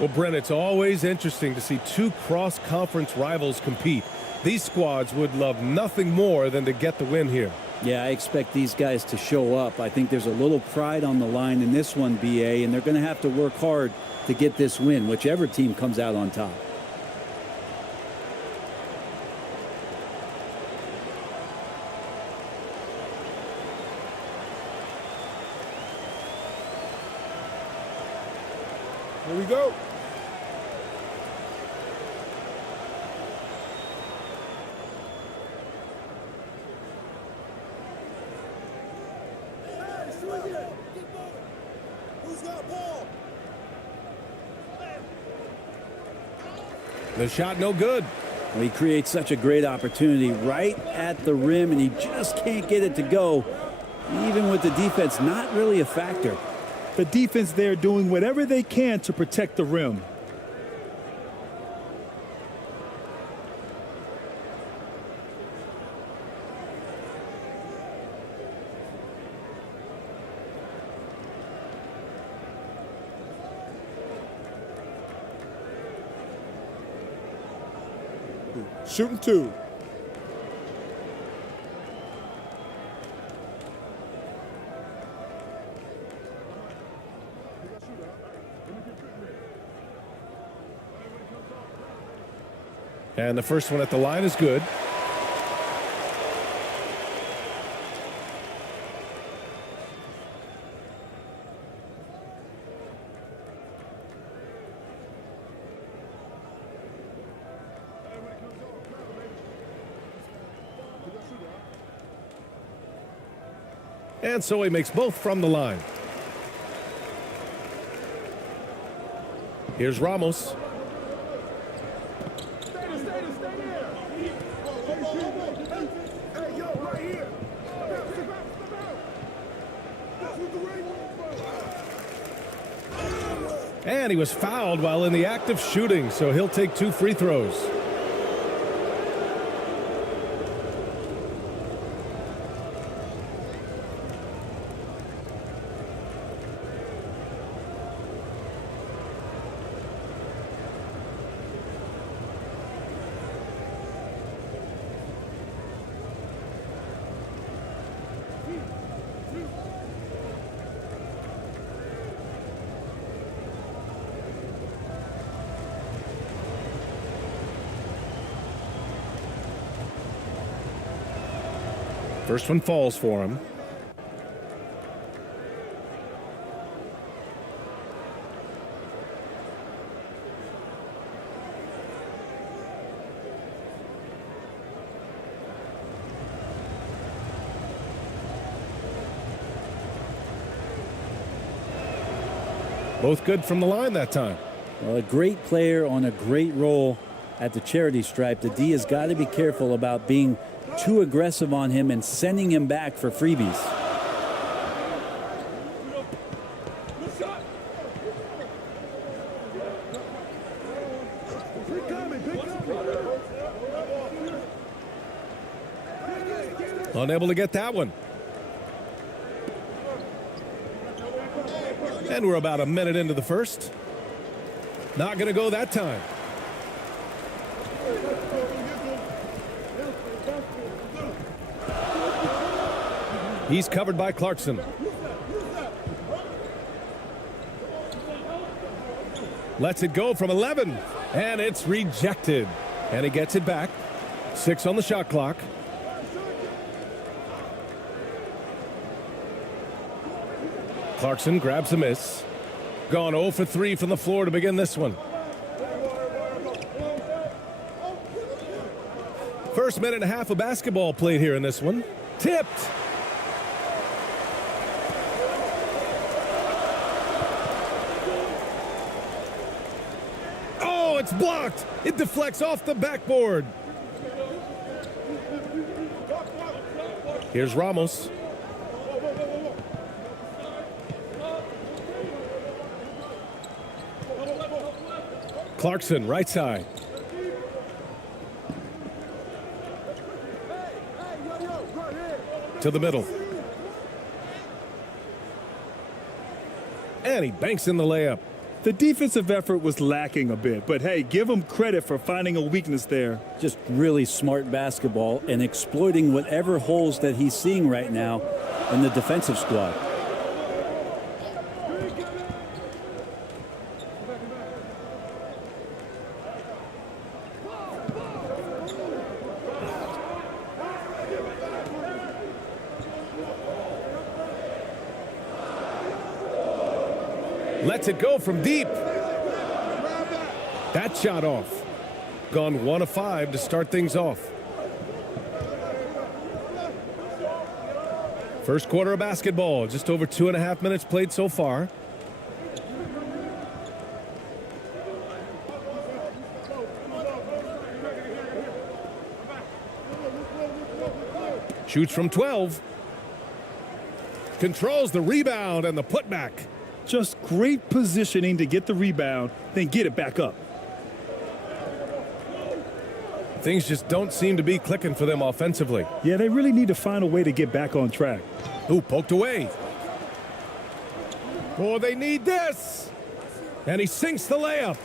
Well, Brent, it's always interesting to see two cross-conference rivals compete. These squads would love nothing more than to get the win here. Yeah, I expect these guys to show up. I think there's a little pride on the line in this one, BA, and they're going to have to work hard to get this win, whichever team comes out on top. Here we go. Who's got ball? The shot no good. Well, he creates such a great opportunity right at the rim, and he just can't get it to go. Even with the defense not really a factor. The defense there doing whatever they can to protect the rim. Shooting two. And the first one at the line is good. And so he makes both from the line. Here's Ramos. And he was fouled while in the act of shooting, so he'll take 2 free throws. First one falls for him. Both good from the line that time. Well, a great player on a great role at the charity stripe. The D has got to be careful about being too aggressive on him and sending him back for freebies. Unable to get that one. And we're about a minute into the first. Not going to go that time. He's covered by Clarkson. Lets it go from 11, and it's rejected. And he gets it back. 6 on the shot clock. Clarkson grabs a miss. Gone 0 for 3 from the floor to begin this one. First minute and a half of basketball played here in this one. Tipped. Oh, it's blocked. It deflects off the backboard. Here's Ramos. Clarkson, right side. To the middle. And he banks in the layup. The defensive effort was lacking a bit, but hey, give him credit for finding a weakness there. Just really smart basketball and exploiting whatever holes that he's seeing right now in the defensive squad. Lets it go from deep. That shot off. Gone 1 of 5 to start things off. First quarter of basketball, just over 2.5 minutes played so far. Shoots from 12. Controls the rebound and the putback. Just great positioning to get the rebound, then get it back up. Things just don't seem to be clicking for them offensively. Yeah, they really need to find a way to get back on track. Ooh, poked away. Oh, they need this. And he sinks the layup.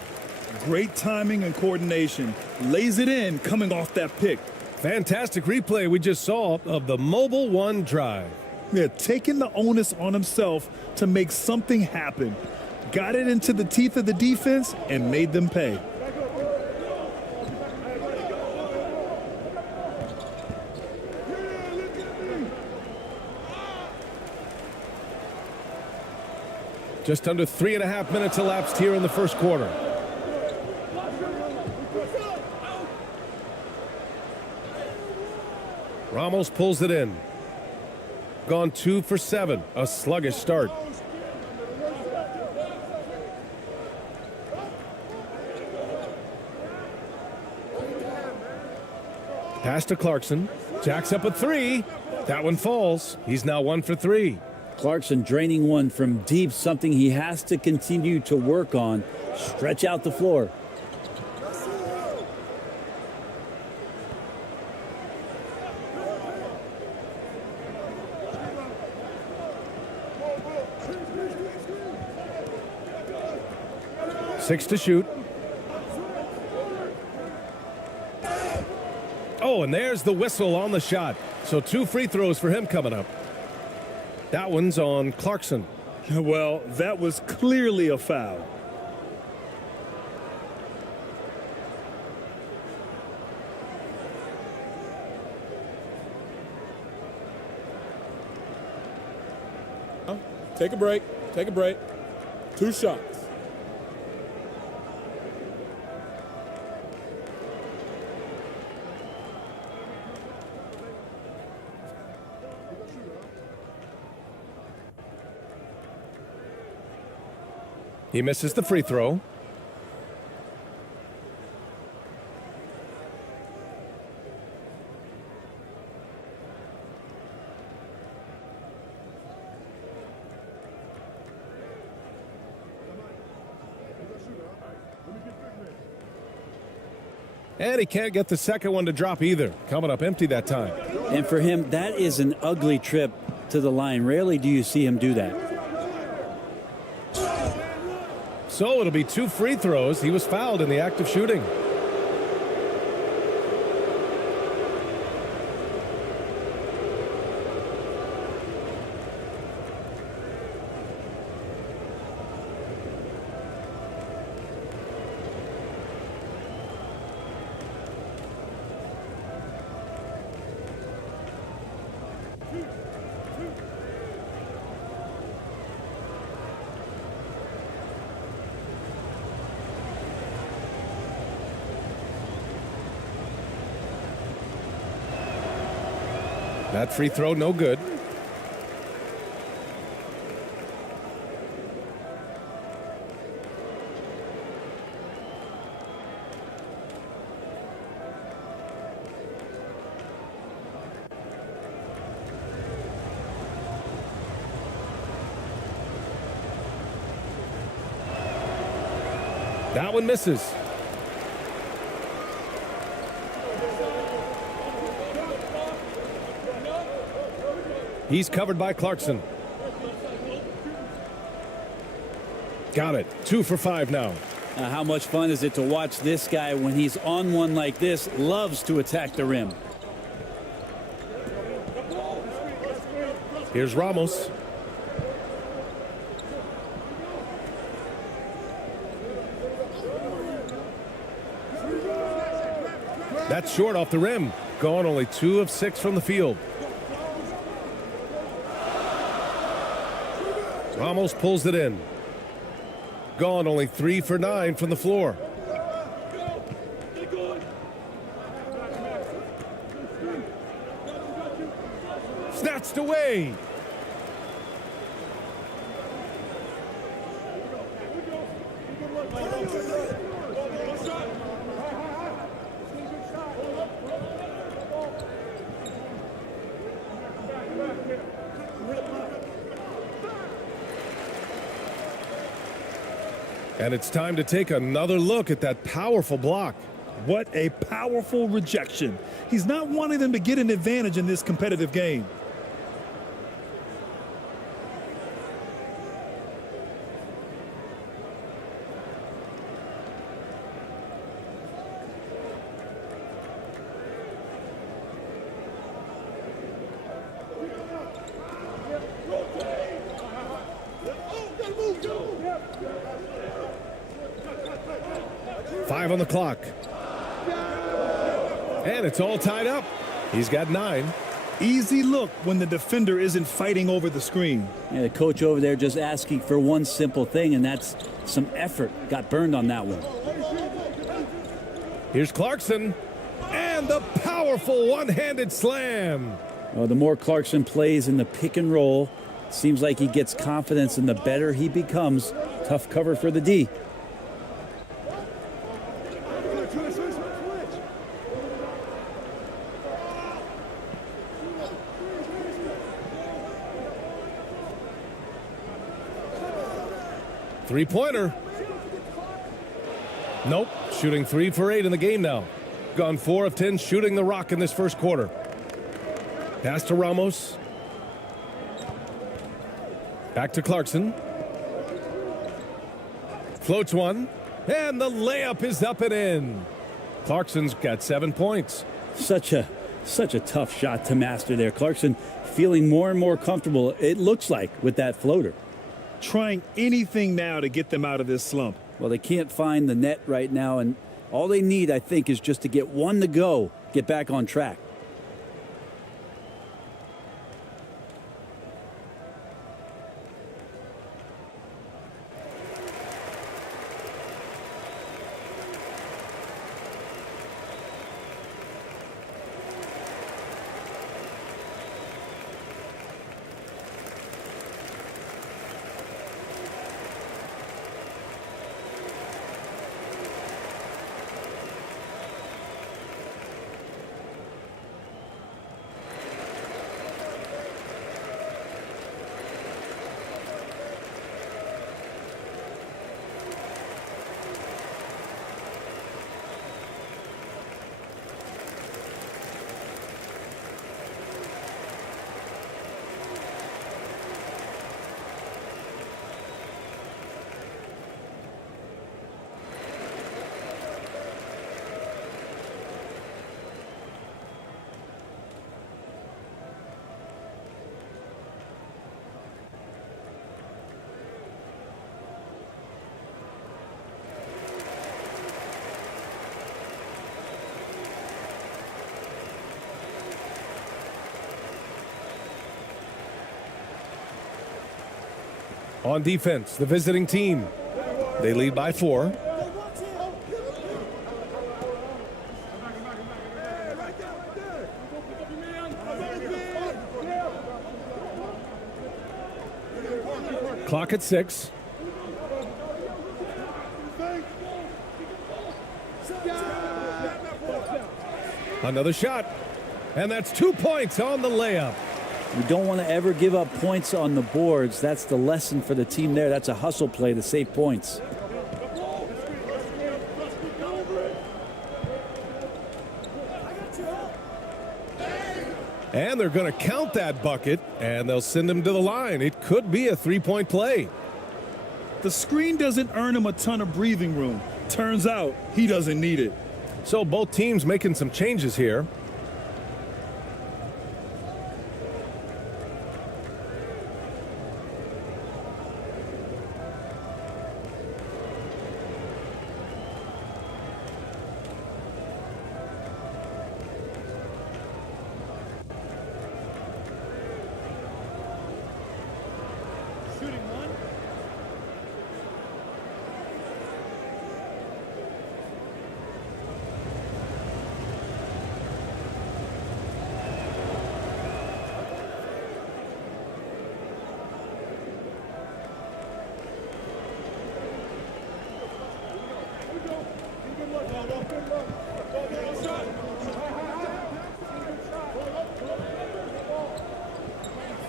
Great timing and coordination. Lays it in coming off that pick. Fantastic replay we just saw of the Mobile One drive. Yeah, taking the onus on himself to make something happen. Got it into the teeth of the defense and made them pay. Just under 3.5 minutes elapsed here in the first quarter. Ramos pulls it in. Gone 2 for 7. A sluggish start. Pass to Clarkson. Jacks up a 3. That one falls. He's now 1 for 3. Clarkson draining one from deep, something he has to continue to work on. Stretch out the floor. Six to shoot. Oh, and there's the whistle on the shot. So 2 free throws for him coming up. That one's on Clarkson. Well, that was clearly a foul. Take a break. Take a break. 2 shots. He misses the free throw. And he can't get the second one to drop either. Coming up empty that time. And for him, that is an ugly trip to the line. Rarely do you see him do that. So it'll be 2 free throws. He was fouled in the act of shooting. That free throw, no good. That one misses. He's covered by Clarkson. Got it. 2 for 5 now. How much fun is it to watch this guy when he's on one like this? Loves to attack the rim. Here's Ramos. That's short off the rim. Gone only 2 of 6 from the field. Ramos pulls it in. Gone only 3 for 9 from the floor. Snatched away. And it's time to take another look at that powerful block. What a powerful rejection. He's not wanting them to get an advantage in this competitive game. Five on the clock. And it's all tied up. He's got 9. Easy look when the defender isn't fighting over the screen. Yeah, the coach over there just asking for one simple thing, and that's some effort. Got burned on that one. Here's Clarkson. And the powerful one-handed slam. Well, the more Clarkson plays in the pick and roll, seems like he gets confidence, and the better he becomes. Tough cover for the D. Three-pointer. Nope. Shooting 3 for 8 in the game now. Gone 4 of 10 shooting the rock in this first quarter. Pass to Ramos. Back to Clarkson. Floats one. And the layup is up and in. Clarkson's got 7 points. Such a tough shot to master there. Clarkson feeling more and more comfortable, it looks like, with that floater. Trying anything now to get them out of this slump. Well, they can't find the net right now, and all they need, I think, is just to get one to go, get back on track. On defense, the visiting team. They lead by 4. Clock at 6. Another shot. And that's 2 points on the layup. You don't want to ever give up points on the boards. That's the lesson for the team there. That's a hustle play to save points. And they're going to count that bucket, and they'll send him to the line. It could be a 3-point play. The screen doesn't earn him a ton of breathing room. Turns out he doesn't need it. So both teams making some changes here.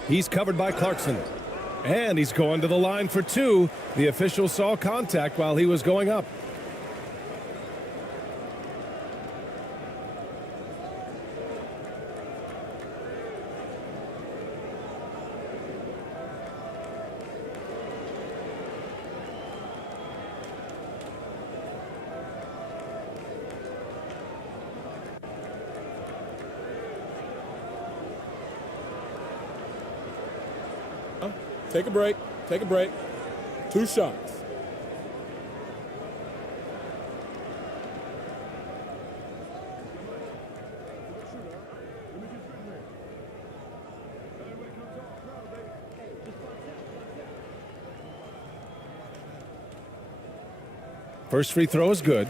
He's covered by Clarkson. And he's going to the line for two. The official saw contact while he was going up. Take a break. Take a break. 2 shots. First free throw is good.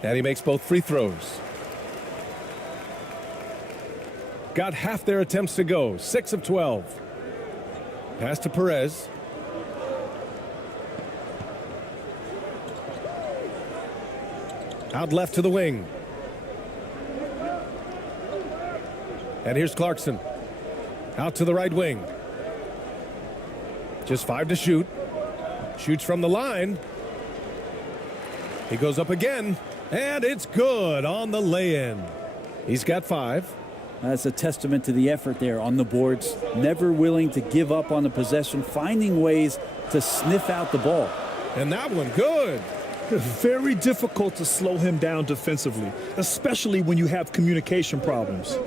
And he makes both free throws. Got half their attempts to go. 6 of 12. Pass to Perez. Out left to the wing. And here's Clarkson. Out to the right wing. Just 5 to shoot. Shoots from the line. He goes up again. And it's good on the lay-in. He's got 5. That's a testament to the effort there on the boards. Never willing to give up on the possession, finding ways to sniff out the ball. And that one, good. Very difficult to slow him down defensively, especially when you have communication problems.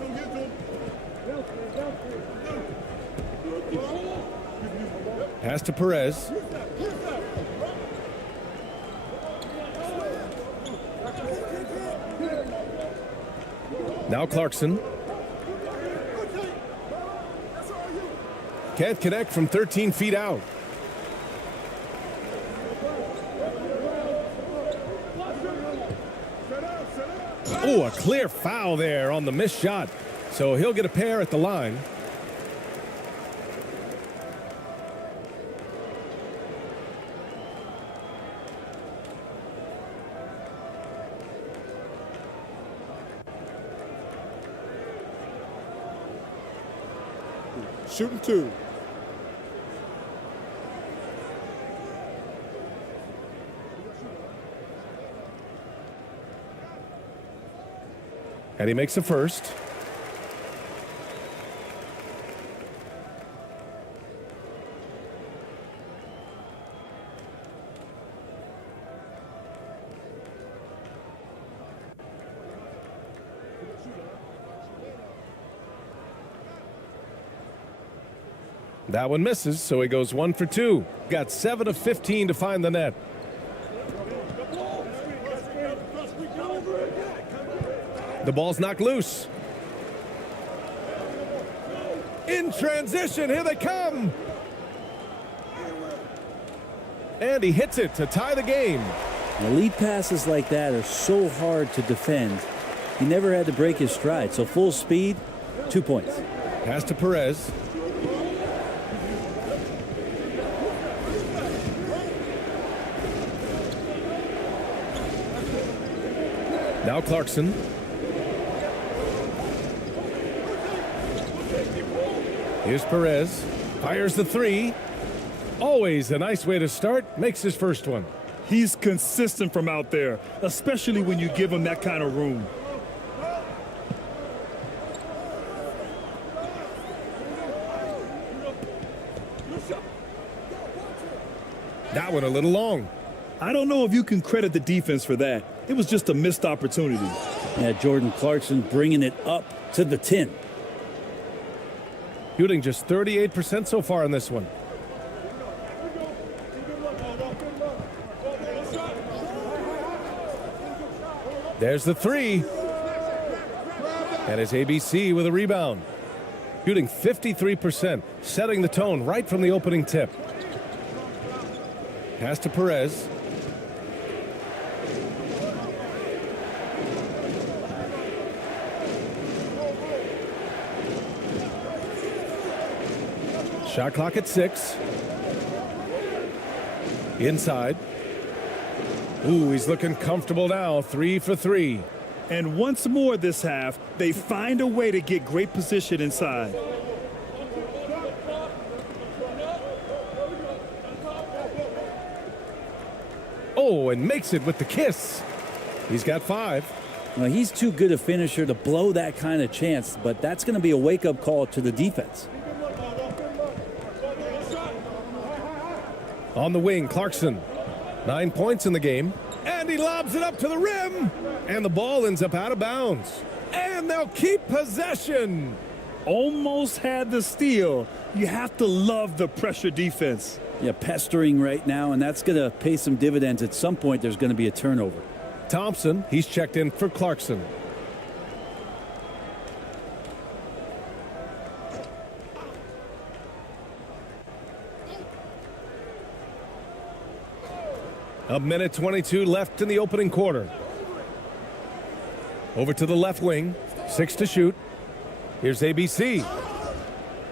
Pass to Perez. Now Clarkson. Can't connect from 13 feet out. Oh, a clear foul there on the missed shot. So he'll get a pair at the line. Shooting 2. And he makes the first. That one misses, so he goes 1 for 2. Got 7 of 15 to find the net. The ball's knocked loose. In transition, here they come. And he hits it to tie the game. Elite passes like that are so hard to defend. He never had to break his stride, so full speed, 2 points. Pass to Perez. Now Clarkson. Here's Perez. Fires the three. Always a nice way to start. Makes his first one. He's consistent from out there, especially when you give him that kind of room. That one a little long. I don't know if you can credit the defense for that. It was just a missed opportunity. Yeah, Jordan Clarkson bringing it up to the 10. Shooting just 38% so far in this one. There's the three. And it's ABC with a rebound. Shooting 53%, setting the tone right from the opening tip. Pass to Perez. Shot clock at 6. Inside. Ooh, he's looking comfortable now. 3 for 3. And once more this half, they find a way to get great position inside. Oh, and makes it with the kiss. He's got 5. Well, he's too good a finisher to blow that kind of chance, but that's going to be a wake-up call to the defense. On the wing, Clarkson. 9 points in the game. And he lobs it up to the rim. And the ball ends up out of bounds. And they'll keep possession. Almost had the steal. You have to love the pressure defense. Yeah, pestering right now, and that's going to pay some dividends. At some point, there's going to be a turnover. Thompson, he's checked in for Clarkson. A minute 22 left in the opening quarter. Over to the left wing. 6 to shoot. Here's ABC.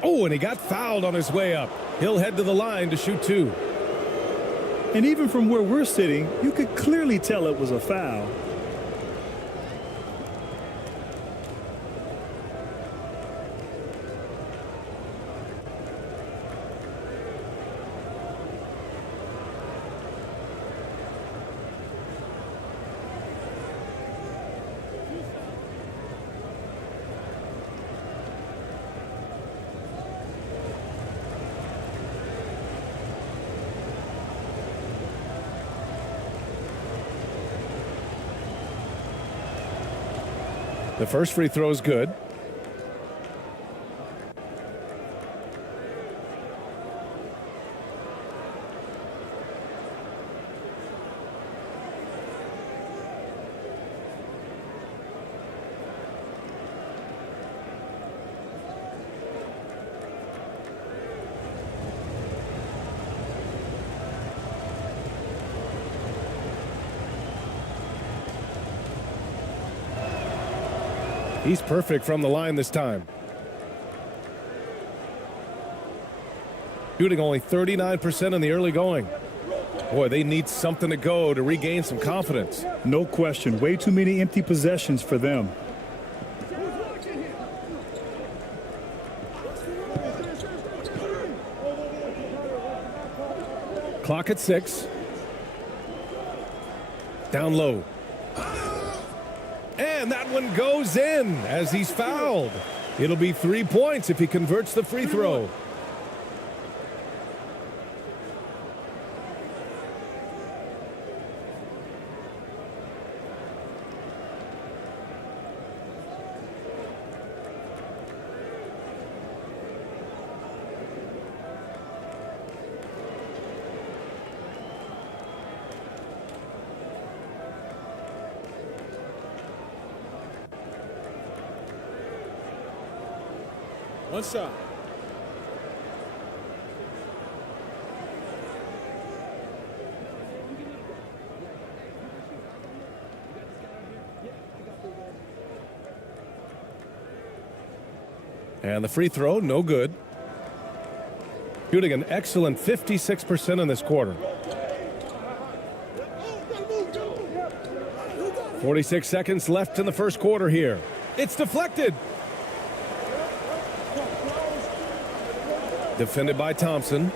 Oh, and he got fouled on his way up. He'll head to the line to shoot 2. And even from where we're sitting, you could clearly tell it was a foul. The first free throw is good. He's perfect from the line this time. Shooting only 39% in the early going. Boy, they need something to go to regain some confidence. No question. Way too many empty possessions for them. Clock at 6. Down low. And that one goes in as he's fouled. It'll be 3 points if he converts the free throw. One shot. And the free throw, no good. Shooting an excellent 56% in this quarter. 46 seconds left in the first quarter here. It's deflected. Defended by Thompson.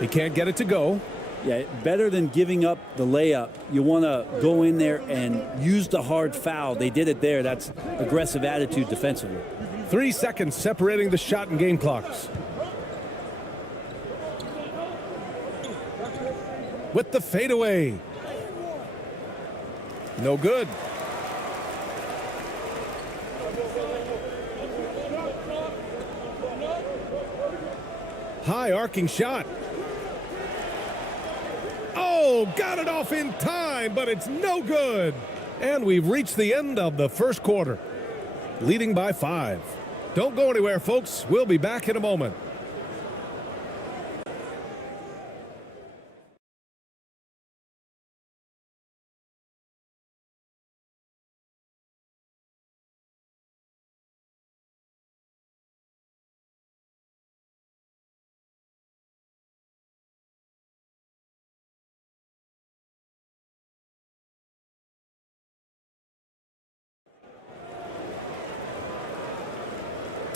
He can't get it to go. Yeah, better than giving up the layup. You want to go in there and use the hard foul. They did it there. That's aggressive attitude defensively. 3 seconds separating the shot and game clocks. With the fadeaway. No good. High arcing shot. Oh, got it off in time, but it's no good. And we've reached the end of the first quarter, leading by 5. Don't go anywhere, folks. We'll be back in a moment.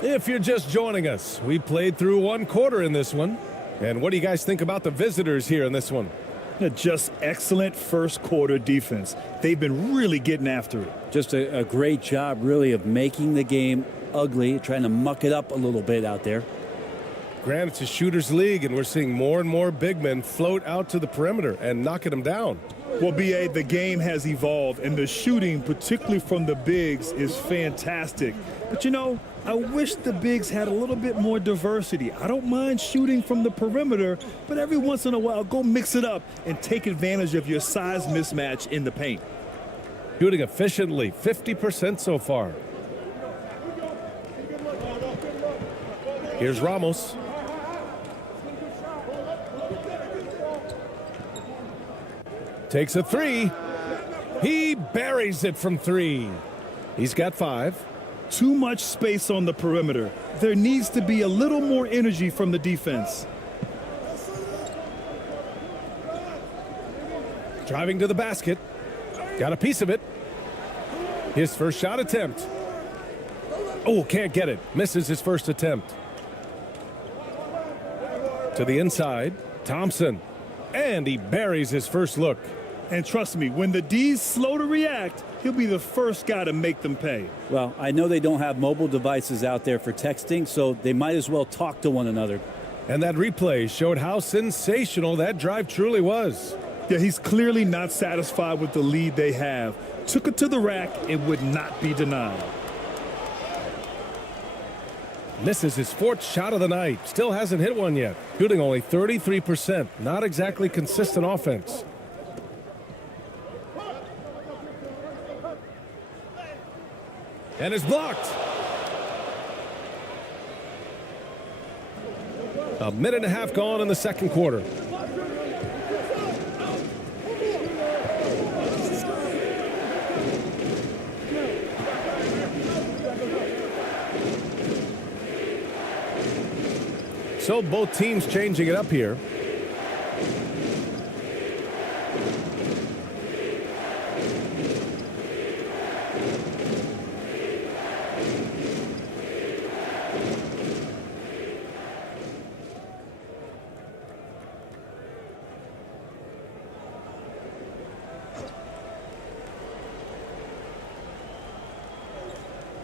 If you're just joining us, we played through 1 quarter in this one. And what do you guys think about the visitors here in this one? Just excellent first quarter defense. They've been really getting after it. Just a great job, really, of making the game ugly, trying to muck it up a little bit out there. Grant, it's a shooter's league, and we're seeing more and more big men float out to the perimeter and knocking them down. Well, B.A., the game has evolved, and the shooting, particularly from the bigs, is fantastic. But, you know, I wish the bigs had a little bit more diversity. I don't mind shooting from the perimeter, but every once in a while, go mix it up and take advantage of your size mismatch in the paint. Shooting efficiently, 50% so far. Here's Ramos. Takes a 3. He buries it from 3. He's got 5. Too much space on the perimeter. There needs to be a little more energy from the defense. Driving to the basket. Got a piece of it. His first shot attempt. Oh, can't get it. Misses his first attempt. To the inside. Thompson. And he buries his first look. And trust me, when the D's slow to react, he'll be the first guy to make them pay. Well, I know they don't have mobile devices out there for texting, so they might as well talk to one another. And that replay showed how sensational that drive truly was. Yeah, he's clearly not satisfied with the lead they have. Took it to the rack and would not be denied. Misses his 4th shot of the night. Still hasn't hit one yet. Shooting only 33%. Not exactly consistent offense. And is blocked. A minute and a half gone in the second quarter. So both teams changing it up here.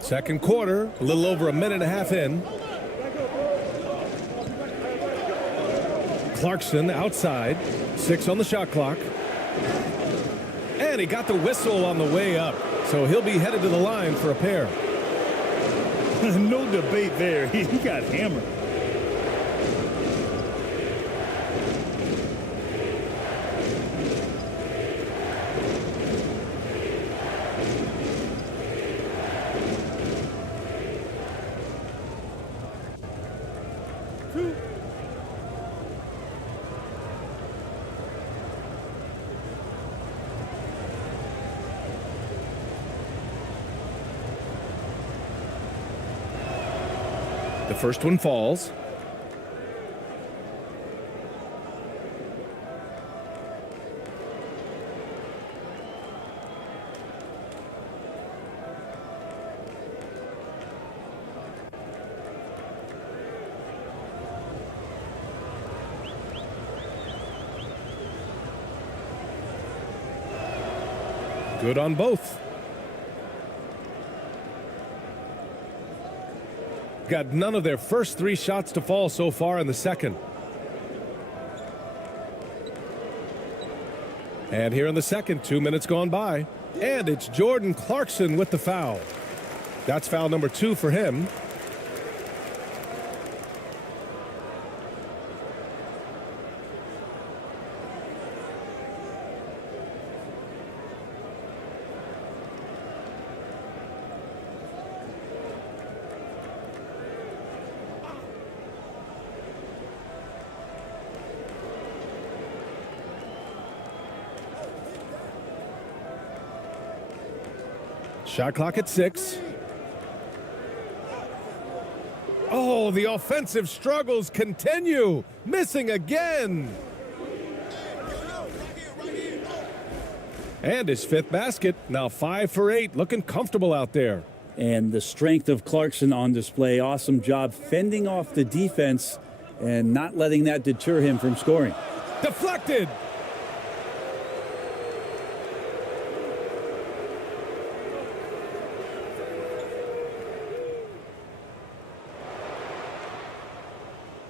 Second quarter, a little over a minute and a half in. Clarkson outside, 6 on the shot clock. And he got the whistle on the way up, so he'll be headed to the line for a pair. No debate there. He got hammered. The first one falls. Good on both. Got none of their first 3 shots to fall so far in the second. And here in the second, 2 minutes gone by. And it's Jordan Clarkson with the foul. That's foul number 2 for him. Shot clock at 6. Oh, the offensive struggles continue. Missing again. And his 5th basket. Now 5 for 8. Looking comfortable out there. And the strength of Clarkson on display. Awesome job fending off the defense and not letting that deter him from scoring. Deflected.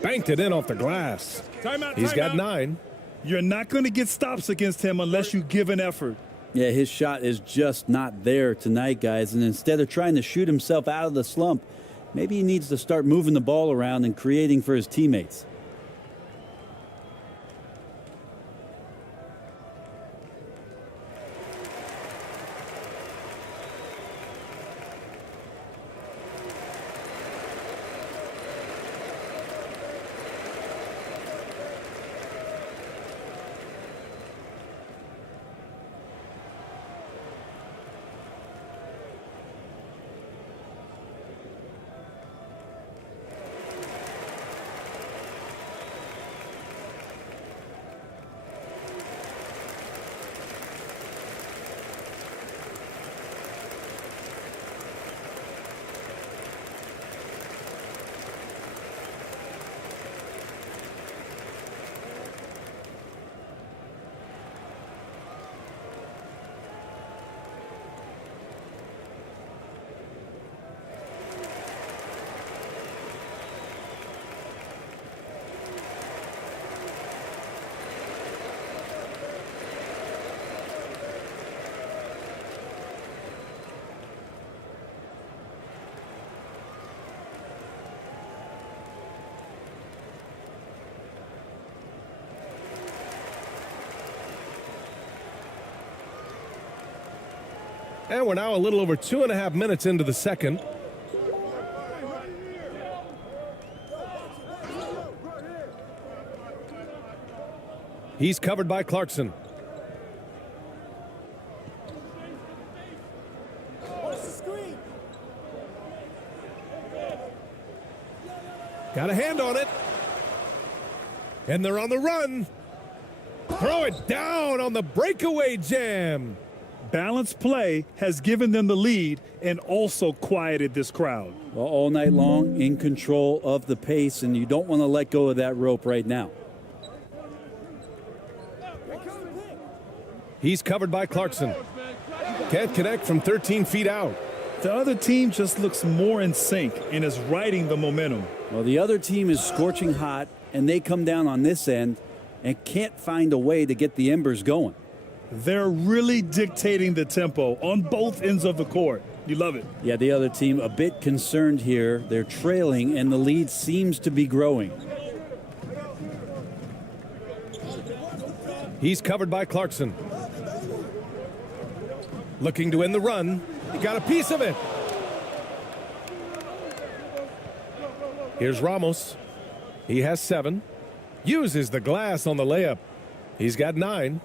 Banked it in off the glass. Timeout, He's got timeout. 9. You're not going to get stops against him unless you give an effort. Yeah, his shot is just not there tonight, guys. And instead of trying to shoot himself out of the slump, maybe he needs to start moving the ball around and creating for his teammates. And we're now a little over 2.5 minutes into the second. He's covered by Clarkson. Got a hand on it. And they're on the run. Throw it down on the breakaway jam. Balanced play has given them the lead and also quieted this crowd. Well, all night long, in control of the pace, and you don't want to let go of that rope right now. He's covered by Clarkson. Can't connect from 13 feet out. The other team just looks more in sync and is riding the momentum. Well, the other team is scorching hot, and they come down on this end and can't find a way to get the embers going. They're really dictating the tempo on both ends of the court. You love it. Yeah, the other team a bit concerned here. They're trailing, and the lead seems to be growing. He's covered by Clarkson. Looking to end the run. He got a piece of it. Here's Ramos. He has 7. Uses the glass on the layup. He's got 9.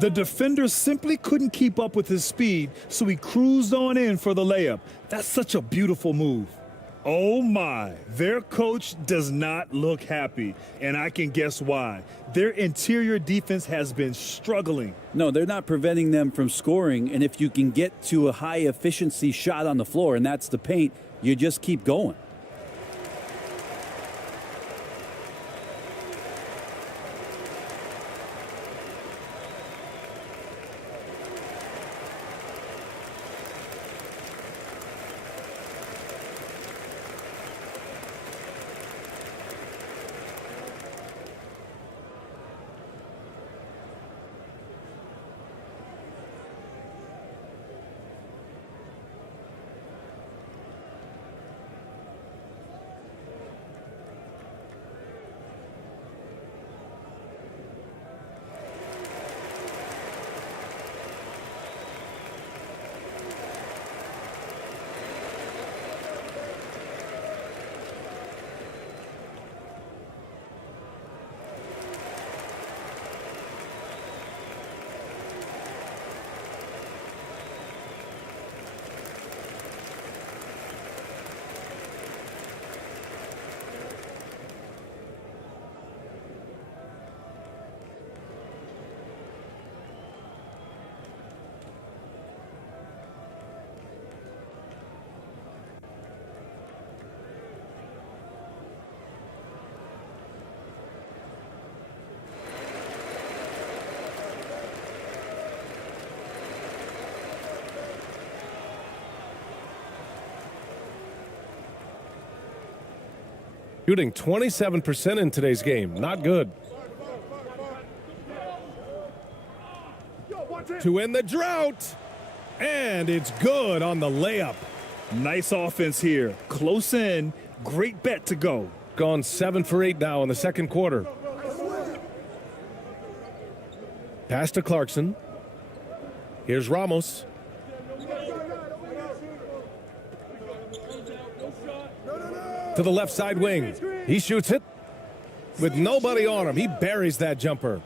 The defender simply couldn't keep up with his speed, so he cruised on in for the layup. That's such a beautiful move. Oh my, their coach does not look happy, and I can guess why. Their interior defense has been struggling. No, they're not preventing them from scoring, and if you can get to a high efficiency shot on the floor, and that's the paint, you just keep going. Shooting 27% in today's game. Not good. To end the drought. And it's good on the layup. Nice offense here. Close in. Great bet to go. Gone 7 for 8 now in the second quarter. Pass to Clarkson. Here's Ramos. To the left side wing. He shoots it. With nobody on him, he buries that jumper.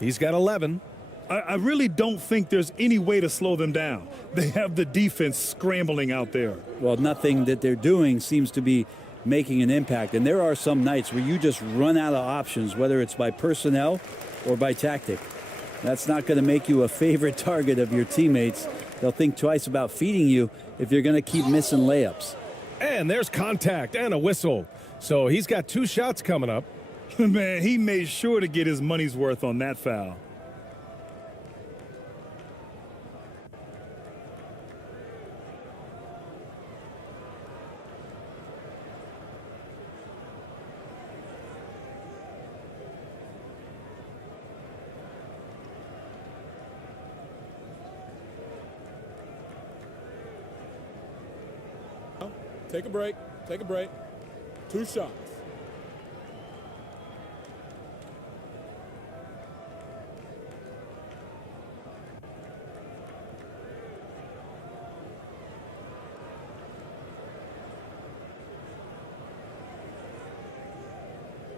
He's got 11. I really don't think there's any way to slow them down. They have the defense scrambling out there. Well, nothing that they're doing seems to be making an impact. And there are some nights where you just run out of options, whether it's by personnel or by tactic. That's not going to make you a favorite target of your teammates. They'll think twice about feeding you if you're going to keep missing layups. And there's contact and a whistle. So he's got 2 shots coming up. Man, he made sure to get his money's worth on that foul. Take a break. Take a break. 2 shots.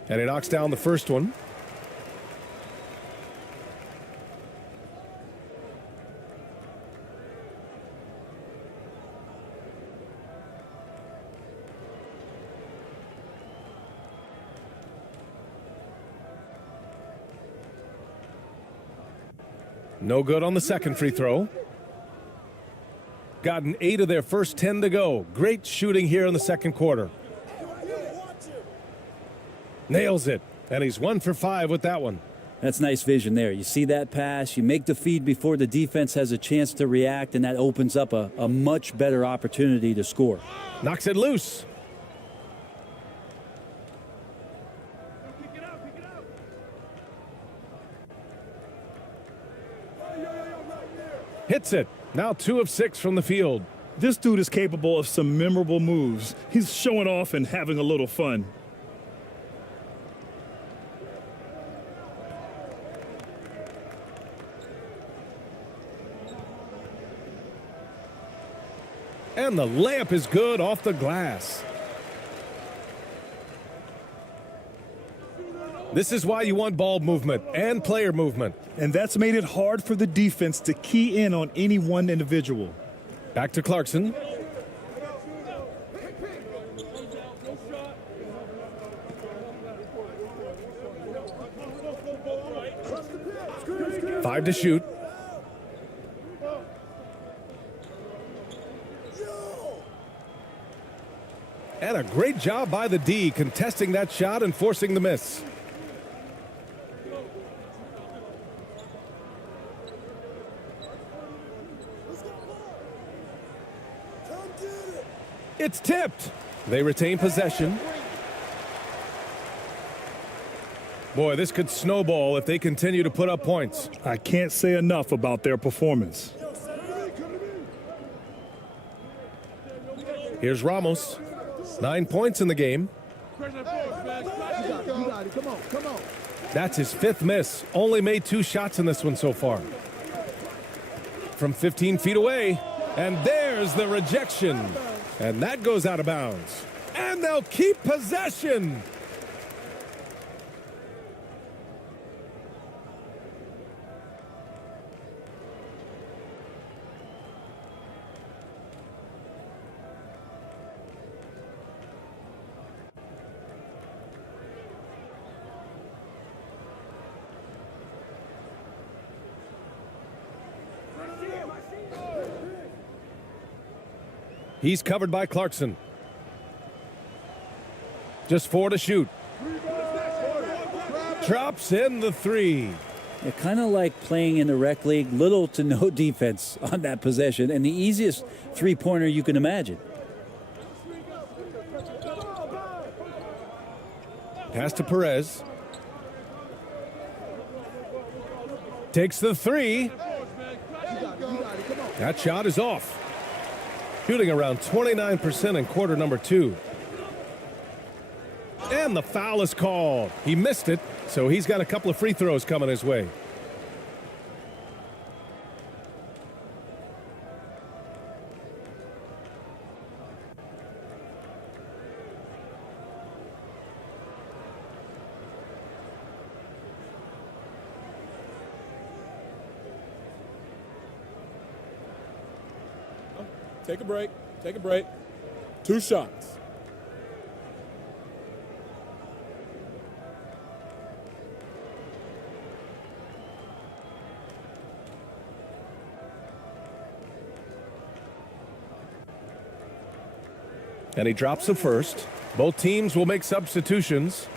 And he knocks down the first one. No good on the second free throw. Gotten 8 of their first 10 to go. Great shooting here in the second quarter. Nails it. And he's 1 for 5 with that one. That's nice vision there. You see that pass, you make the feed before the defense has a chance to react, and that opens up a much better opportunity to score. Knocks it loose. Hits it. Now 2 of 6 from the field. This dude is capable of some memorable moves. He's showing off and having a little fun. And the layup is good off the glass. This is why you want ball movement and player movement. And that's made it hard for the defense to key in on any one individual. Back to Clarkson. Five to shoot. And a great job by the D contesting that shot and forcing the miss. It's tipped. They retain possession. Boy, this could snowball if they continue to put up points. I can't say enough about their performance. Here's Ramos. 9 points in the game. That's his 5th miss. Only made 2 shots in this one so far. From 15 feet away. And there's the rejection. And that goes out of bounds. And they'll keep possession. He's covered by Clarkson. Just 4 to shoot. Drops in the 3. They're kind of like playing in the rec league, little to no defense on that possession, and the easiest three-pointer you can imagine. Pass to Perez. Takes the three. That shot is off. Shooting around 29% in quarter number 2. And the foul is called. He missed it, so he's got a couple of free throws coming his way. Take a break. Take a break. 2 shots. And he drops the first. Both teams will make substitutions.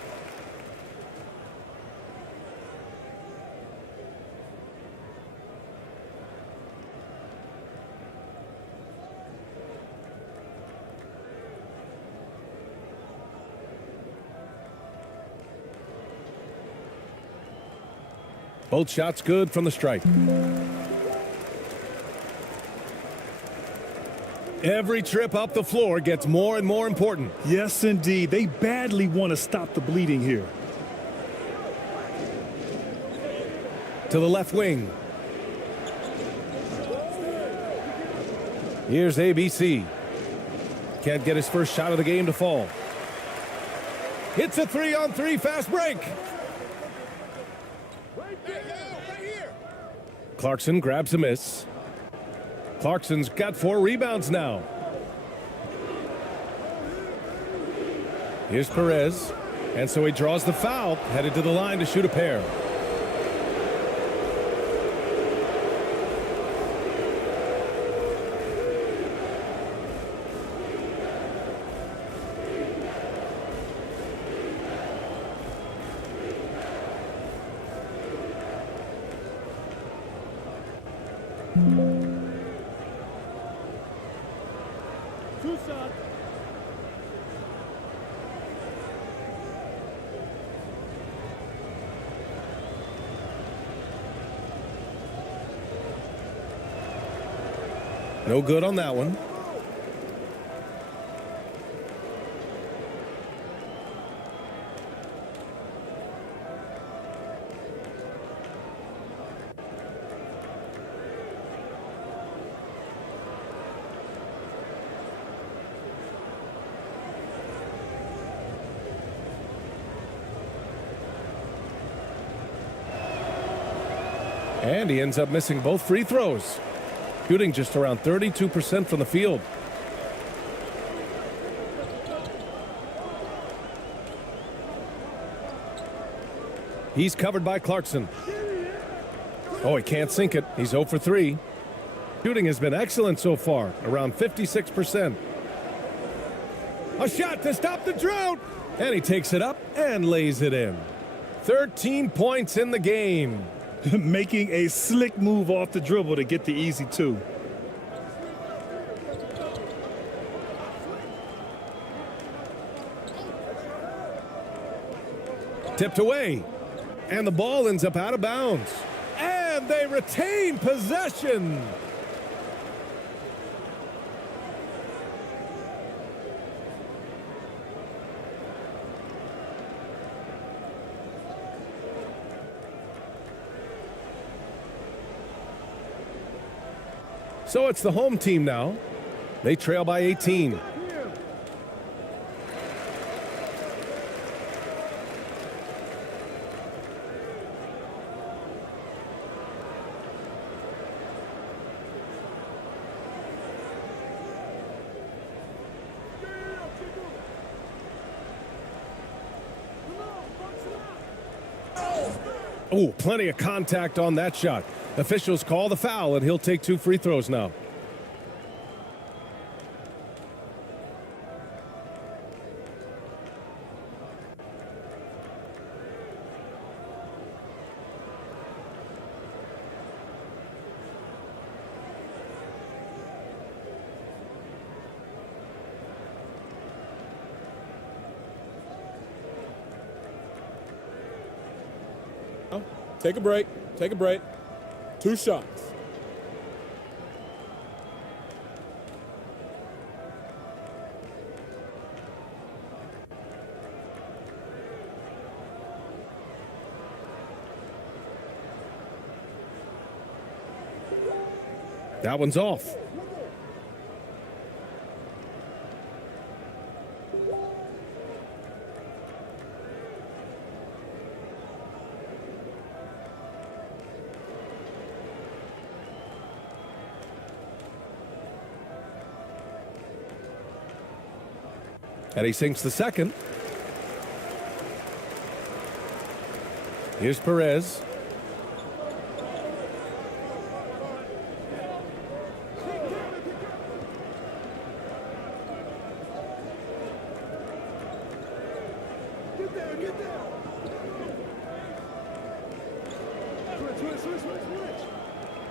Both shots good from the stripe. Every trip up the floor gets more and more important. Yes, indeed. They badly want to stop the bleeding here. To the left wing. Here's ABC. Can't get his first shot of the game to fall. Hits a 3-on-3 fast break. Clarkson grabs a miss. Clarkson's got 4 rebounds now. Here's Perez. And so he draws the foul, headed to the line to shoot a pair. No good on that one. And he ends up missing both free throws. Shooting just around 32% from the field. He's covered by Clarkson. Oh, he can't sink it. He's 0 for 3. Shooting has been excellent so far, around 56%. A shot to stop the drought. And he takes it up and lays it in. 13 points in the game. Making a slick move off the dribble to get the easy 2. Tipped away. And the ball ends up out of bounds. And they retain possession. So it's the home team now. They trail by 18. Oh, plenty of contact on that shot. Officials call the foul, and he'll take 2 free throws now. Take a break. Take a break. 2 shots. That one's off. And he sinks the second. Here's Perez.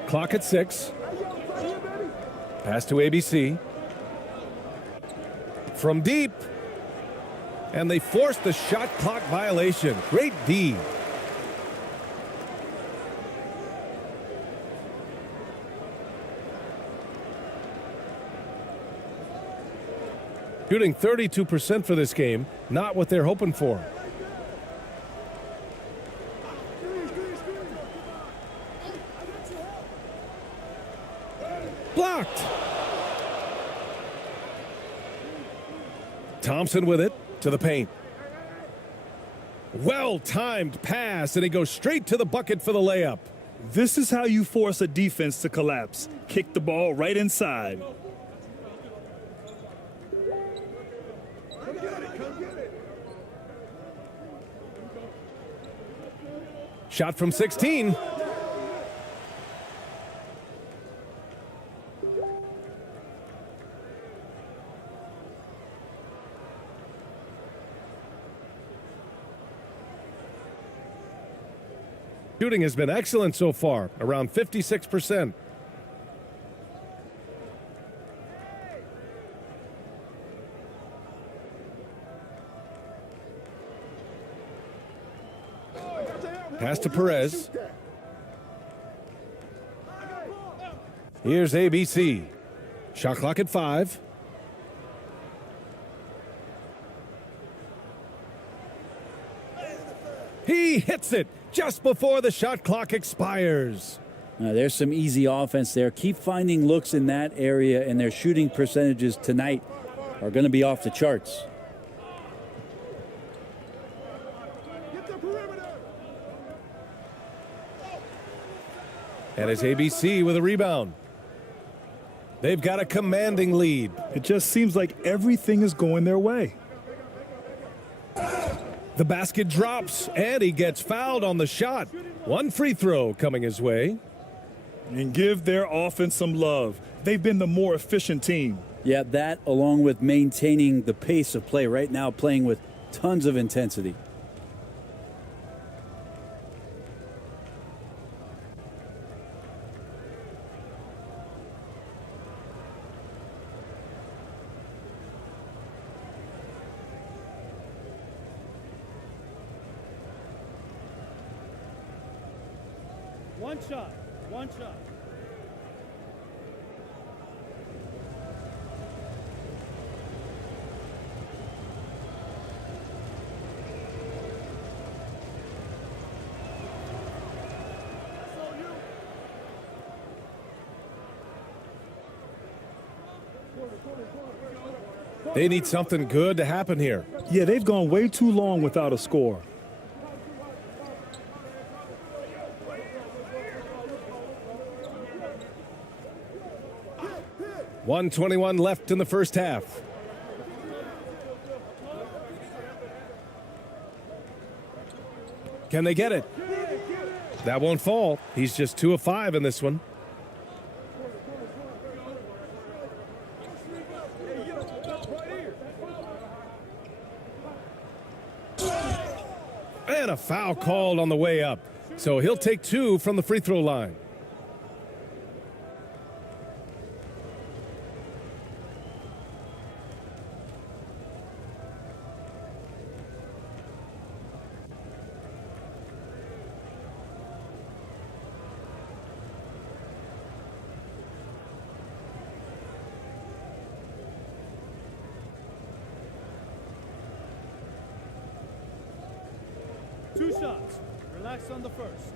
Clock at 6. Pass to ABC. From deep. And they forced the shot clock violation. Great D. Shooting 32% for this game. Not what they're hoping for. Blocked. Thompson with it to the paint. Well-timed pass, and he goes straight to the bucket for the layup. This is how you force a defense to collapse. Kick the ball right inside. Shot from 16. Shooting has been excellent so far, around 56%. Pass to Perez. Here's ABC. Shot clock at 5. He hits it just before the shot clock expires. There's some easy offense there. Keep finding looks in that area, and their shooting percentages tonight are going to be off the charts. And it's ABC with a rebound. They've got a commanding lead. It just seems like everything is going their way. The basket drops, and he gets fouled on the shot. One free throw coming his way. And give their offense some love. They've been the more efficient team. Yeah, that along with maintaining the pace of play right now, playing with tons of intensity. One shot. One shot. They need something good to happen here. Yeah, they've gone way too long without a score. .121 left in the first half. Can they get it? That won't fall. He's just 2 of 5 in this one. And a foul called on the way up. So he'll take 2 from the free throw line. 2 shots. Relax on the first.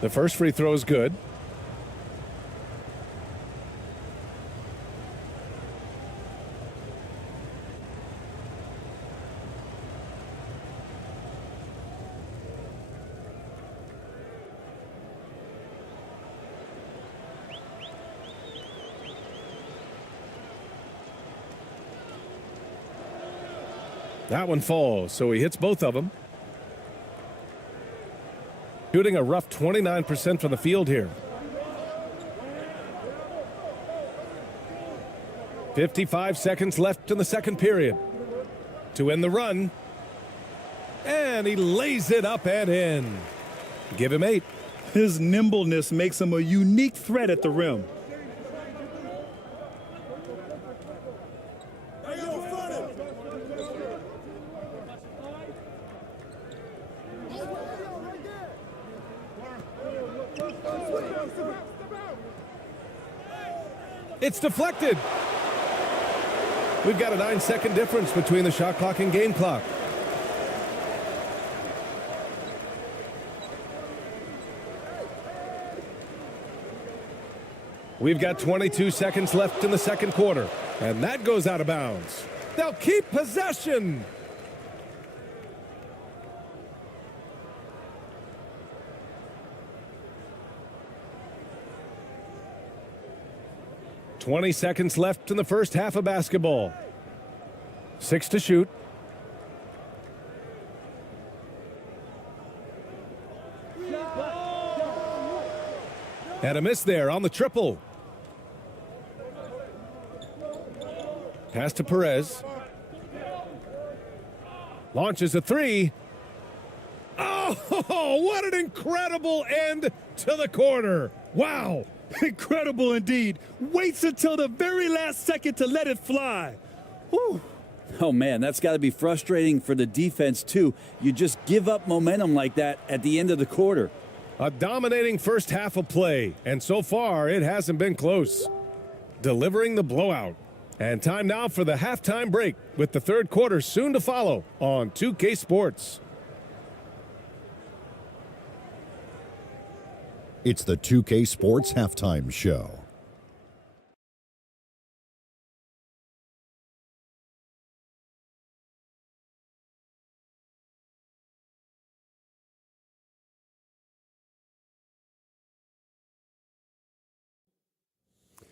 The first free throw is good. That one falls, so he hits both of them. Shooting a rough 29% from the field here. 55 seconds left in the second period. To end the run. And he lays it up and in. Give him 8. His nimbleness makes him a unique threat at the rim. It's deflected. We've got a 9-second difference between the shot clock and game clock. We've got 22 seconds left in the second quarter, and that goes out of bounds. They'll keep possession. $20 seconds left in the first half of basketball. 6 to shoot. And a miss there on the triple. Pass to Perez. Launches a 3. Oh, what an incredible end to the quarter. Wow. Incredible indeed. Waits until the very last second to let it fly. Whew. Oh, man, that's got to be frustrating for the defense, too. You just give up momentum like that at the end of the quarter. A dominating first half of play, and so far it hasn't been close. Delivering the blowout. And time now for the halftime break, with the third quarter soon to follow on 2K Sports. It's the 2K Sports Halftime Show.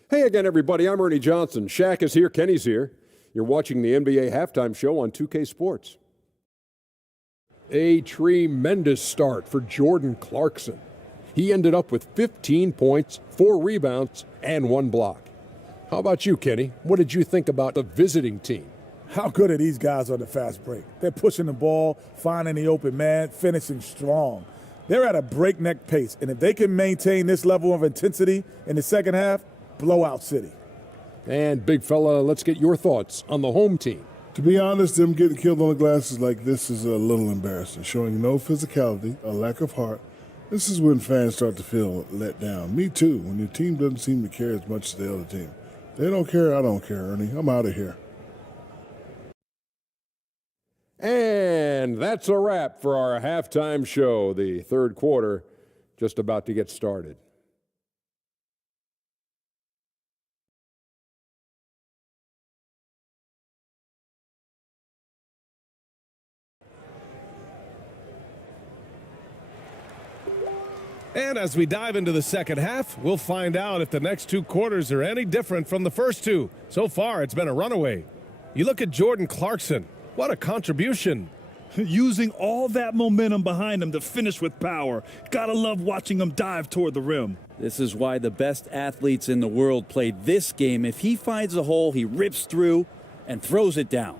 Hey again, everybody. I'm Ernie Johnson. Shaq is here. Kenny's here. You're watching the NBA Halftime Show on 2K Sports. A tremendous start for Jordan Clarkson. He ended up with 15 points, 4 rebounds, and 1 block. How about you, Kenny? What did you think about the visiting team? How good are these guys on the fast break? They're pushing the ball, finding the open man, finishing strong. They're at a breakneck pace, and if they can maintain this level of intensity in the second half, blowout city. And big fella, let's get your thoughts on the home team. To be honest, them getting killed on the glass like this is a little embarrassing, showing no physicality, a lack of heart. This is when fans start to feel let down. Me too, when your team doesn't seem to care as much as the other team. They don't care, I don't care, Ernie. I'm out of here. And that's a wrap for our halftime show. The third quarter just about to get started. And as we dive into the second half, we'll find out if the next 2 quarters are any different from the first 2. So far, it's been a runaway. You look at Jordan Clarkson. What a contribution. Using all that momentum behind him to finish with power. Gotta love watching him dive toward the rim. This is why the best athletes in the world play this game. If he finds a hole, he rips through and throws it down.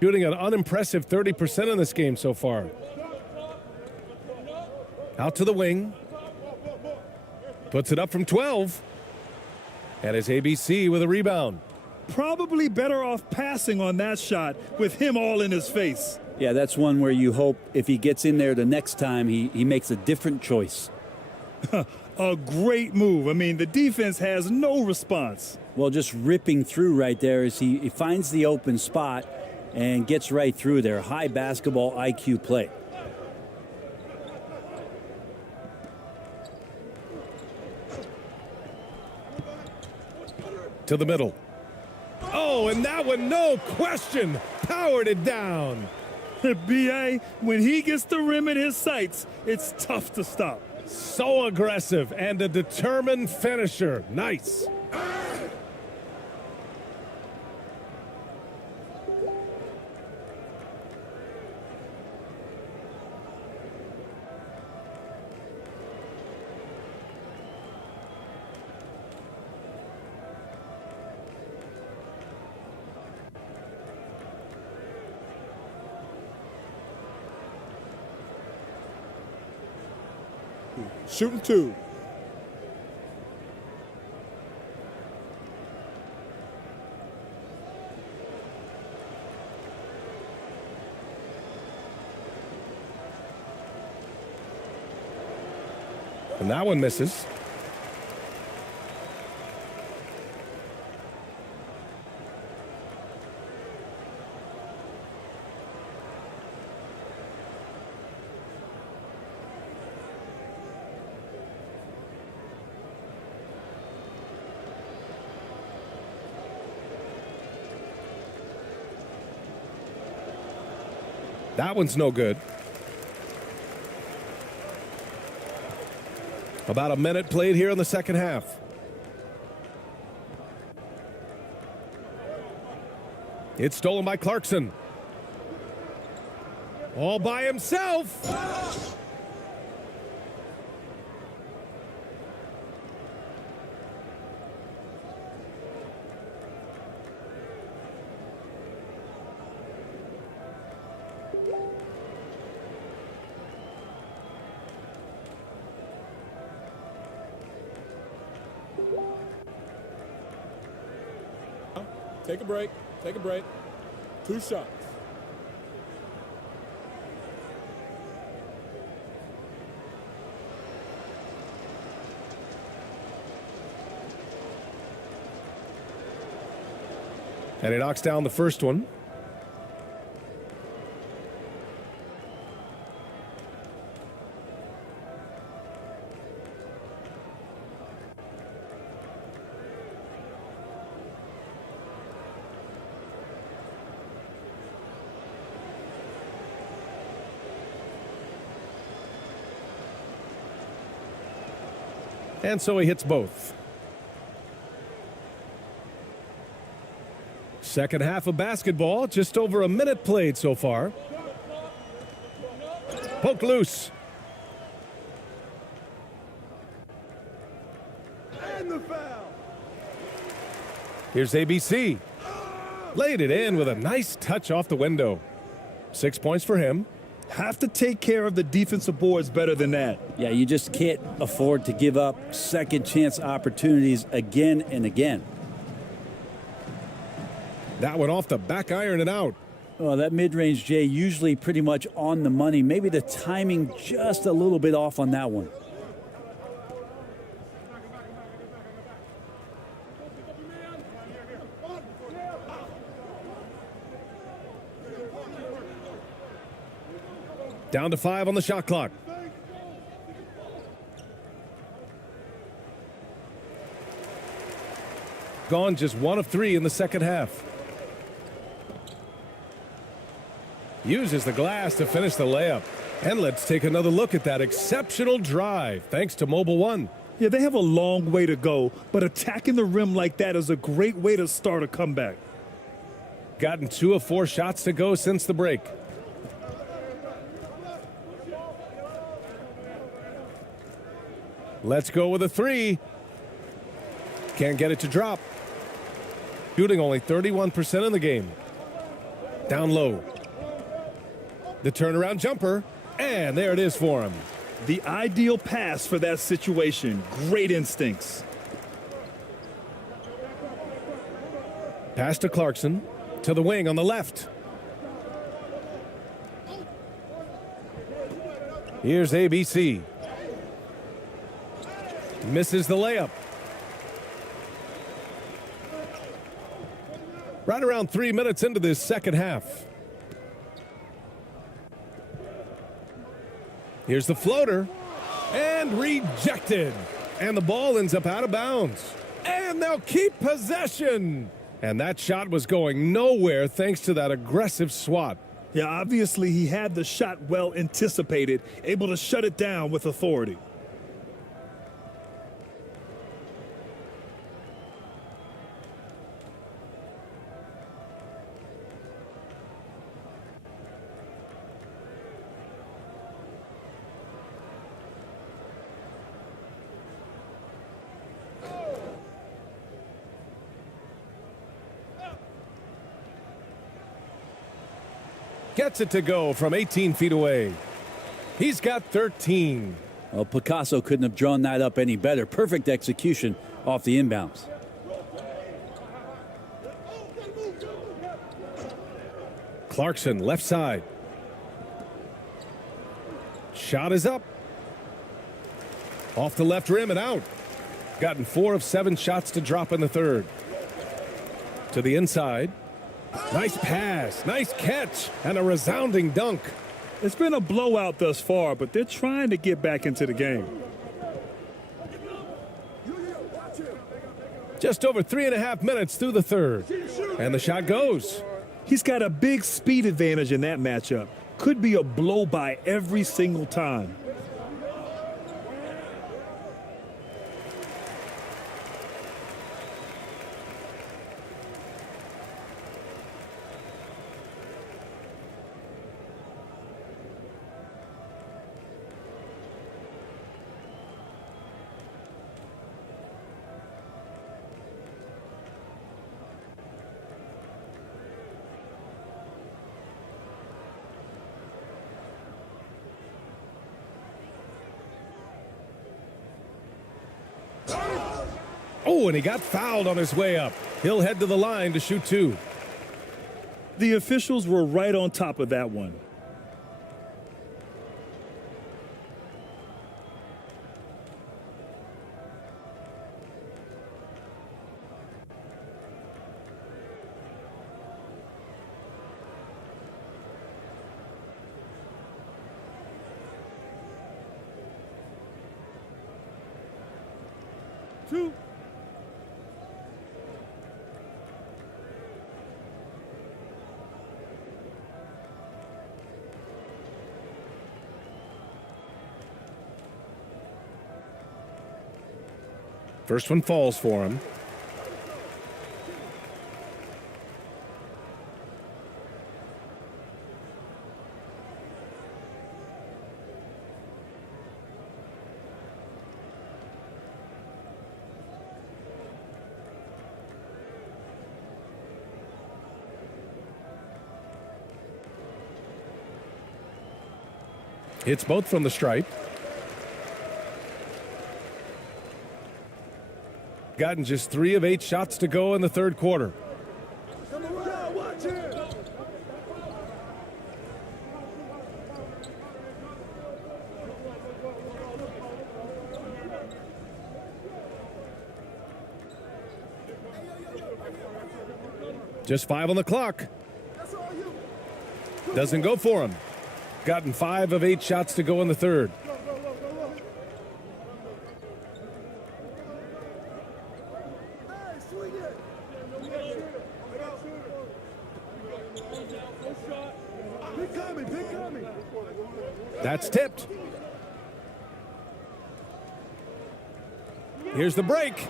Shooting an unimpressive 30% in this game so far. Out to the wing. Puts it up from 12. And his ABC with a rebound. Probably better off passing on that shot with him all in his face. Yeah, that's one where you hope if he gets in there the next time, he makes a different choice. A great move. I mean, the defense has no response. Well, just ripping through right there as he finds the open spot and gets right through there. High basketball IQ play. To the middle. Oh, and that one, no question, powered it down. B.A., when he gets the rim in his sights, it's tough to stop. So aggressive and a determined finisher. Nice. Shooting 2. And that one misses. That one's no good. About a minute played here in the second half. It's stolen by Clarkson. All by himself. Take a break. Take a break. 2 shots. And he knocks down the first one. And so he hits both. Second half of basketball, just over a minute played so far. Poke loose. And the foul. Here's ABC. Laid it in with a nice touch off the window. 6 points for him. Have to take care of the defensive boards better than that. Yeah, you just can't afford to give up second chance opportunities again and again. That one off the back iron and out. Well, that mid-range, Jay, usually pretty much on the money. Maybe the timing just a little bit off on that one. Down to 5 on the shot clock. Gone just 1 of 3 in the second half. Uses the glass to finish the layup. And let's take another look at that exceptional drive, thanks to Mobile One. Yeah, they have a long way to go, but attacking the rim like that is a great way to start a comeback. Gotten 2 of 4 shots to go since the break. Let's go with a 3. Can't get it to drop. Shooting only 31% in the game. Down low. The turnaround jumper, and there it is for him. The ideal pass for that situation. Great instincts. Pass to Clarkson. To the wing on the left. Here's ABC. Misses the layup. Right around 3 minutes into this second half. Here's the floater. And rejected. And the ball ends up out of bounds. And they'll keep possession. And that shot was going nowhere thanks to that aggressive swat. Yeah, obviously he had the shot well anticipated, able to shut it down with authority. Gets it to go from 18 feet away. He's got 13. Well, Picasso couldn't have drawn that up any better. Perfect execution off the inbounds. Clarkson, left side. Shot is up. Off the left rim and out. Gotten 4 of 7 shots to drop in the third. To the inside. Nice pass, nice catch, and a resounding dunk. It's been a blowout thus far, but they're trying to get back into the game. Just over 3.5 minutes through the third. And the shot goes. He's got a big speed advantage in that matchup. Could be a blow by every single time. Oh, and he got fouled on his way up. He'll head to the line to shoot 2. The officials were right on top of that one. Two. First one falls for him. Hits both from the stripe. Gotten just 3 of 8 shots to go in the third quarter. Just 5 on the clock. Doesn't go for him. Gotten 5 of 8 shots to go in the third. That's tipped. Here's the break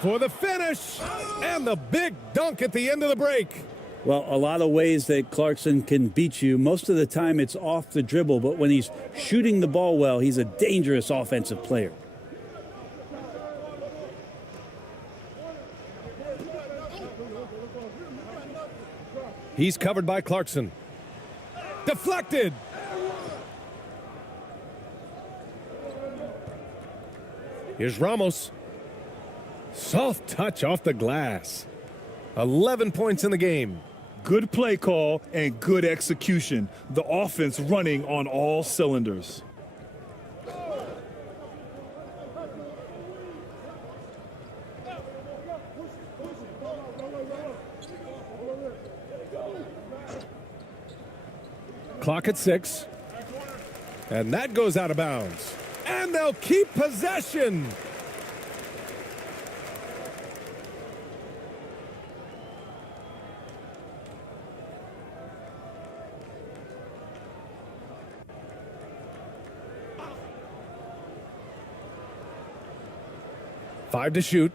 for the finish and the big dunk at the end of the break. Well, a lot of ways that Clarkson can beat you. Most of the time it's off the dribble, but when he's shooting the ball well, he's a dangerous offensive player. He's covered by Clarkson. Deflected. Here's Ramos. Soft touch off the glass. 11 points in the game. Good play call and good execution. The offense running on all cylinders. Clock at 6. And that goes out of bounds. And they'll keep possession. Five to shoot.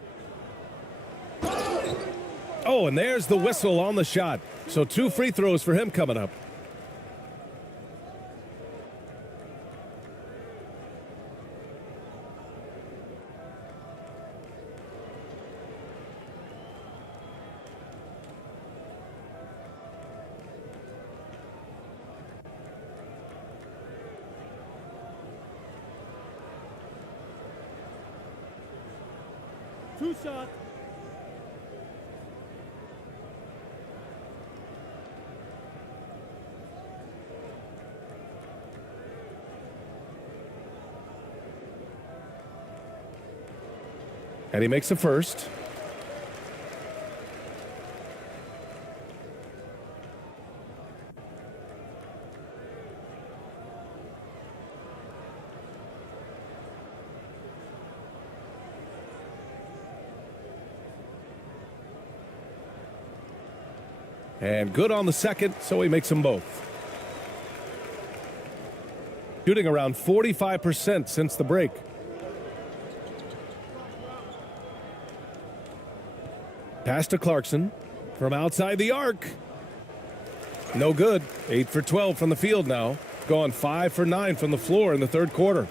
Oh, and there's the whistle on the shot. So 2 free throws for him coming up. Two shot. And he makes a first. And good on the second, so he makes them both. Shooting around 45% since the break. Pass to Clarkson from outside the arc. No good. 8 for 12 from the field now. Gone 5 for 9 from the floor in the third quarter.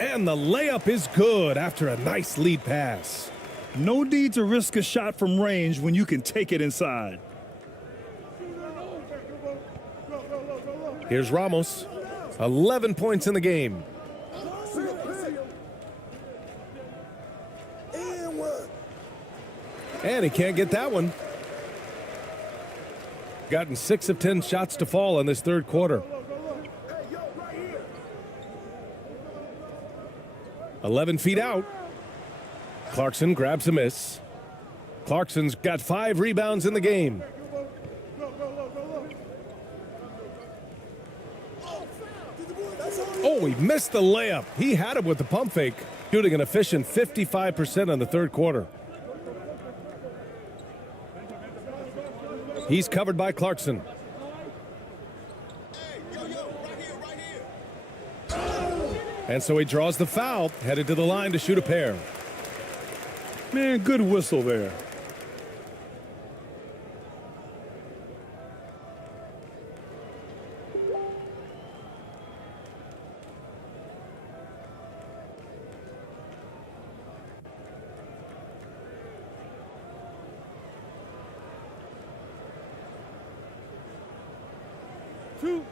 And the layup is good after a nice lead pass. No need to risk a shot from range when you can take it inside. Here's Ramos. 11 points in the game. And he can't get that one. Gotten 6 of 10 shots to fall in this third quarter. 11 feet out. Clarkson grabs a miss. Clarkson's got 5 rebounds in the game. Oh, he missed the layup. He had him with the pump fake, shooting an efficient 55% in the third quarter. He's covered by Clarkson. And so he draws the foul, headed to the line to shoot a pair. Man, good whistle there. Two.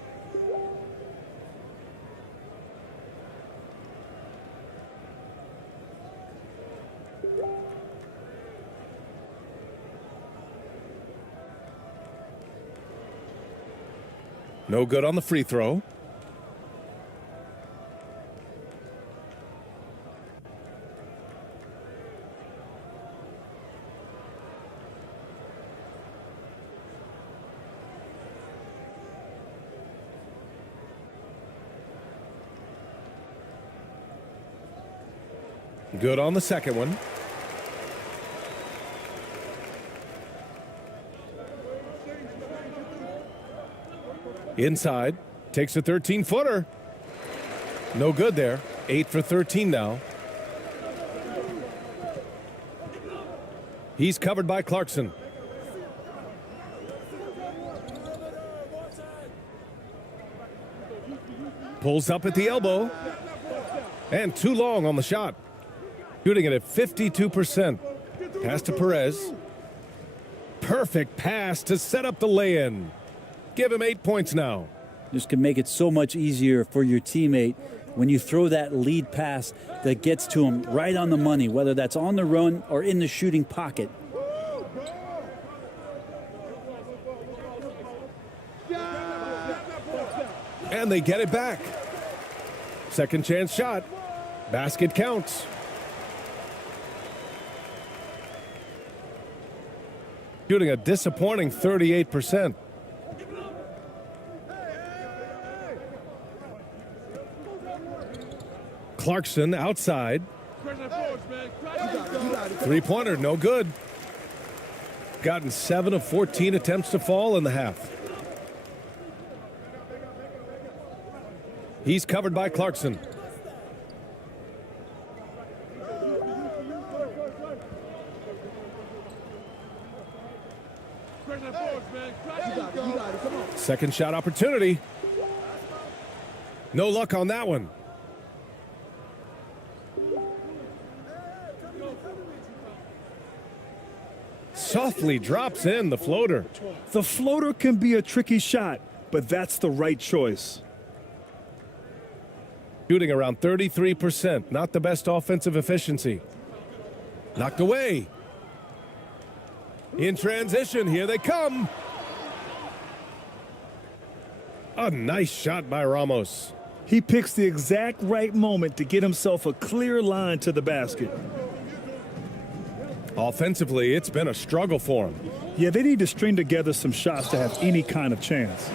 No good on the free throw. Good on the second one. Inside, takes a 13-footer. No good there. 8 for 13 now. He's covered by Clarkson. Pulls up at the elbow. And too long on the shot. Shooting it at 52%. Pass to Perez. Perfect pass to set up the lay-in. Give him 8 points now. Just can make it so much easier for your teammate when you throw that lead pass that gets to him right on the money, whether that's on the run or in the shooting pocket. And they get it back. Second chance shot. Basket counts. Shooting a disappointing 38%. Clarkson outside. Three-pointer, no good. Gotten 7 of 14 attempts to fall in the half. He's covered by Clarkson. Second shot opportunity. No luck on that one. Softly drops in the floater. The floater can be a tricky shot, but that's the right choice. Shooting around 33%. Not the best offensive efficiency. Knocked away. In transition, here they come. A nice shot by Ramos. He picks the exact right moment to get himself a clear line to the basket. Offensively, it's been a struggle for him. Yeah, they need to string together some shots to have any kind of chance.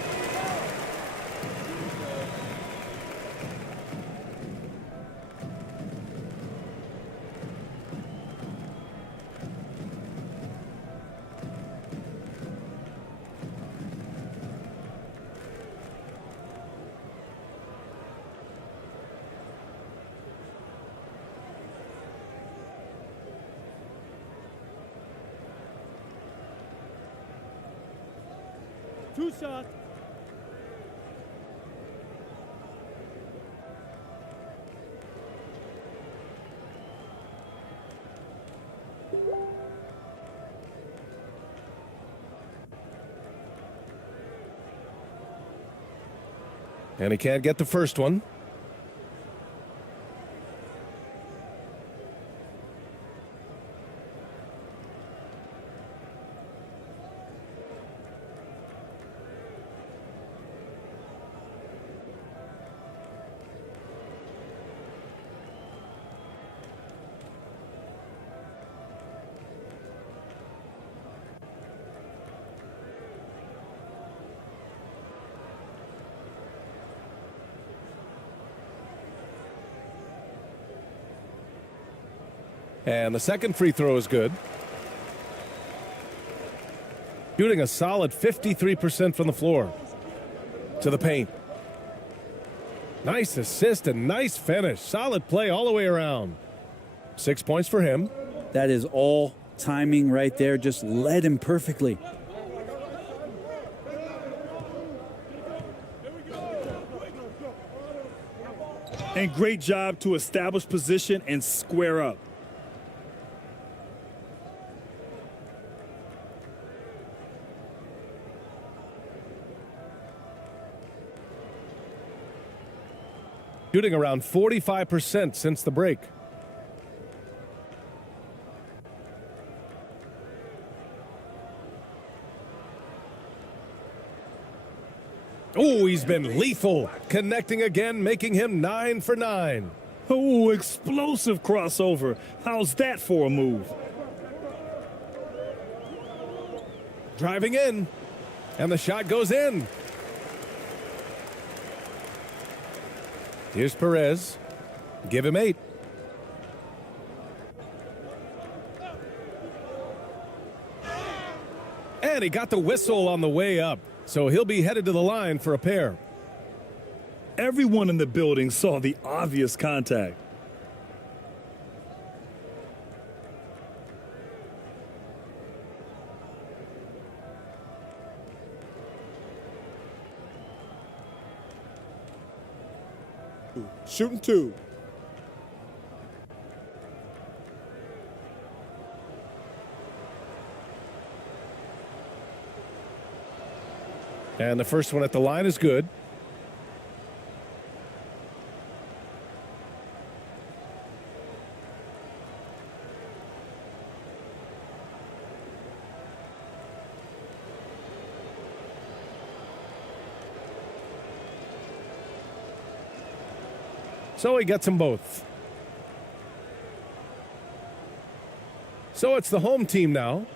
Two shots. And he can't get the first one. And the second free throw is good. Shooting a solid 53% from the floor. To the paint. Nice assist and nice finish. Solid play all the way around. 6 points for him. That is all timing right there. Just led him perfectly. And great job to establish position and square up. Shooting around 45% since the break. Oh, he's been lethal. Connecting again, making him 9 for 9. Oh, explosive crossover. How's that for a move? Driving in. And the shot goes in. Here's Perez. Give him 8. And he got the whistle on the way up. So he'll be headed to the line for a pair. Everyone in the building saw the obvious contact. Shooting 2. And the first one at the line is good. So he gets them both. So it's the home team now.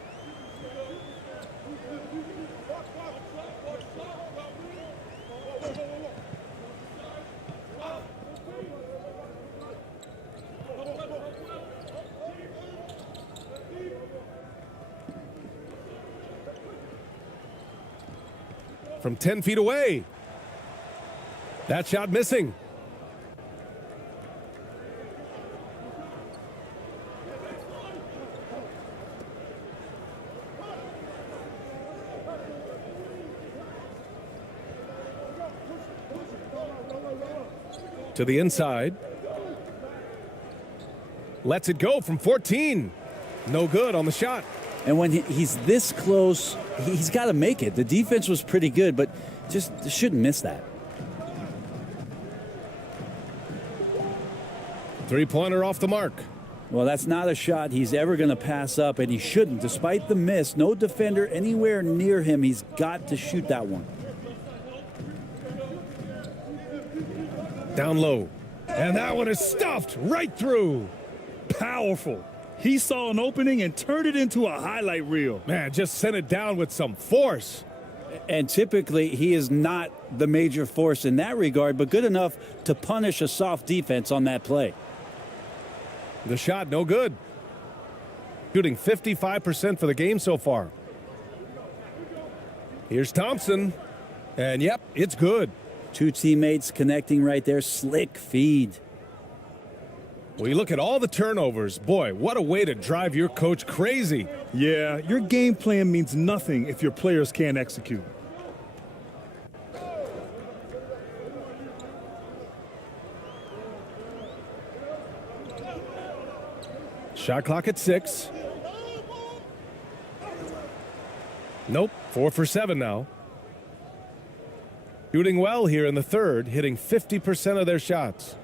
From 10 feet away. That shot missing. To the inside. Lets it go from 14. No good on the shot. And when he's this close, he's got to make it. The defense was pretty good, but just shouldn't miss that. Three-pointer off the mark. Well, that's not a shot he's ever going to pass up, and he shouldn't. Despite the miss, no defender anywhere near him. He's got to shoot that one. Down low. And that one is stuffed right through. Powerful. He saw an opening and turned it into a highlight reel. Man, just sent it down with some force. And typically, he is not the major force in that regard, but good enough to punish a soft defense on that play. The shot, no good. Shooting 55% for the game so far. Here's Thompson. And, yep, it's good. Two teammates connecting right there. Slick feed. Well, you look at all the turnovers. Boy, what a way to drive your coach crazy. Yeah, your game plan means nothing if your players can't execute. Shot clock at 6. Nope, 4 for 7 now. Shooting well here in the third, hitting 50% of their shots.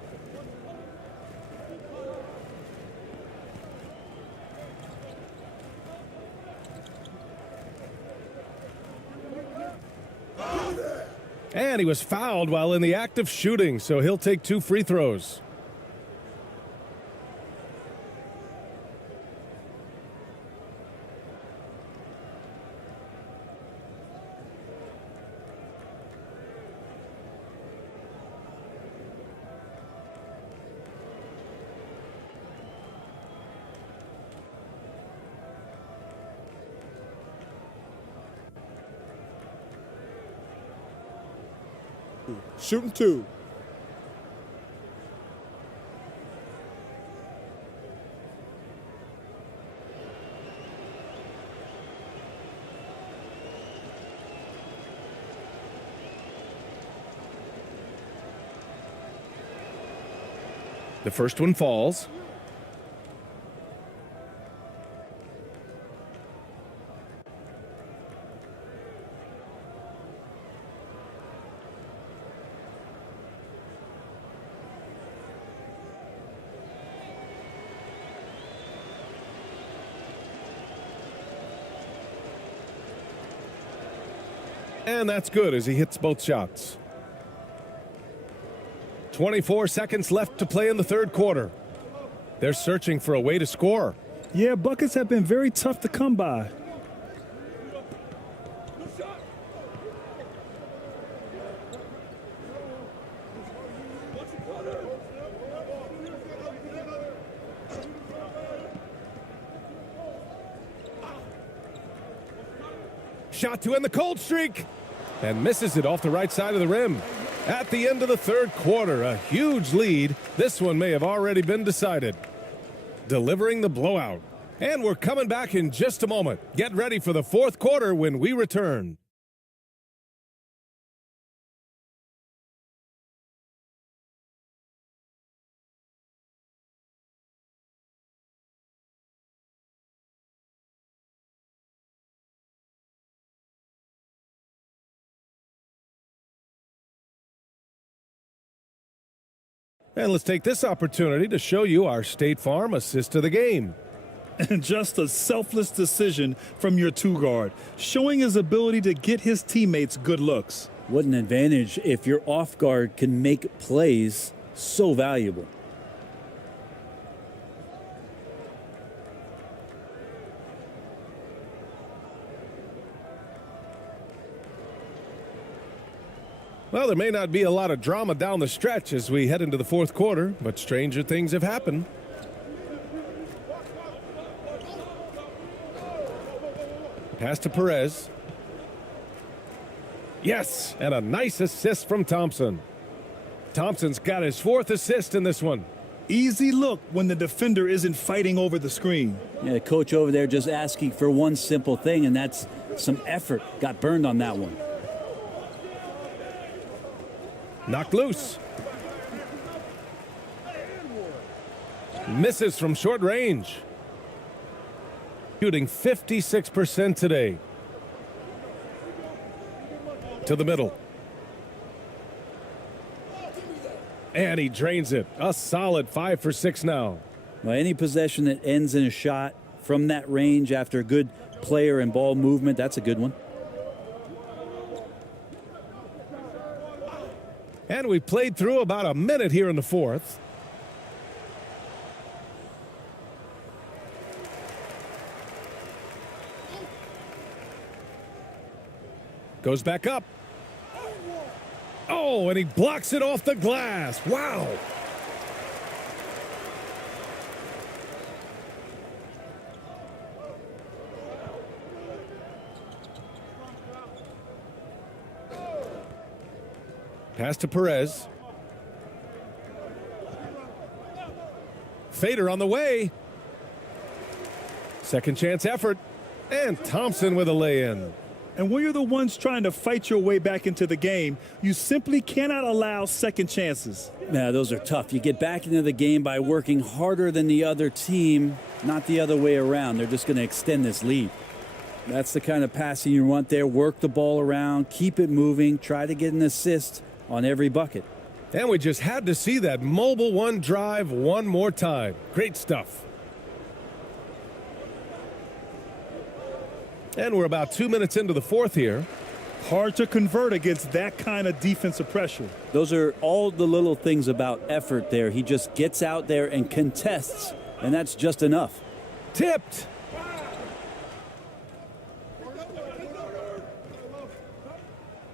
And he was fouled while in the act of shooting, so he'll take 2 free throws. Shooting 2. The first one falls. And that's good as he hits both shots. 24 seconds left to play in the third quarter. They're searching for a way to score. Yeah, buckets have been very tough to come by. Shot to end the cold streak. And misses it off the right side of the rim. At the end of the third quarter, a huge lead. This one may have already been decided. Delivering the blowout. And we're coming back in just a moment. Get ready for the fourth quarter when we return. And let's take this opportunity to show you our State Farm assist to the game. And just a selfless decision from your two-guard, showing his ability to get his teammates good looks. What an advantage if your off guard can make plays so valuable. Well, there may not be a lot of drama down the stretch as we head into the fourth quarter, but stranger things have happened. Pass to Perez. Yes, and a nice assist from Thompson. Thompson's got his 4th assist in this one. Easy look when the defender isn't fighting over the screen. Yeah, the coach over there just asking for one simple thing, and that's some effort. Got burned on that one. Knocked loose. Misses from short range. Shooting 56% today. To the middle. And he drains it. A solid 5 for 6 now. Well, any possession that ends in a shot from that range after good player and ball movement, that's a good one. And we played through about a minute here in the fourth. Goes back up. Oh, and he blocks it off the glass. Wow. Pass to Perez. Fader on the way. Second chance effort. And Thompson with a lay-in. And when you're the ones trying to fight your way back into the game, you simply cannot allow second chances. Yeah, those are tough. You get back into the game by working harder than the other team, not the other way around. They're just going to extend this lead. That's the kind of passing you want there. Work the ball around, keep it moving, try to get an assist on every bucket. And we just had to see that mobile one drive one more time. Great stuff. And we're about 2 minutes into the fourth here. Hard to convert against that kind of defensive pressure. Those are all the little things about effort there. He just gets out there and contests, and that's just enough. Tipped.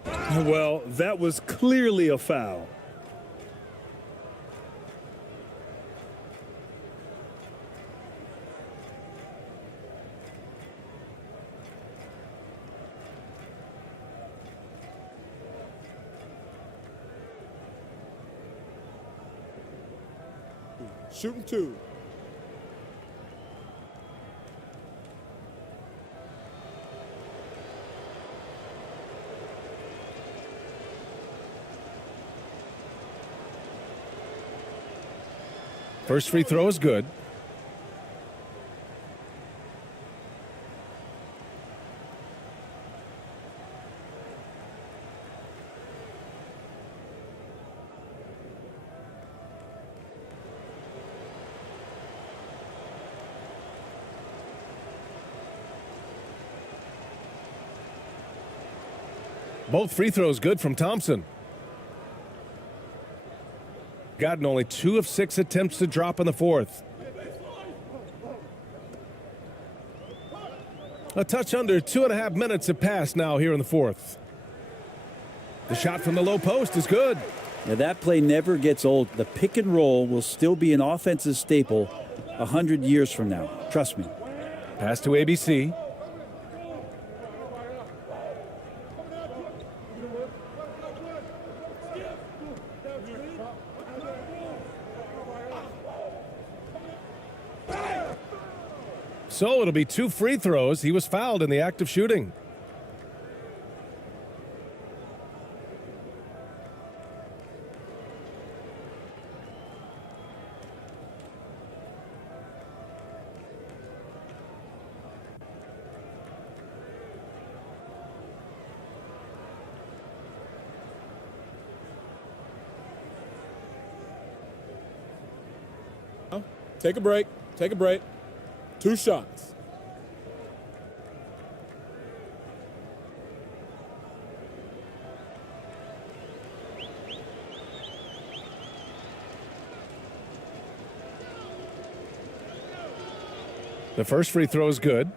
Well, that was clearly a foul. Shooting 2. First free throw is good. Both free throws good from Thompson. Gotten only 2 of 6 attempts to drop in the fourth. A touch under 2.5 minutes have passed now here in the fourth. The shot from the low post is good. Now that play never gets old. The pick and roll will still be an offensive staple 100 years from now. Trust me. Pass to ABC. So it'll be 2 free throws. He was fouled in the act of shooting. Take a break. Take a break. 2 shots. The first free throw is good.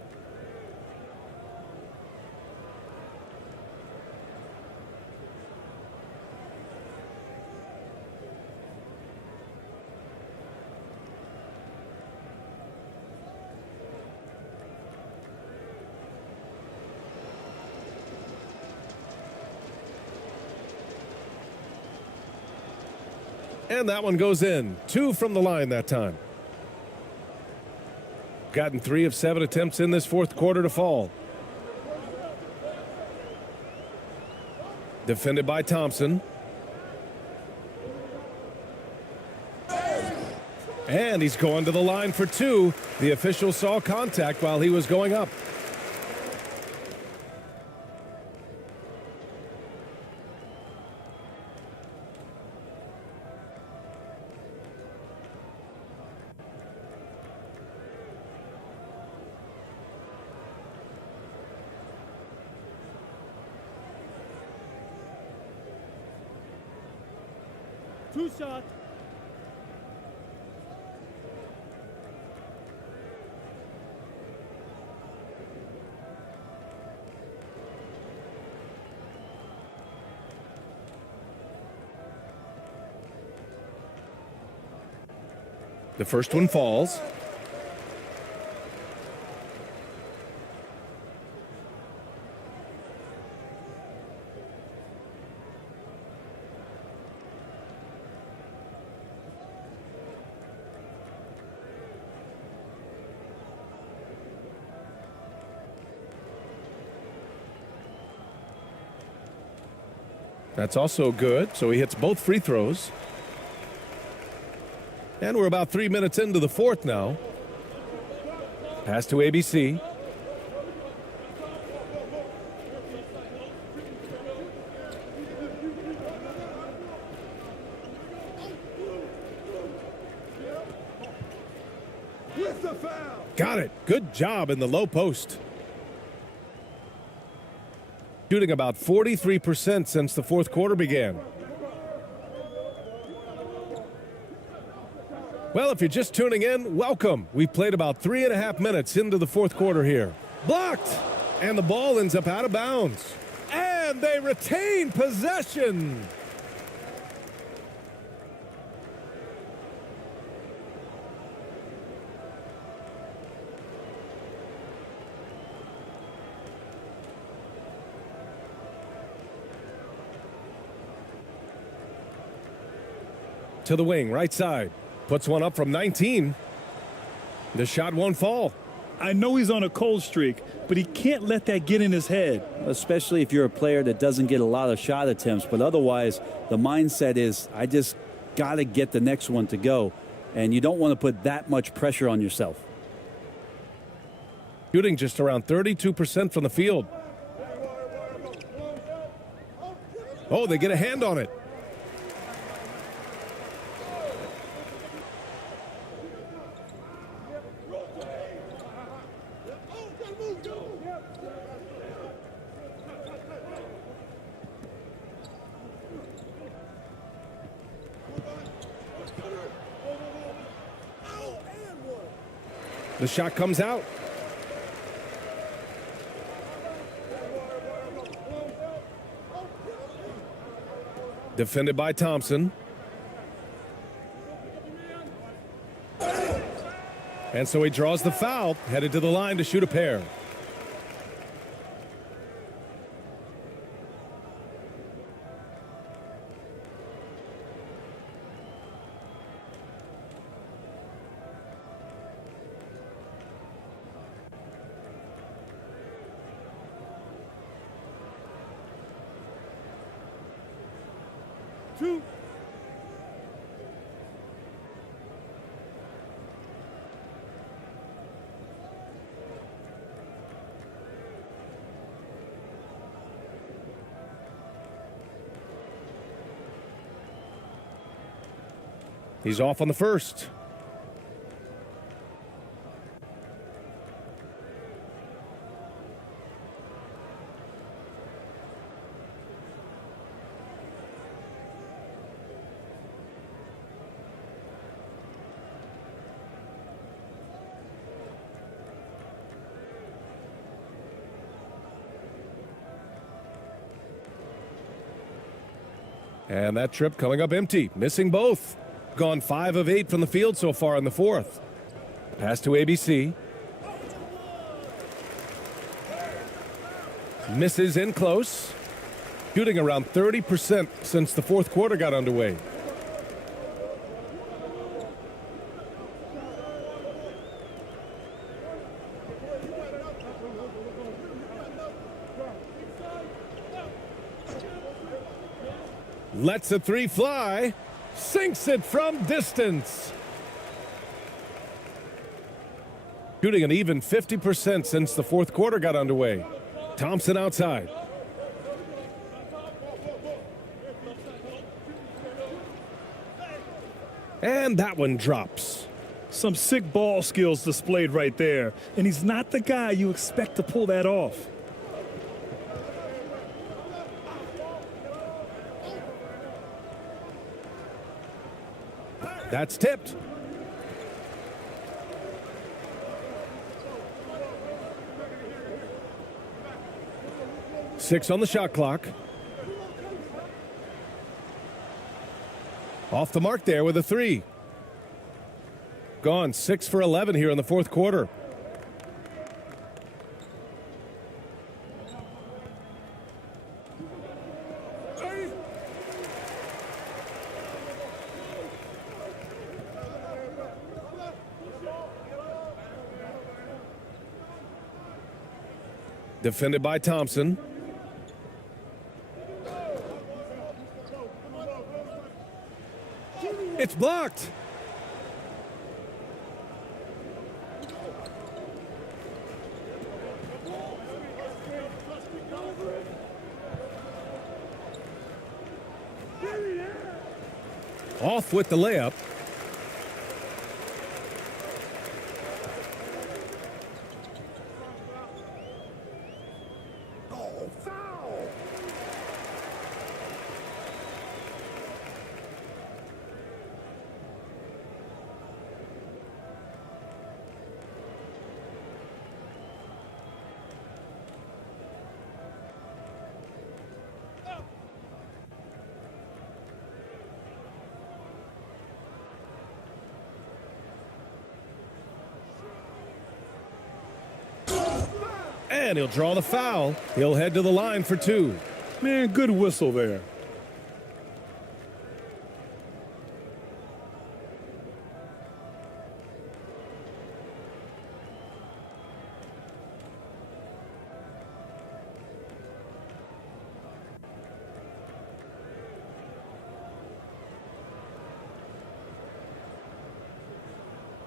And that one goes in. 2 from the line that time. Gotten 3 of 7 attempts in this fourth quarter to fall. Defended by Thompson. And he's going to the line for 2. The official saw contact while he was going up. Two shot. The first one falls. That's also good, so he hits both free throws. And we're about 3 minutes into the fourth now. Pass to ABC. Got it. Good job in the low post. Shooting about 43% since the fourth quarter began. Well, if you're just tuning in, welcome. We've played about 3.5 minutes into the fourth quarter here. Blocked! And the ball ends up out of bounds. And they retain possession. To the wing, right side. Puts one up from 19. The shot won't fall. I know he's on a cold streak, but he can't let that get in his head. Especially if you're a player that doesn't get a lot of shot attempts. But otherwise, the mindset is, I just got to get the next one to go. And you don't want to put that much pressure on yourself. Shooting just around 32% from the field. Oh, they get a hand on it. The shot comes out. Defended by Thompson. And so he draws the foul, headed to the line to shoot a pair. Two. He's off on the first. And that trip coming up empty, missing both. Gone 5 of 8 from the field so far in the fourth. Pass to ABC. Misses in close. Shooting around 30% since the fourth quarter got underway. Lets a three fly. Sinks it from distance. Shooting an even 50% since the fourth quarter got underway. Thompson outside. And that one drops. Some sick ball skills displayed right there. And he's not the guy you expect to pull that off. That's tipped. Six on the shot clock. Off the mark there with a three. Gone 6 for 11 here in the fourth quarter. Defended by Thompson. It's blocked. Off with the layup. And he'll draw the foul. He'll head to the line for two. Man, good whistle there.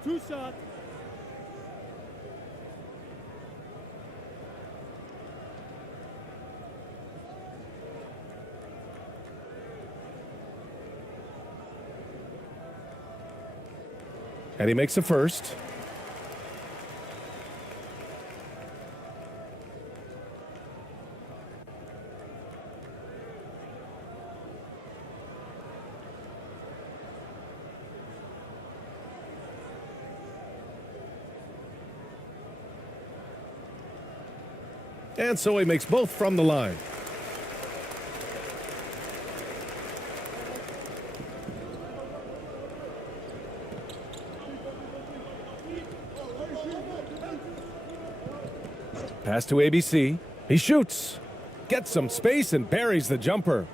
Two shots. And he makes the first. And so he makes both from the line. Pass to ABC. He shoots. Gets some space and buries the jumper.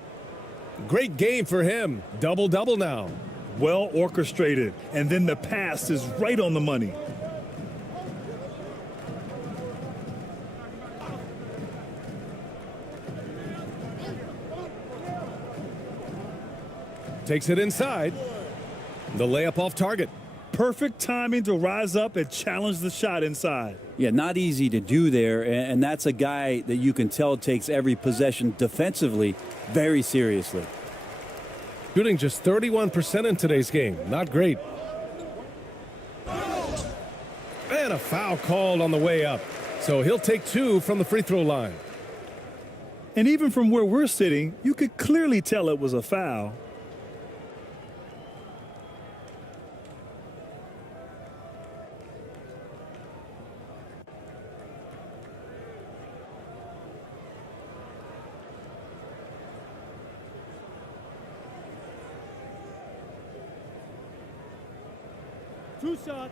Great game for him. Double-double now. Well orchestrated. And then the pass is right on the money. Takes it inside. The layup off target. Perfect timing to rise up and challenge the shot inside. Yeah, not easy to do there, and that's a guy that you can tell takes every possession defensively very seriously. Shooting just 31% in today's game. Not great. And a foul called on the way up. So he'll take two from the free throw line. And even from where we're sitting, you could clearly tell it was a foul. 2 shots.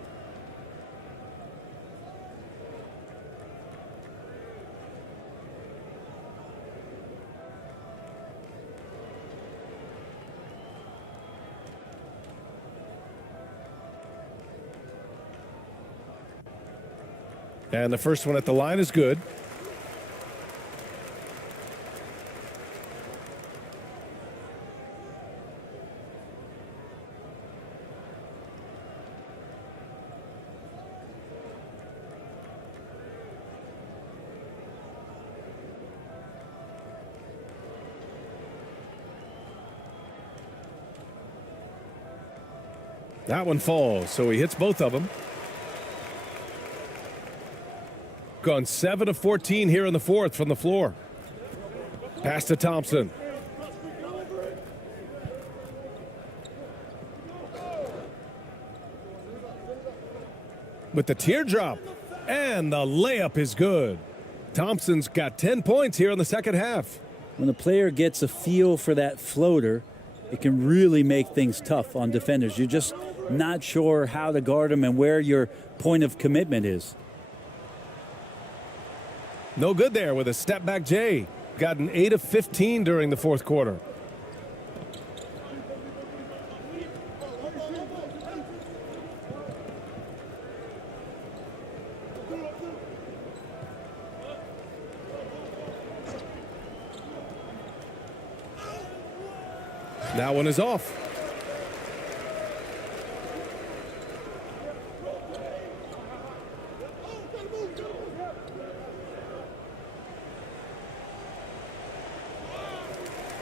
And the first one at the line is good. That one falls, so he hits both of them. Gone 7 of 14 here in the fourth from the floor. Pass to Thompson. With the teardrop, and the layup is good. Thompson's got 10 points here in the second half. When a player gets a feel for that floater, it can really make things tough on defenders. You're just not sure how to guard them and where your point of commitment is. No good there with a step back Jay. Got an 8 of 15 during the fourth quarter. That one is off.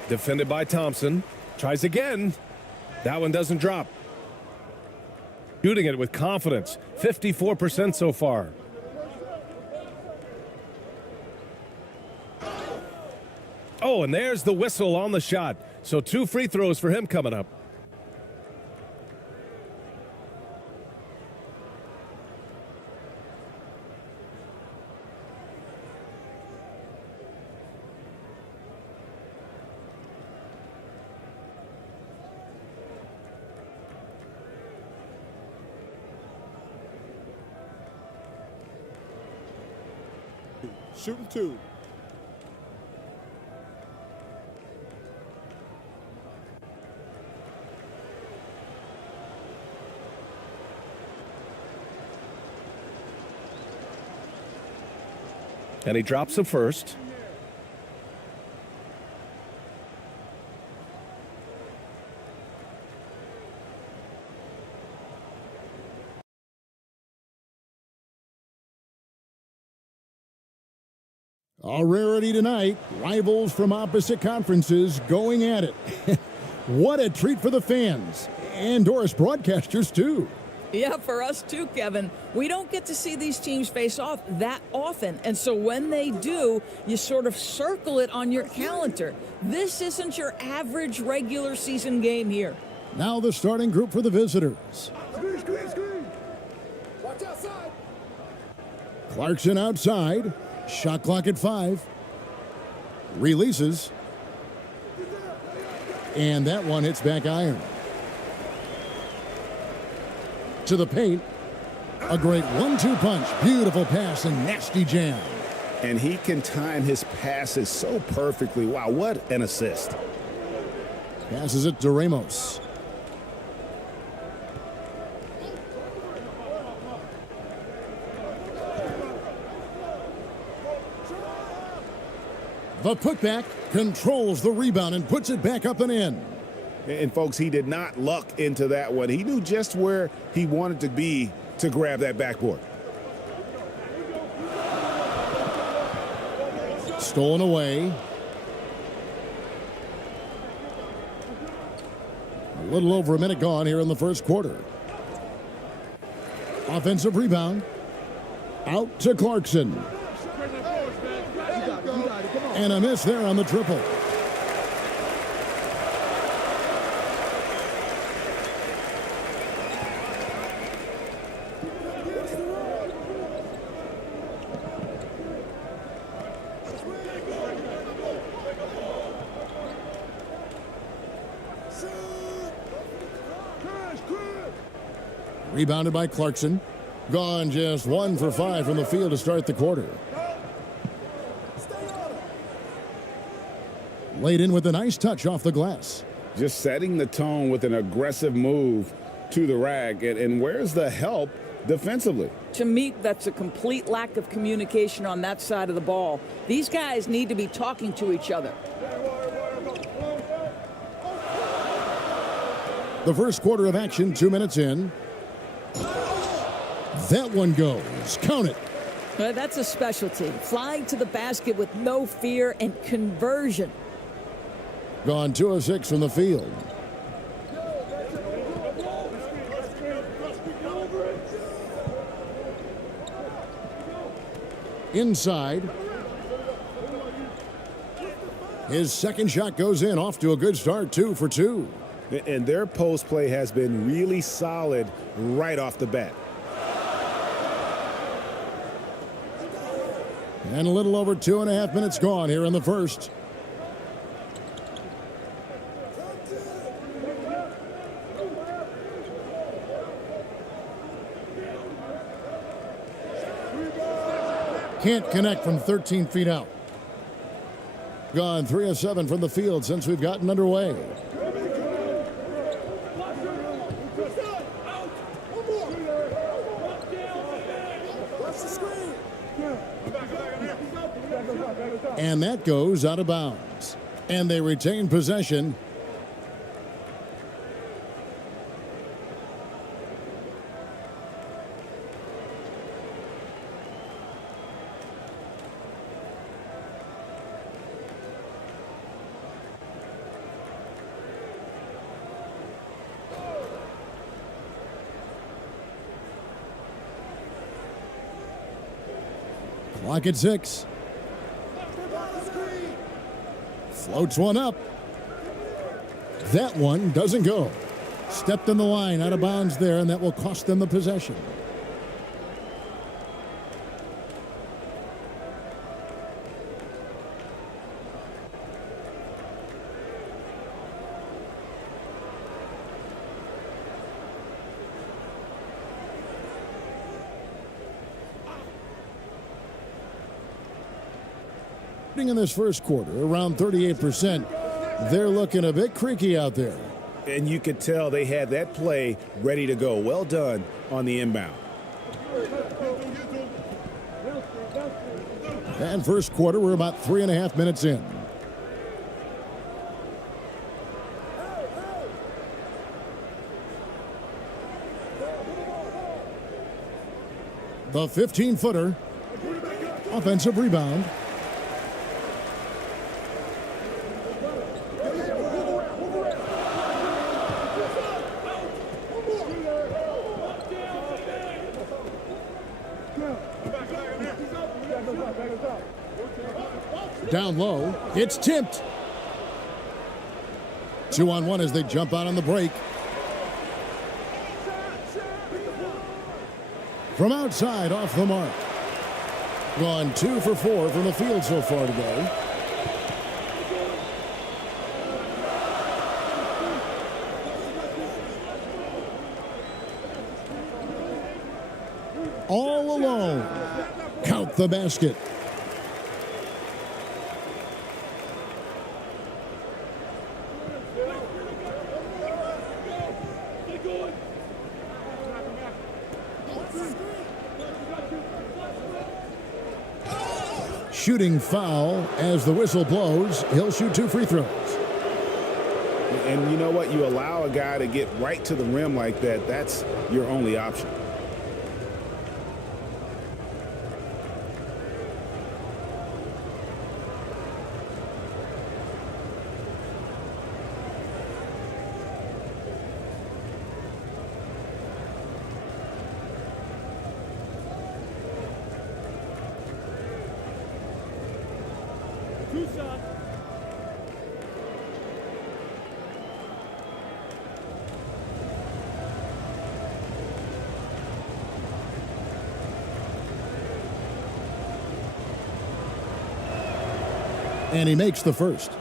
Defended by Thompson. Tries again. That one doesn't drop. Shooting it with confidence. 54% so far. Oh, and there's the whistle on the shot. So 2 free throws for him coming up. Shooting 2. And he drops the first. A rarity tonight, rivals from opposite conferences going at it. What a treat for the fans and Doris broadcasters too. Yeah, for us too, Kevin. We don't get to see these teams face off that often, and so when they do, you sort of circle it on your calendar. This isn't your average regular season game here. Now the starting group for the visitors. Screen. Watch outside. Clarkson outside. Shot clock at 5. Releases. And that one hits back iron. To the paint. A great 1-2 punch. Beautiful pass and nasty jam. And he can time his passes so perfectly. Wow, what an assist. Passes it to Ramos. The putback controls the rebound and puts it back up and in. And folks, he did not luck into that one. He knew just where he wanted to be to grab that backboard. Stolen away. A little over a minute gone here in the first quarter. Offensive rebound. Out to Clarkson. And a miss there on the triple. Rebounded by Clarkson. Gone just 1 for 5 from the field to start the quarter. Laid in with a nice touch off the glass. Just setting the tone with an aggressive move to the rack. And where's the help defensively? To me, that's a complete lack of communication on that side of the ball. These guys need to be talking to each other. The first quarter of action, 2 minutes in. That one goes. Count it. That's a specialty. Flying to the basket with no fear and conversion. Gone 2 of 6 from the field. Inside. His second shot goes in, off to a good start, 2 for 2. And their post play has been really solid right off the bat. And a little over 2.5 minutes gone here in the first. Can't connect from 13 feet out. Gone 3 of 7 from the field since we've gotten underway. And that goes out of bounds. And they retain possession. Clock at 6. Floats one up. That one doesn't go. Stepped in the line, out of bounds there, and that will cost them the possession. In this first quarter, around 38%. They're looking a bit creaky out there. And you could tell they had that play ready to go. Well done on the inbound. And first quarter, we're about 3.5 minutes in. The 15-footer. Offensive rebound. Down low, it's tipped. 2-on-1 as they jump out on the break. From outside, off the mark. Gone 2 for 4 from the field so far today. All alone. Count the basket. Shooting foul as the whistle blows. He'll shoot 2 free throws. And you know what? You allow a guy to get right to the rim like that. That's your only option. And he makes the first.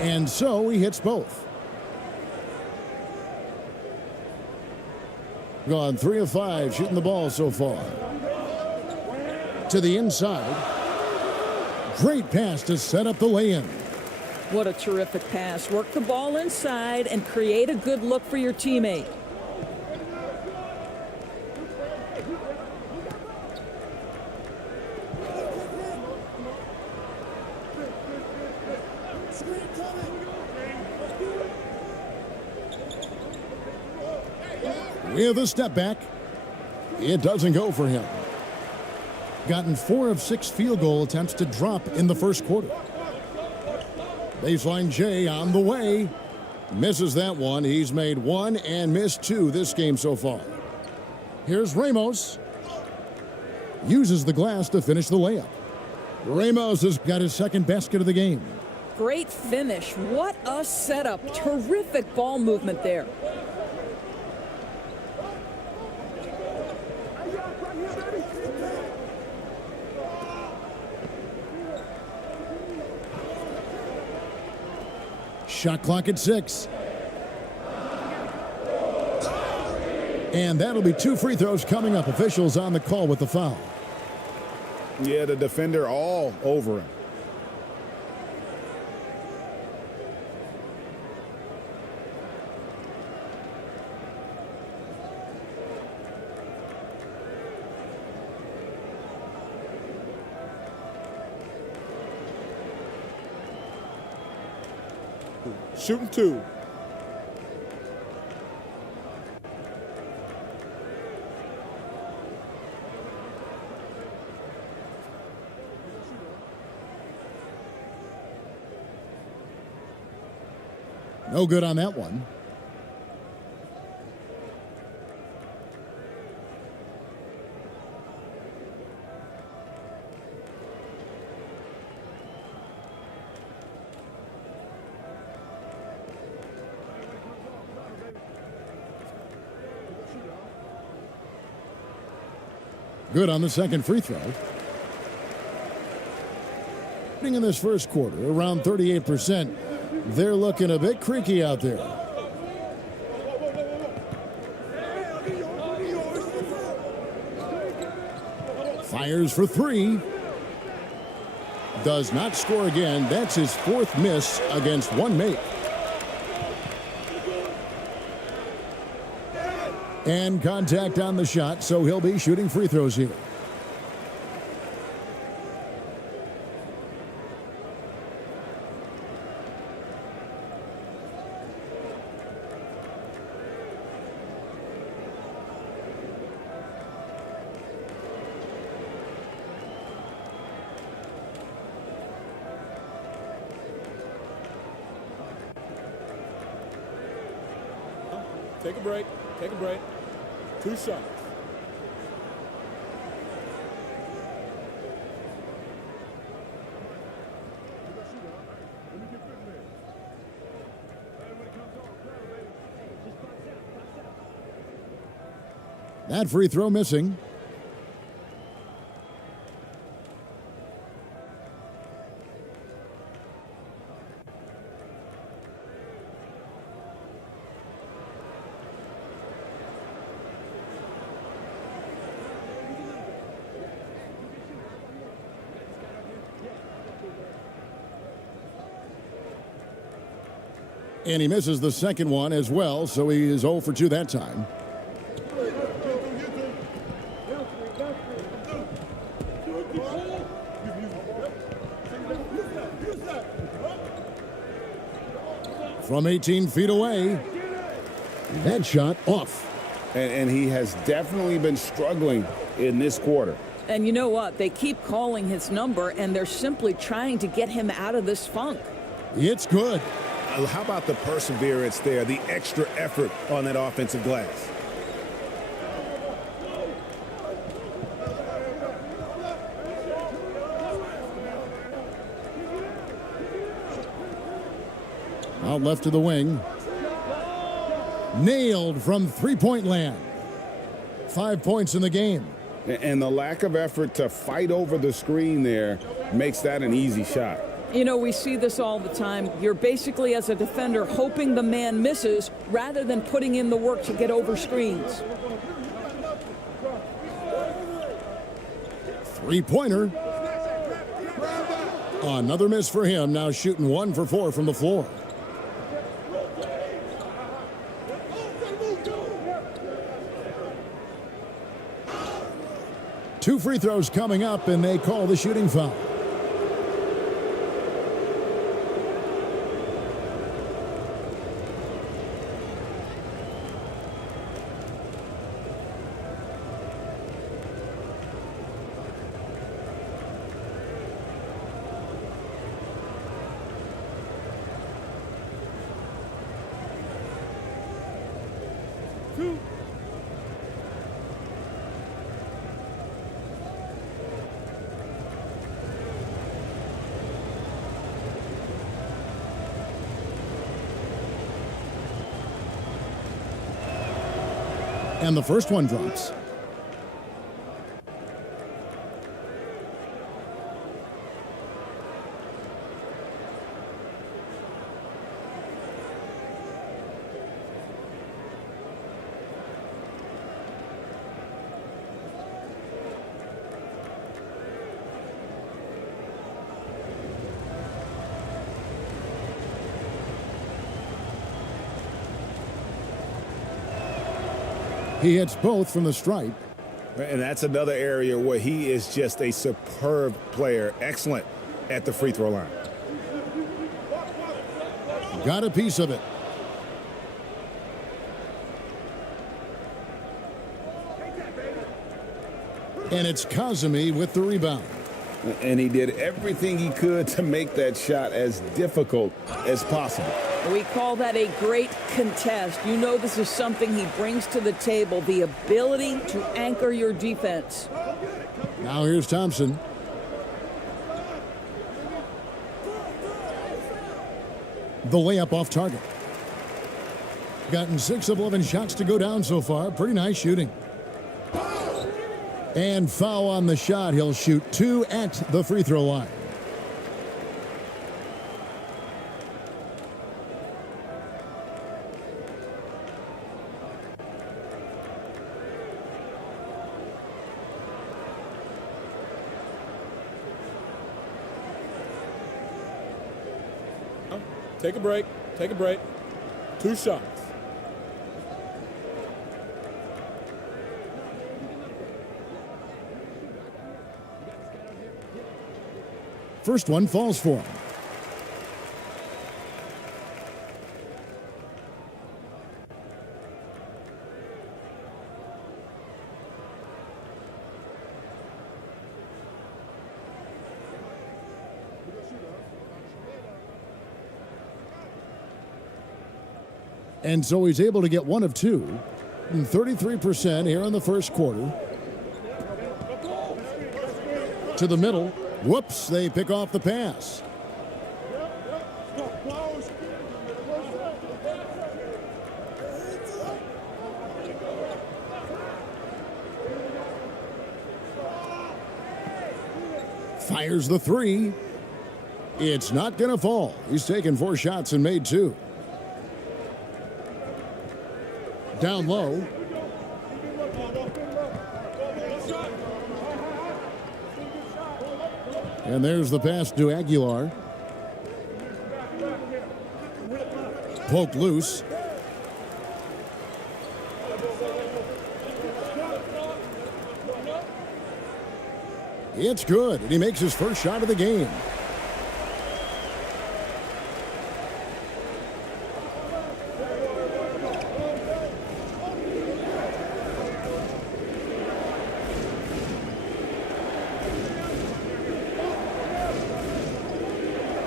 And so he hits both. Gone 3 of 5 shooting the ball so far. To the inside. Great pass to set up the lay-in. What a terrific pass. Work the ball inside and create a good look for your teammate. With a step back, it doesn't go for him. Gotten 4 of 6 field goal attempts to drop in the first quarter. Baseline J on the way. Misses that one. He's made 1 and missed 2 this game so far. Here's Ramos. Uses the glass to finish the layup. Ramos has got his second basket of the game. Great finish. What a setup. Terrific ball movement there. Shot clock at 6. And that'll be 2 free throws coming up. Officials on the call with the foul. Yeah, the defender all over him. Shooting 2. No good on that one. Good on the second free throw. In this first quarter, around 38%. They're looking a bit creaky out there. Fires for 3. Does not score again. That's his 4th miss against 1 make. And contact on the shot, so he'll be shooting free throws here. Take a break. Take a break. 2 shots. That free throw missing. And he misses the second one as well, so he is 0 for 2 that time. From 18 feet away, that shot off. And he has definitely been struggling in this quarter. And you know what? They keep calling his number, and they're simply trying to get him out of this funk. It's good. How about the perseverance there, the extra effort on that offensive glass? Out left to the wing. Nailed from three-point land. 5 points in the game. And the lack of effort to fight over the screen there makes that an easy shot. You know, we see this all the time. You're basically, as a defender, hoping the man misses rather than putting in the work to get over screens. Three-pointer. Another miss for him. Now shooting 1 for 4 from the floor. Two free throws coming up, and they call the shooting foul. And the first one drops. He hits both from the stripe. And that's another area where he is just a superb player. Excellent at the free throw line. Got a piece of it. And it's Kazemi with the rebound. And he did everything he could to make that shot as difficult as possible. We call that a great contest. You know this is something he brings to the table, the ability to anchor your defense. Now here's Thompson. The layup off target. Gotten 6 of 11 shots to go down so far. Pretty nice shooting. And foul on the shot. He'll shoot 2 at the free throw line. Take a break. Take a break. 2 shots. First one falls for him. And so he's able to get 1 of 2. 33% here in the first quarter. To the middle. Whoops, they pick off the pass. Fires the 3. It's not going to fall. He's taken 4 shots and made 2. Down low. And there's the pass to Aguilar. Poked loose. It's good, and he makes his first shot of the game.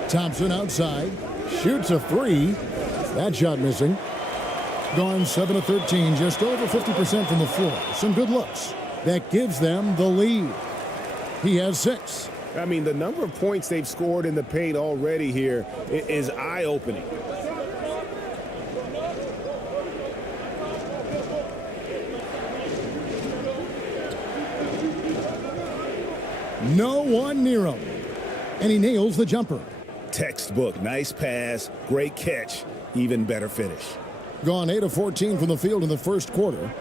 Thompson outside, shoots a 3. That shot missing. Gone 7 of 13, just over 50% from the floor. Some good looks. That gives them the lead. He has 6. I mean, the number of points they've scored in the paint already here is eye-opening. No one near him. And he nails the jumper. textbook. Nice pass, great catch, even better finish. Gone 8 of 14 from the field in the first quarter.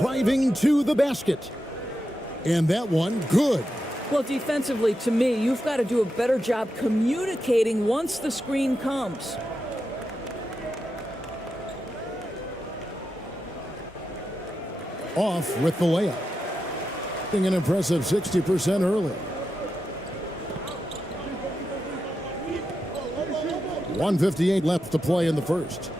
Driving to the basket. And that one, good. Well, defensively, to me, you've got to do a better job communicating once the screen comes. Off with the layup. An impressive 60% early. 1:58 left to play in the first.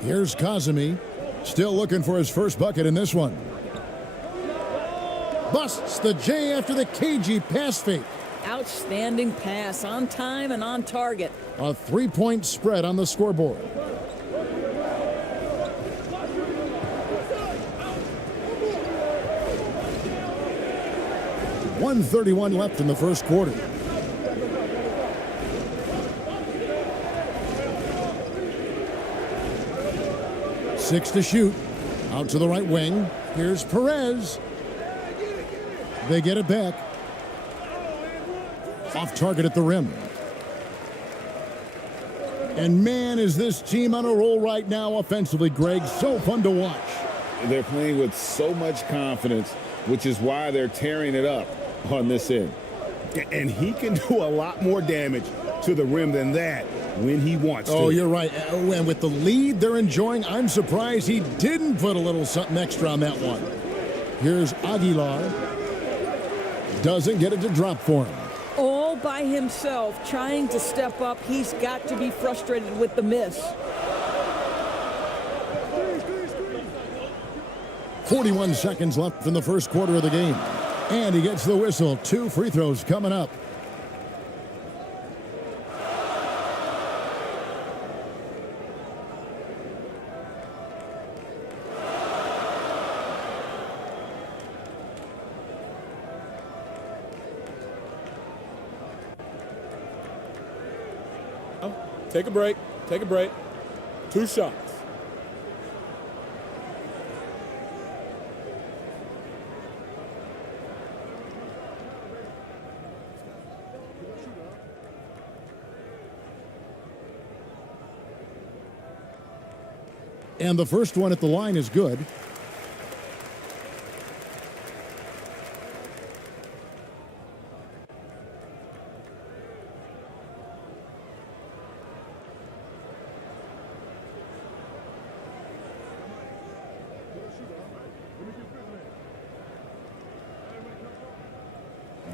Here's Kazemi, still looking for his first bucket in this one. Busts the J after the cagey pass fake. Outstanding pass, on time and on target. A 3-point spread on the scoreboard. .131 left in the first quarter. Six to shoot. Out to the right wing. Here's Perez. They get it back. Off target at the rim. And man, is this team on a roll right now offensively, Greg. So fun to watch. They're playing with so much confidence, which is why they're tearing it up on this end. And he can do a lot more damage to the rim than that when he wants to. Oh, you're right. And with the lead they're enjoying, I'm surprised he didn't put a little something extra on that one. Here's Aguilar. Doesn't get it to drop for him. All by himself, trying to step up. He's got to be frustrated with the miss. 41 seconds left in the first quarter of the game. And he gets the whistle. 2 free throws coming up. Take a break. Take a break. 2 shots. And the first one at the line is good.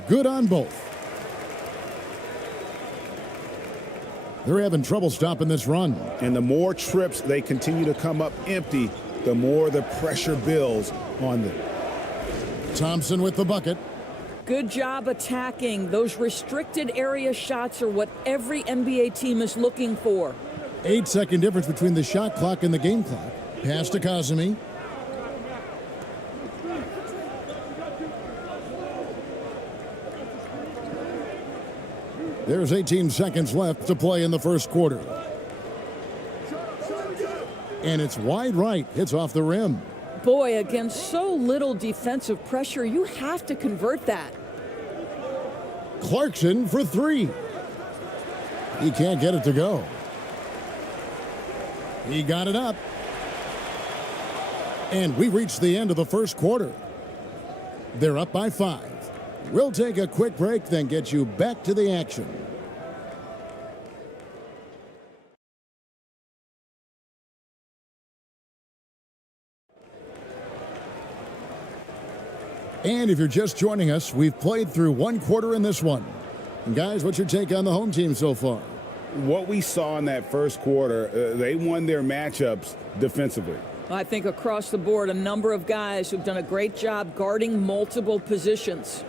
Good on both. They're having trouble stopping this run. And the more trips they continue to come up empty, the more the pressure builds on them. Thompson with the bucket. Good job attacking. Those restricted area shots are what every NBA team is looking for. 8-second difference between the shot clock and the game clock. Pass to Kazemi. There's 18 seconds left to play in the first quarter. And it's wide right. It's off the rim. Boy, against so little defensive pressure, you have to convert that. Clarkson for 3. He can't get it to go. He got it up. And we reached the end of the first quarter. They're up by 5. We'll take a quick break, then get you back to the action. And if you're just joining us, we've played through 1 quarter in this one. And guys, what's your take on the home team so far? What we saw in that first quarter, they won their matchups defensively. I think across the board, a number of guys who've done a great job guarding multiple positions.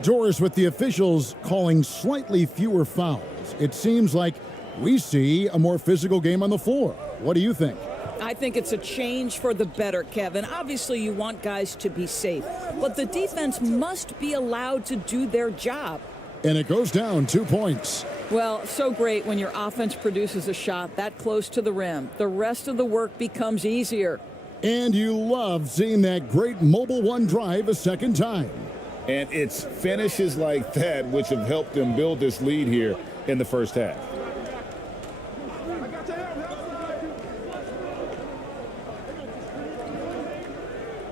Doris, with the officials calling slightly fewer fouls, it seems like we see a more physical game on the floor. What do you think? I think it's a change for the better, Kevin. Obviously, you want guys to be safe, but the defense must be allowed to do their job. And it goes down 2 points. Well, so great when your offense produces a shot that close to the rim. The rest of the work becomes easier. And you love seeing that great mobile one drive a second time. And it's finishes like that which have helped them build this lead here in the first half.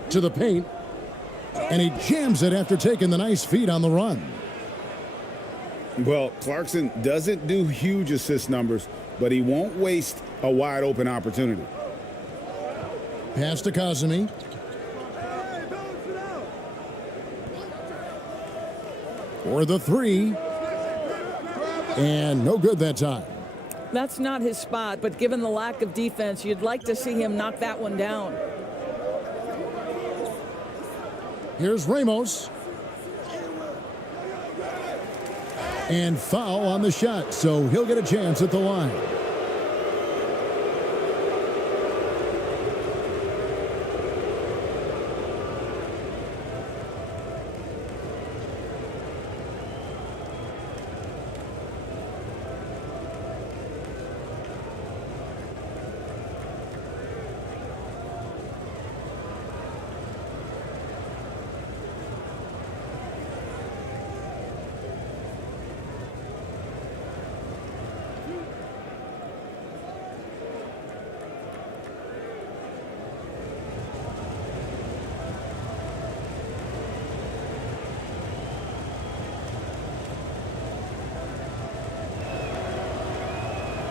To the paint. And he jams it after taking the nice feed on the run. Well, Clarkson doesn't do huge assist numbers, but he won't waste a wide open opportunity. Pass to Kazemi. For the three. And no good that time. That's not his spot, but given the lack of defense, you'd like to see him knock that one down. Here's Ramos. And foul on the shot, so he'll get a chance at the line.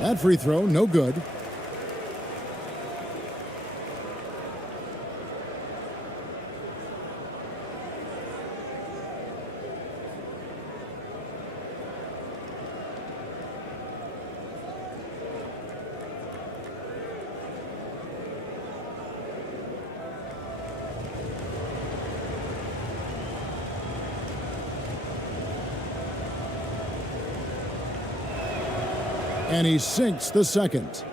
That free throw, no good. And he sinks the second.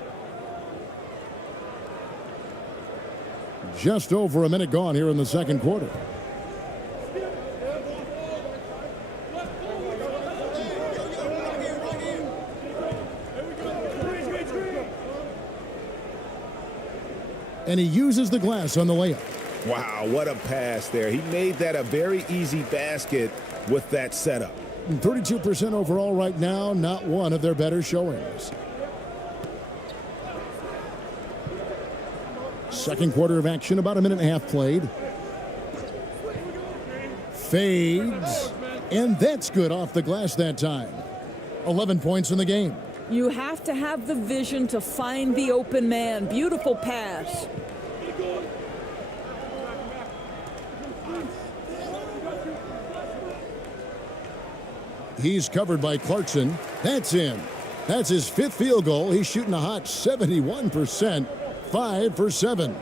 Just over a minute gone here in the second quarter. And he uses the glass on the layup. Wow, what a pass there. He made that a very easy basket with that setup. 32% overall right now, not one of their better showings. Second quarter of action, about a minute and a half played. Fades, and that's good off the glass that time. 11 points in the game. You have to have the vision to find the open man. Beautiful pass. He's covered by Clarkson. That's in. That's his fifth field goal. He's shooting a hot 71%, 5 for 7.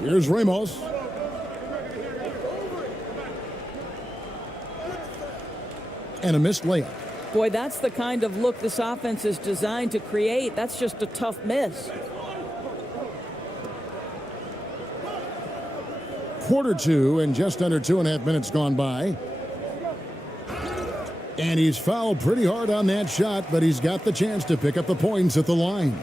Here's Ramos. And a missed layup. Boy, that's the kind of look this offense is designed to create. That's just a tough miss. Quarter two and just under 2.5 minutes gone by. And he's fouled pretty hard on that shot, but he's got the chance to pick up the points at the line.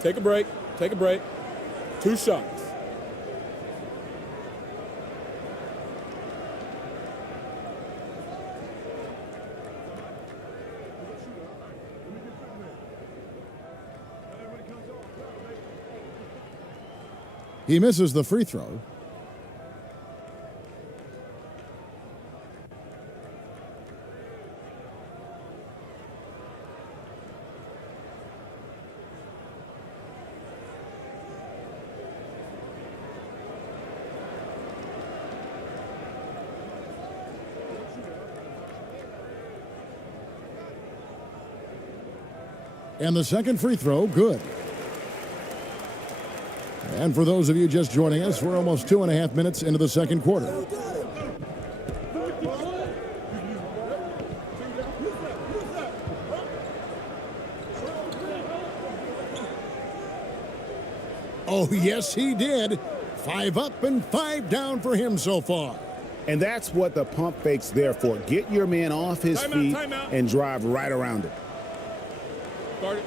Take a break. Take a break. 2 shots. He misses the free throw. And the second free throw, good. And for those of you just joining us, we're almost 2.5 minutes into the second quarter. Oh, yes, he did. 5 up and 5 down for him so far. And that's what the pump fake's there for. Get your man off his feet and drive right around it. Guard it.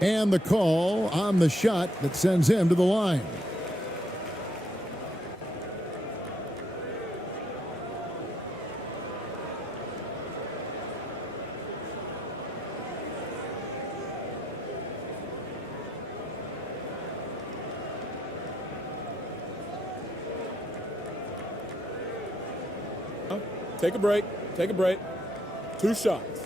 And the call on the shot that sends him to the line. Take a break. Take a break. 2 shots.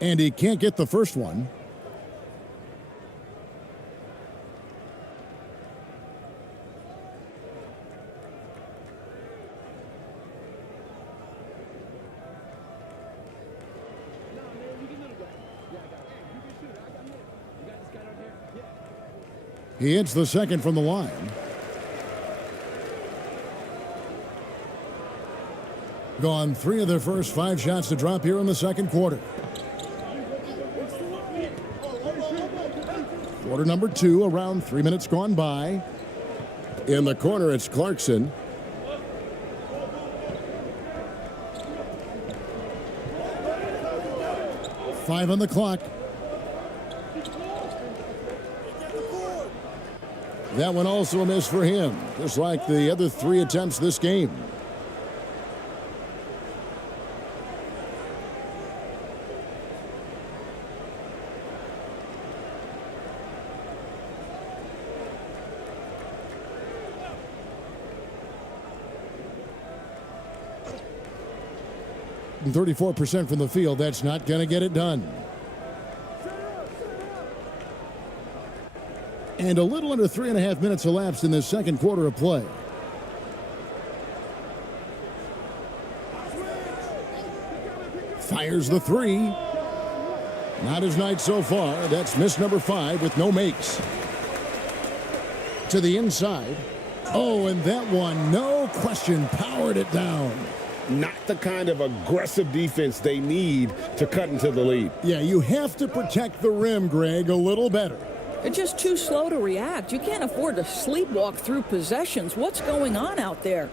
And he can't get the first one. He hits the second from the line. Gone 3 of their first 5 shots to drop here in the second quarter. Quarter number 2, around 3 minutes gone by. In the corner, it's Clarkson. Five on the clock. That one also a miss for him, just like the other 3 attempts this game. And 34% from the field, that's not going to get it done. And a little under 3.5 minutes elapsed in this second quarter of play. Fires the 3. Not his night so far. That's miss number 5 with no makes. To the inside. Oh, and that one, no question, powered it down. Not the kind of aggressive defense they need to cut into the lead. Yeah, you have to protect the rim, Greg, a little better. They're just too slow to react. You can't afford to sleepwalk through possessions. What's going on out there?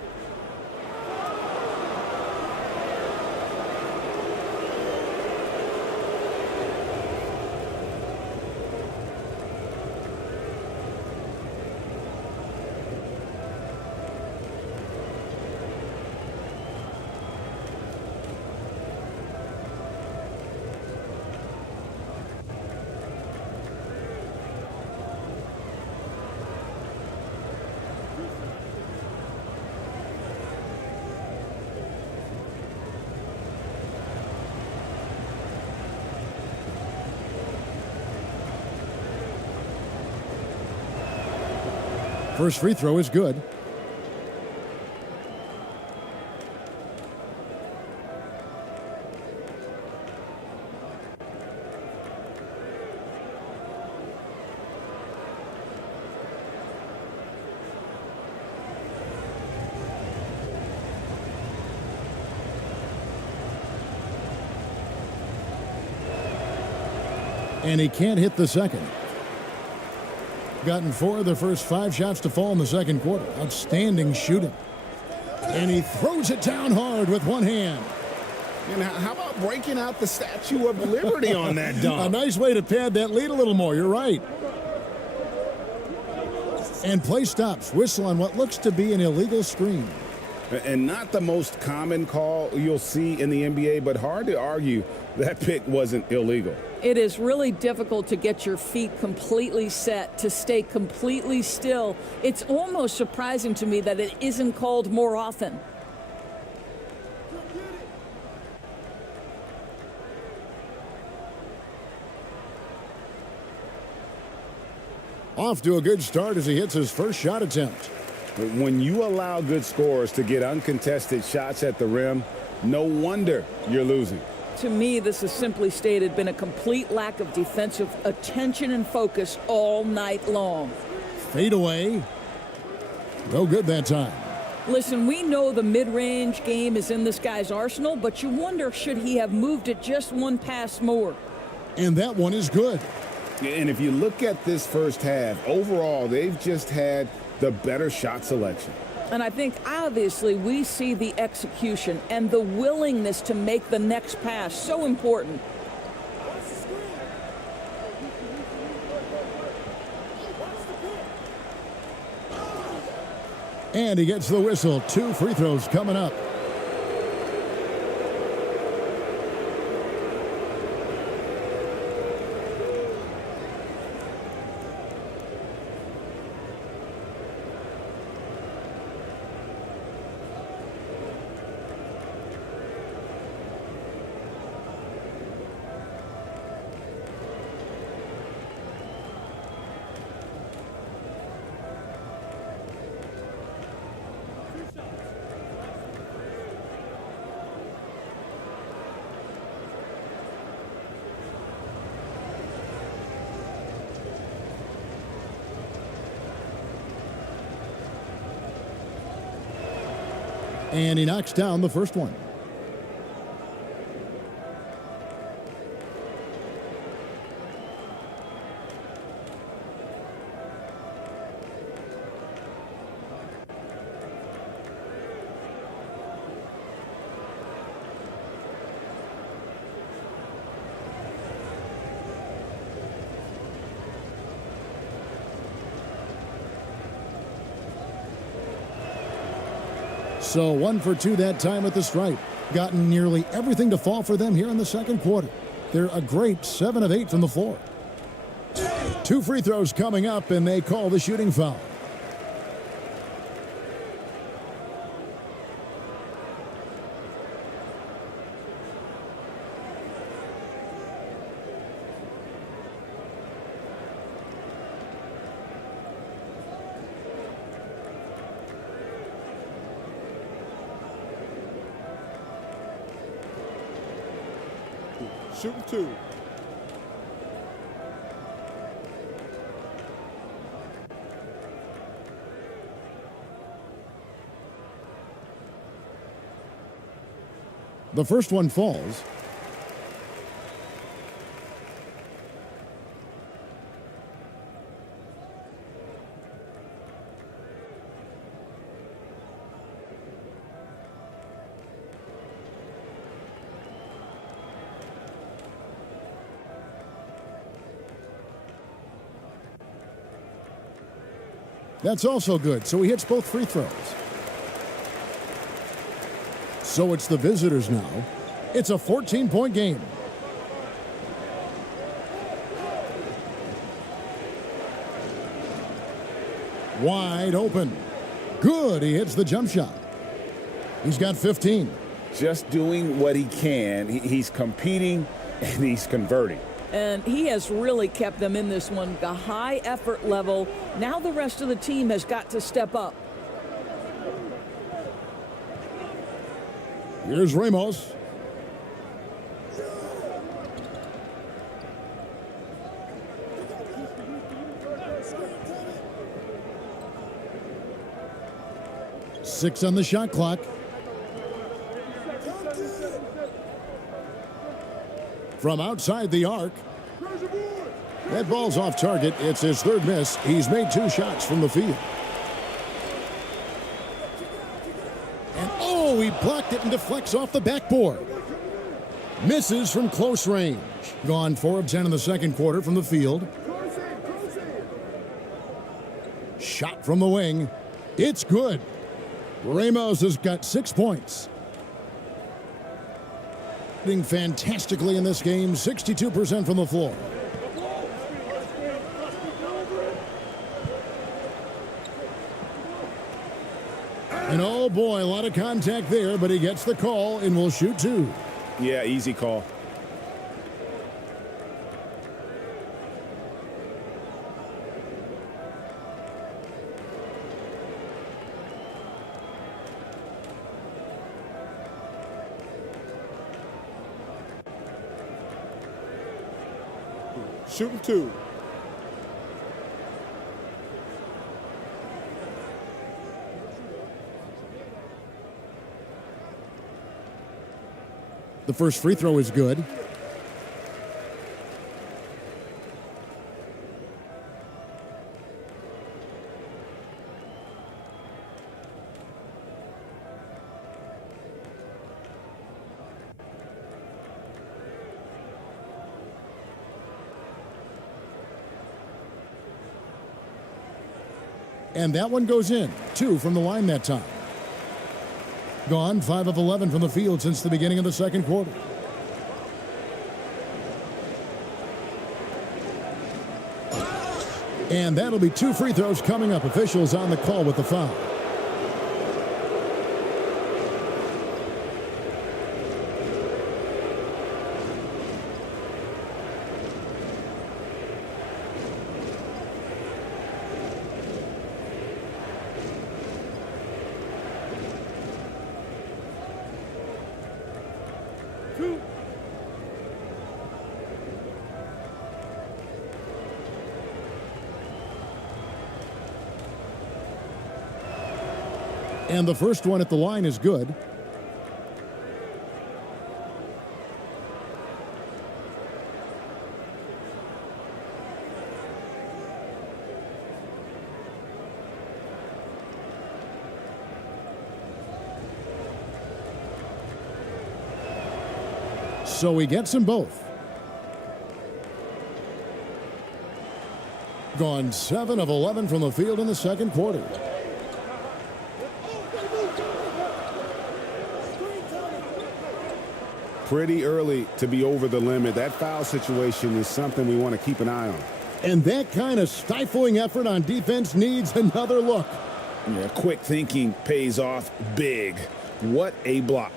First free throw is good. And he can't hit the second. Gotten 4 of the first 5 shots to fall in the second quarter. Outstanding shooting. And he throws it down hard with one hand. And how about breaking out the Statue of Liberty on that dunk? A nice way to pad that lead a little more. You're right. And play stops. Whistle on what looks to be an illegal screen. And not the most common call you'll see in the NBA, but hard to argue that pick wasn't illegal. It is really difficult to get your feet completely set, to stay completely still. It's almost surprising to me that it isn't called more often. Off to a good start as he hits his first shot attempt. When you allow good scorers to get uncontested shots at the rim, no wonder you're losing. To me, this has simply stated been a complete lack of defensive attention and focus all night long. Fade away. No good that time. Listen, we know the mid-range game is in this guy's arsenal, but you wonder, should he have moved it just one pass more? And that one is good. And if you look at this first half, overall, they've just had the better shot selection. And I think, obviously, we see the execution and the willingness to make the next pass so important. And he gets the whistle. 2 free throws coming up. And he knocks down the first one. So 1 for 2 that time at the stripe. Gotten nearly everything to fall for them here in the second quarter. They're a great 7 of 8 from the floor. 2 free throws coming up, and they call the shooting foul. Shooting 2. The first one falls. That's also good, so he hits both free throws. So it's the visitors now. It's a 14-point game. Wide open. Good, he hits the jump shot. He's got 15. Just doing what he can. He's competing and he's converting. And he has really kept them in this one, a high effort level. Now the rest of the team has got to step up. Here's Ramos. Six on the shot clock. From outside the arc. That ball's off target. It's his third miss. He's made 2 shots from the field. And oh, he blocked it and deflects off the backboard. Misses from close range. Gone 4 of 10 in the second quarter from the field. Shot from the wing. It's good. Ramos has got 6 points. Fantastically in this game, 62% from the floor. And oh boy, a lot of contact there, but he gets the call and will shoot 2. Yeah, easy call. Shooting 2. The first free throw is good. And that one goes in. 2 from the line that time. Gone 5 of 11 from the field since the beginning of the second quarter. And that'll be 2 free throws coming up. Officials on the call with the foul. And the first one at the line is good. So he gets them both. Gone 7 of 11 from the field in the second quarter. Pretty early to be over the limit. That foul situation is something we want to keep an eye on. And that kind of stifling effort on defense needs another look. Yeah, quick thinking pays off big. What a block.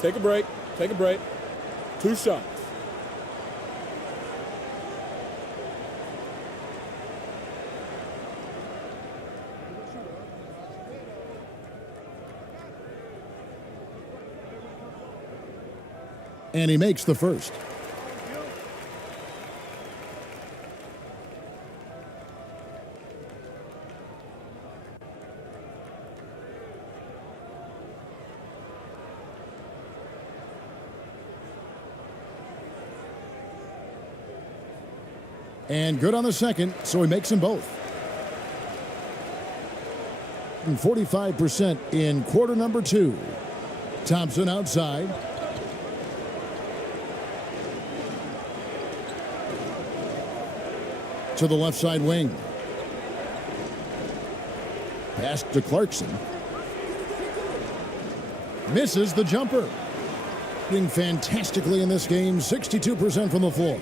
Take a break. Take a break. 2 shots. And he makes the first. And good on the second, so he makes them both. And 45% in quarter number 2. Thompson outside. To the left side wing. Pass to Clarkson. Misses the jumper. Doing fantastically in this game, 62% from the floor.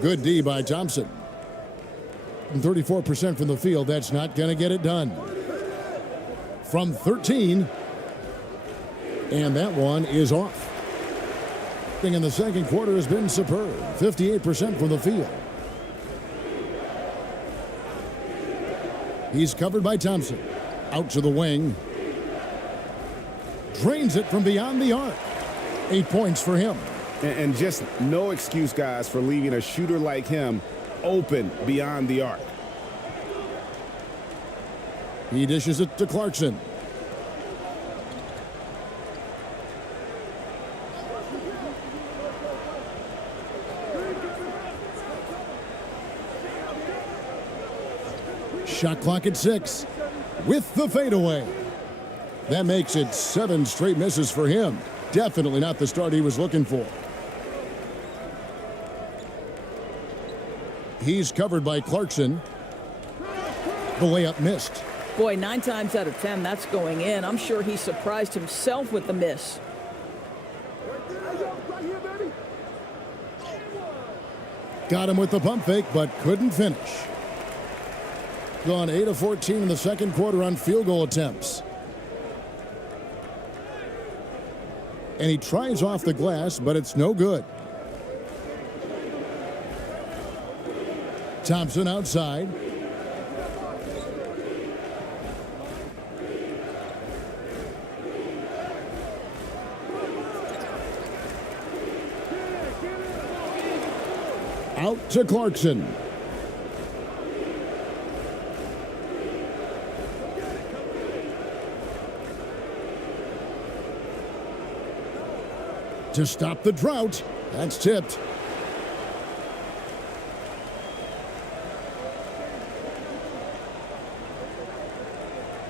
Good D by Thompson. 34% from the field. That's not going to get it done. From 13. And that one is off. In the second quarter has been superb. 58% from the field. He's covered by Thompson. Out to the wing. Drains it from beyond the arc. 8 points for him. And just no excuse, guys, for leaving a shooter like him open beyond the arc. He dishes it to Clarkson. Shot clock at 6 with the fadeaway. That makes it 7 straight misses for him. Definitely not the start he was looking for. He's covered by Clarkson. The layup missed. Boy, 9 times out of 10, that's going in. I'm sure he surprised himself with the miss. Got him with the pump fake, but couldn't finish. Gone 8 of 14 in the second quarter on field goal attempts. And he tries off the glass, but it's no good. Thompson outside. Out to Clarkson. To stop the drought. That's tipped.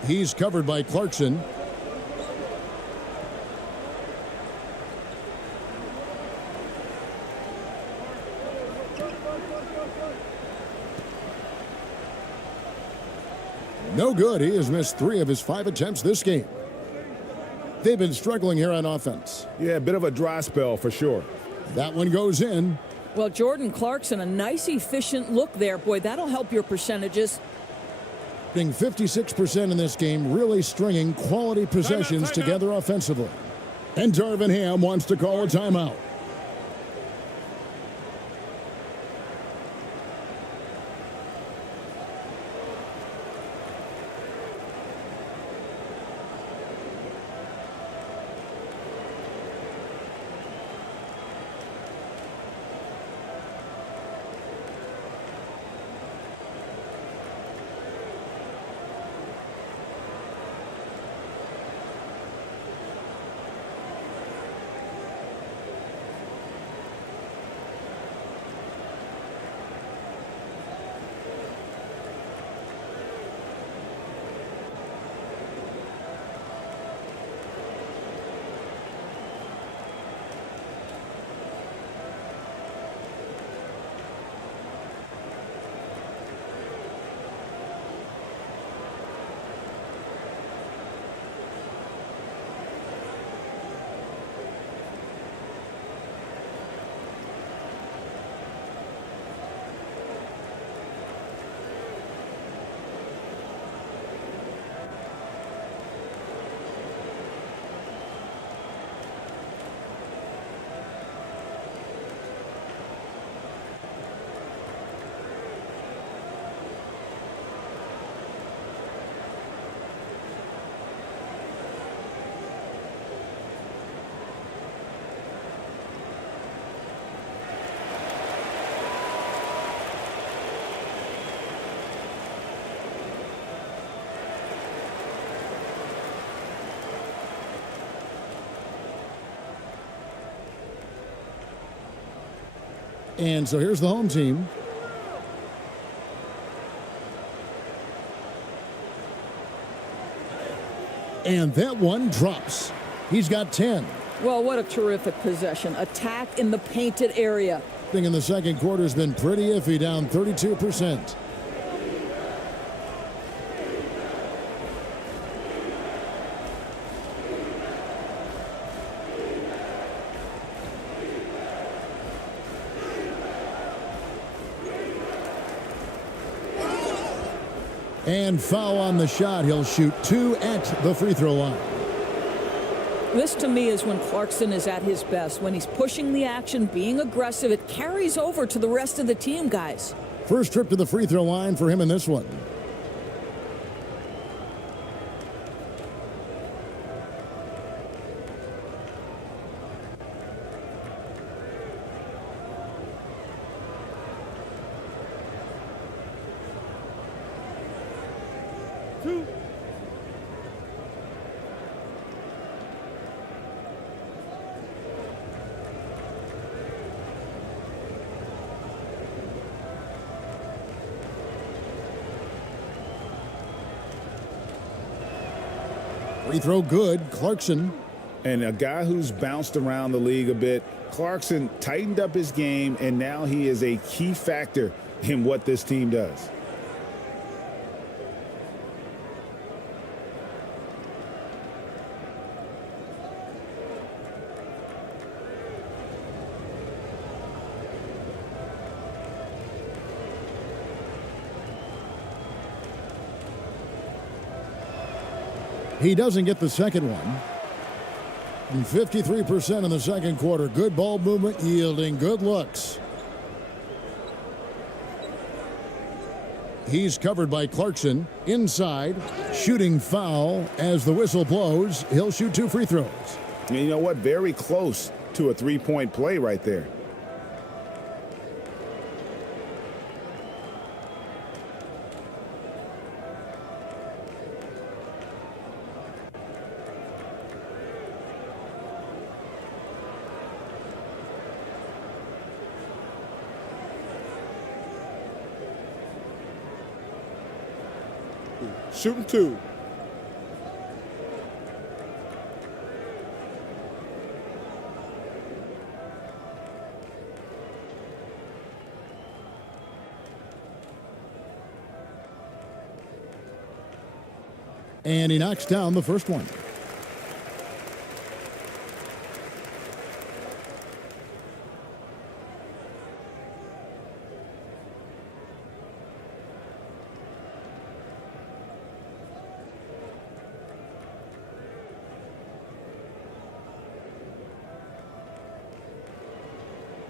He's covered by Clarkson. No good. He has missed 3 of his 5 attempts this game. They've been struggling here on offense. Yeah, a bit of a dry spell for sure. That one goes in. Well, Jordan Clarkson, a nice, efficient look there. Boy, that'll help your percentages. Being 56% in this game, really stringing quality possessions together offensively. And Darvin Ham wants to call a timeout. And so here's the home team. And that one drops. He's got 10. Well, what a terrific possession. Attack in the painted area. Thing in the second quarter has been pretty iffy, down 32%. And foul on the shot. He'll shoot 2 at the free throw line. This, to me, is when Clarkson is at his best. When he's pushing the action, being aggressive, it carries over to the rest of the team, guys. First trip to the free throw line for him in this one. Free throw good. Clarkson. And a guy who's bounced around the league a bit, Clarkson tightened up his game, and now he is a key factor in what this team does. He doesn't get the second one. And 53% in the second quarter. Good ball movement, yielding good looks. He's covered by Clarkson. Inside, shooting foul as the whistle blows. He'll shoot 2 free throws. And you know what? Very close to a three-point play right there. Shooting 2. And he knocks down the first one.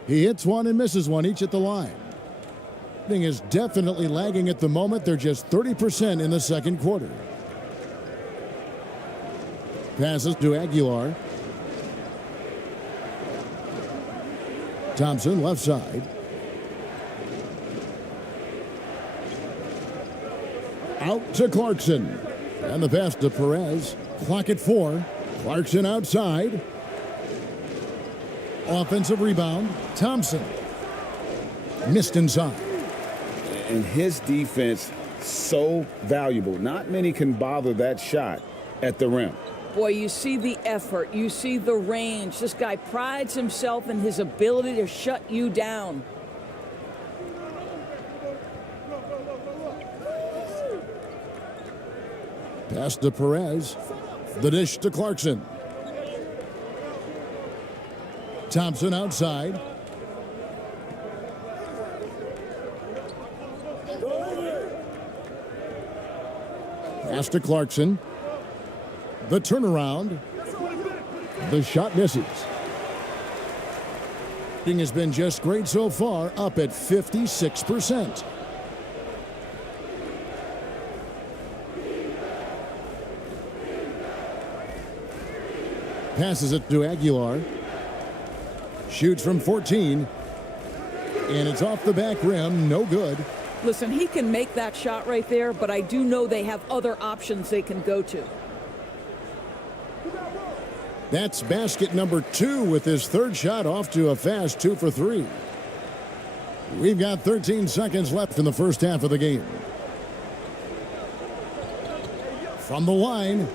He hits one and misses one, each at the line. Thing is definitely lagging at the moment. They're just 30% in the second quarter. Passes to Aguilar. Thompson, left side. Out to Clarkson. And the pass to Perez. Clock at 4. Clarkson outside. Offensive rebound. Thompson. Missed inside. And his defense, so valuable. Not many can bother that shot at the rim. Boy, you see the effort. You see the range. This guy prides himself in his ability to shut you down. Pass to Perez. The dish to Clarkson. Thompson outside. Pass to Clarkson. The turnaround. The shot misses. Thing has been just great so far, up at 56%. Passes it to Aguilar. Shoots from 14. And it's off the back rim. No good. Listen, he can make that shot right there, but I do know they have other options they can go to. That's basket number 2 with his third shot off to a fast 2 for 3. We've got 13 seconds left in the first half of the game. From the line,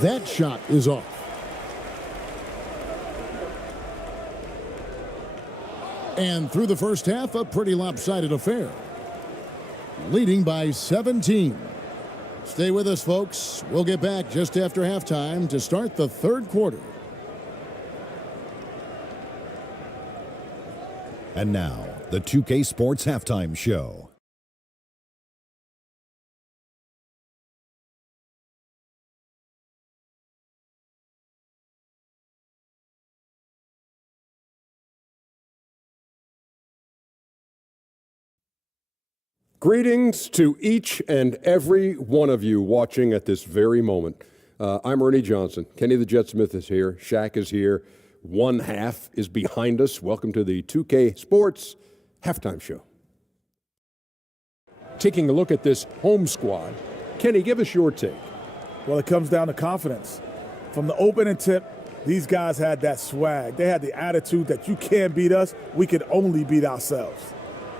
that shot is off. And through the first half, a pretty lopsided affair. Leading by 17. Stay with us, folks. We'll get back just after halftime to start the third quarter. And now, the 2K Sports Halftime Show. Greetings to each and every one of you watching at this very moment. I'm Ernie Johnson. Kenny the Jet Smith is here. Shaq is here. One half is behind us. Welcome to the 2K Sports Halftime Show. Taking a look at this home squad, Kenny, give us your take. Well, it comes down to confidence. From the opening tip, these guys had that swag. They had the attitude that you can't beat us, we can only beat ourselves.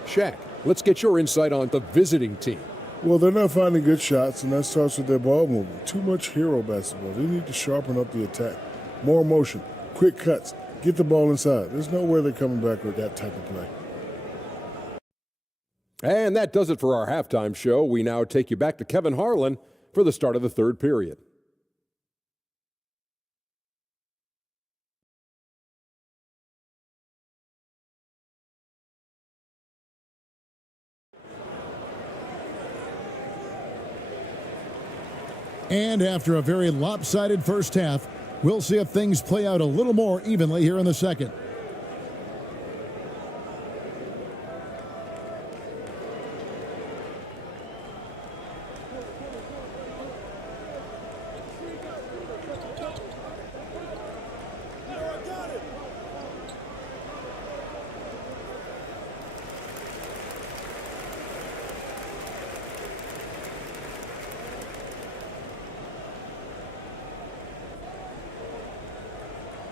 Shaq, let's get your insight on the visiting team. Well, they're not finding good shots, and that starts with their ball movement. Too much hero basketball. They need to sharpen up the attack. More motion, quick cuts, get the ball inside. There's no way they're coming back with that type of play. And that does it for our halftime show. We now take you back to Kevin Harlan for the start of the third period. And after a very lopsided first half, we'll see if things play out a little more evenly here in the second.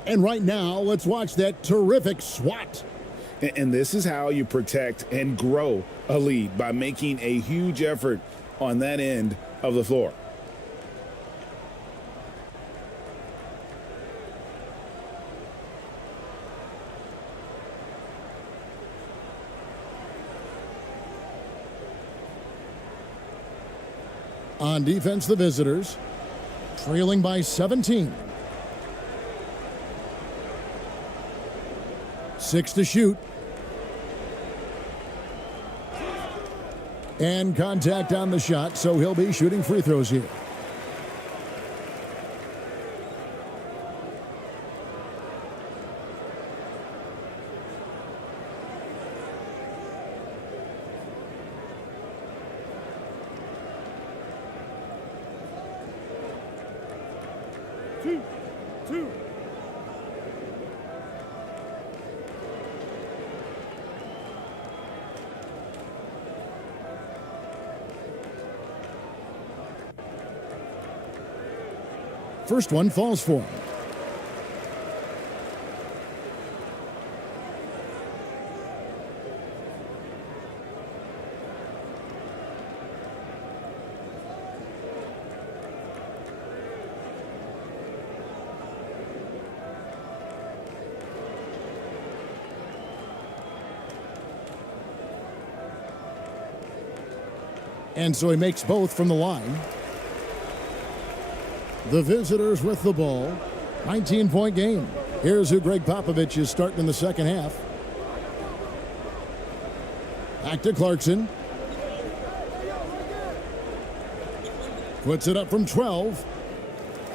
And right now, let's watch that terrific swat. And this is how you protect and grow a lead, by making a huge effort on that end of the floor. On defense, the visitors, trailing by 17. 6 to shoot. And contact on the shot, so he'll be shooting free throws here. Two. First one falls for him. And so he makes both from the line. The visitors with the ball. 19-point game. Here's who Greg Popovich is starting in the second half. Back to Clarkson. Puts it up from 12.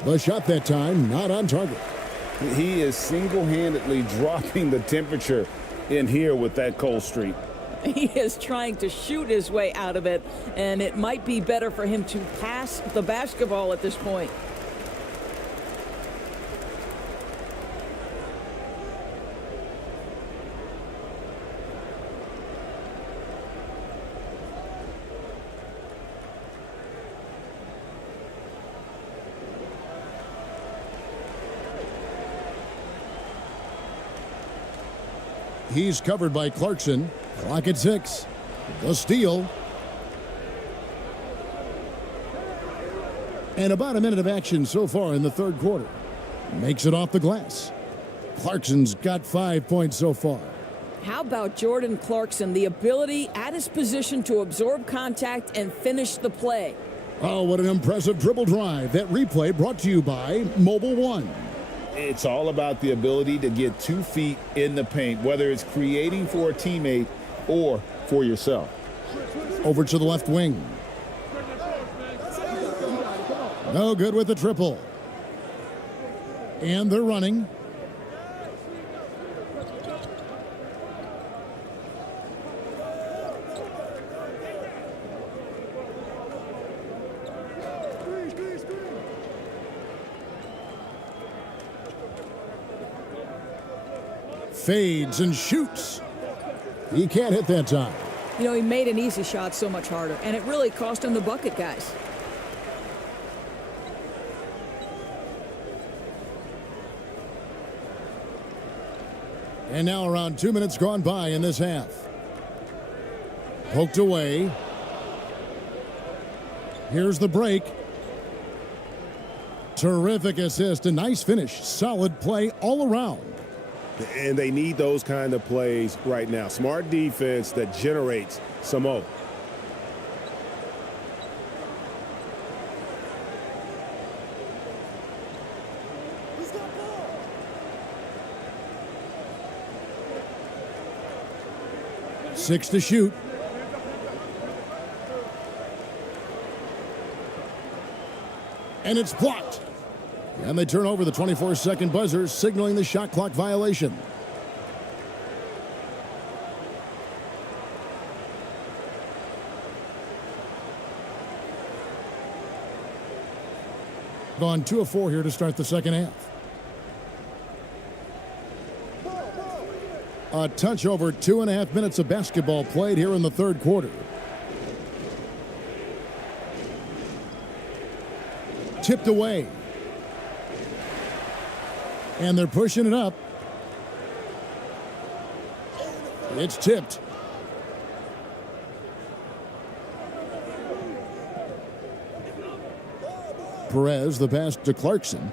The shot that time not on target. He is single-handedly dropping the temperature in here with that cold streak. He is trying to shoot his way out of it, and it might be better for him to pass the basketball at this point. He's covered by Clarkson. Clock at 6. The steal. And about a minute of action so far in the third quarter. Makes it off the glass. Clarkson's got 5 points so far. How about Jordan Clarkson, the ability at his position to absorb contact and finish the play? Oh, what an impressive dribble drive. That replay brought to you by Mobile One. It's all about the ability to get 2 feet in the paint, whether it's creating for a teammate or for yourself. Over to the left wing. No good with the triple. And they're running. Fades and shoots. He can't hit that time. You know, he made an easy shot so much harder, and it really cost him the bucket, guys. And now around 2 minutes gone by in this half. Poked away. Here's the break. Terrific assist, a nice finish. Solid play all around. And they need those kind of plays right now. Smart defense that generates some more. He's got ball. Six to shoot. And it's blocked. And they turn over the 24-second buzzer, signaling the shot clock violation. Gone 2 of 4 here to start the second half. A touch over 2.5 minutes of basketball played here in the third quarter. Tipped away. And they're pushing it up. It's tipped. Perez, the pass to Clarkson.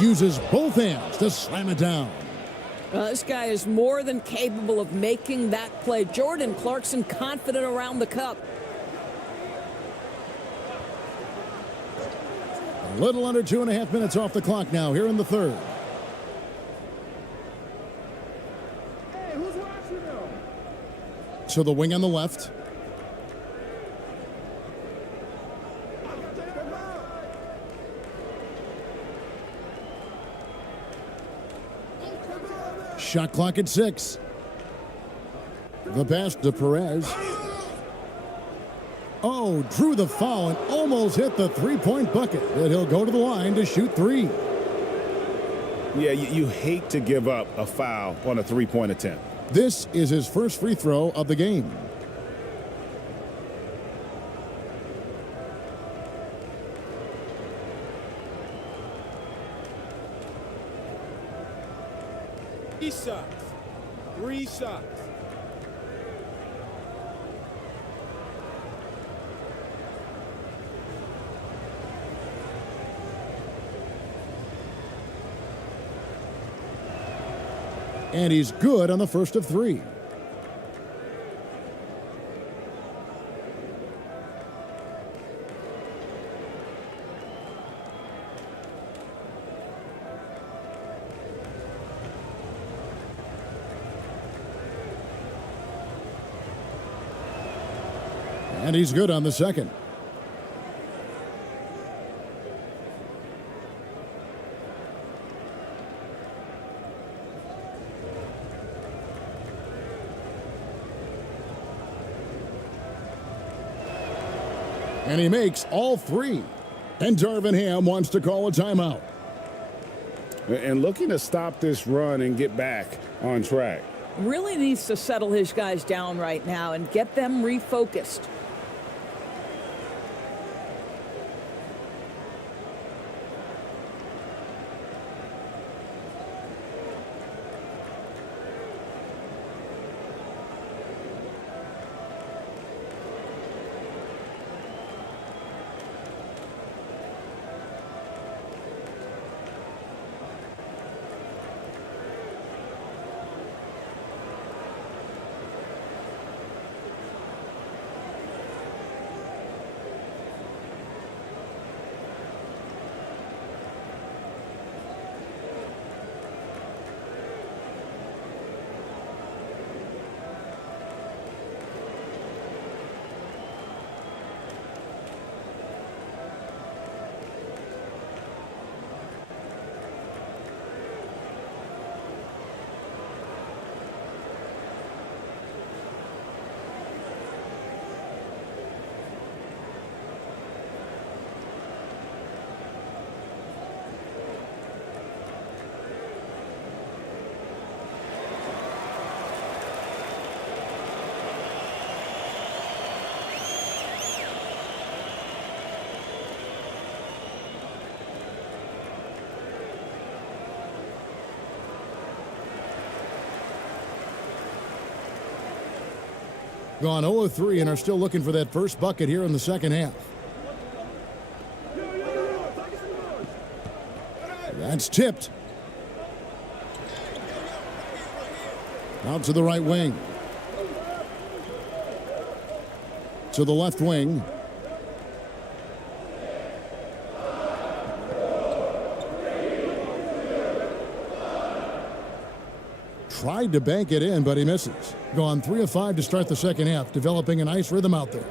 Uses both hands to slam it down. This guy is more than capable of making that play. Jordan Clarkson confident around the cup. A little under 2.5 minutes off the clock now here in the third. Hey, who's watching now? To the wing on the left. Shot clock at 6. The pass to Perez. Oh, drew the foul and almost hit the three-point bucket. But he'll go to the line to shoot 3. Yeah, you hate to give up a foul on a three-point attempt. This is his first free throw of the game. Three shots. And he's good on the first of 3. And he's good on the second. And he makes all 3. And Darvin Ham wants to call a timeout. And looking to stop this run and get back on track. Really needs to settle his guys down right now and get them refocused. Gone 0 of 3 and are still looking for that first bucket here in the second half. That's tipped. Out to the right wing. To the left wing. Tried to bank it in, but he misses. Gone 3 of 5 to start the second half, developing a nice rhythm out there.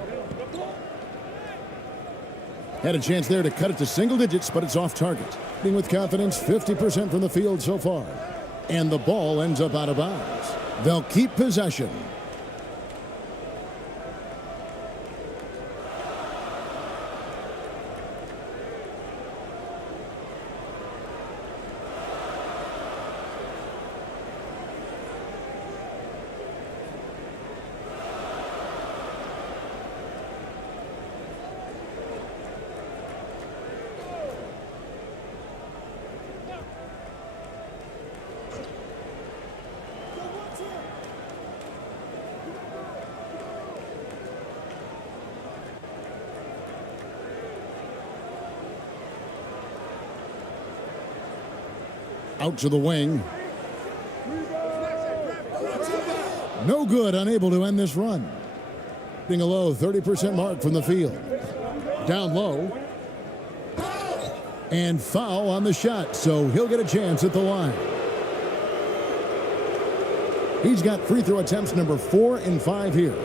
Had a chance there to cut it to single digits, but it's off target. Being with confidence, 50% from the field so far. And the ball ends up out of bounds. They'll keep possession. Out to the wing. No good, unable to end this run. Being a low 30% mark from the field. Down low. And foul on the shot, so he'll get a chance at the line. He's got free throw attempts number 4 and 5 here.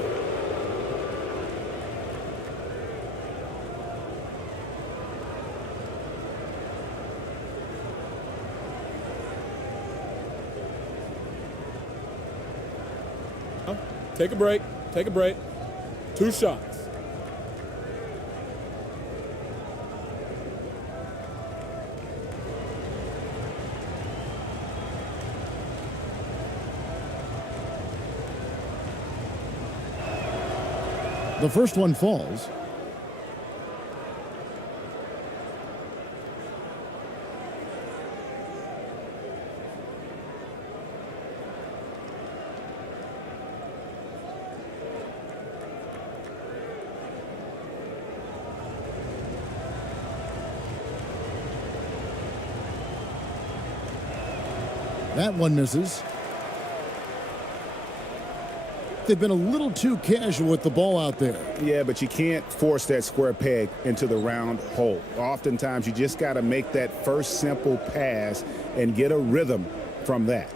Take a break. Take a break. 2 shots. The first one falls. That one misses. They've been a little too casual with the ball out there. Yeah, but you can't force that square peg into the round hole. Oftentimes, you just got to make that first simple pass and get a rhythm from that.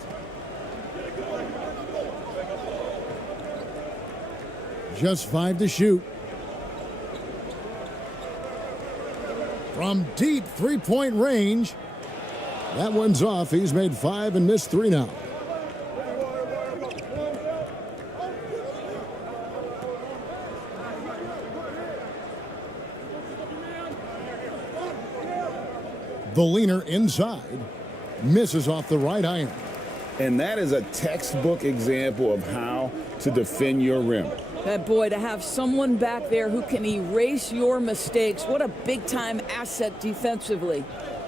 Just 5 to shoot. From deep three-point range. That one's off. He's made 5 and missed 3 now. The leaner inside. Misses off the right iron. And that is a textbook example of how to defend your rim. That boy, to have someone back there who can erase your mistakes, what a big-time asset defensively.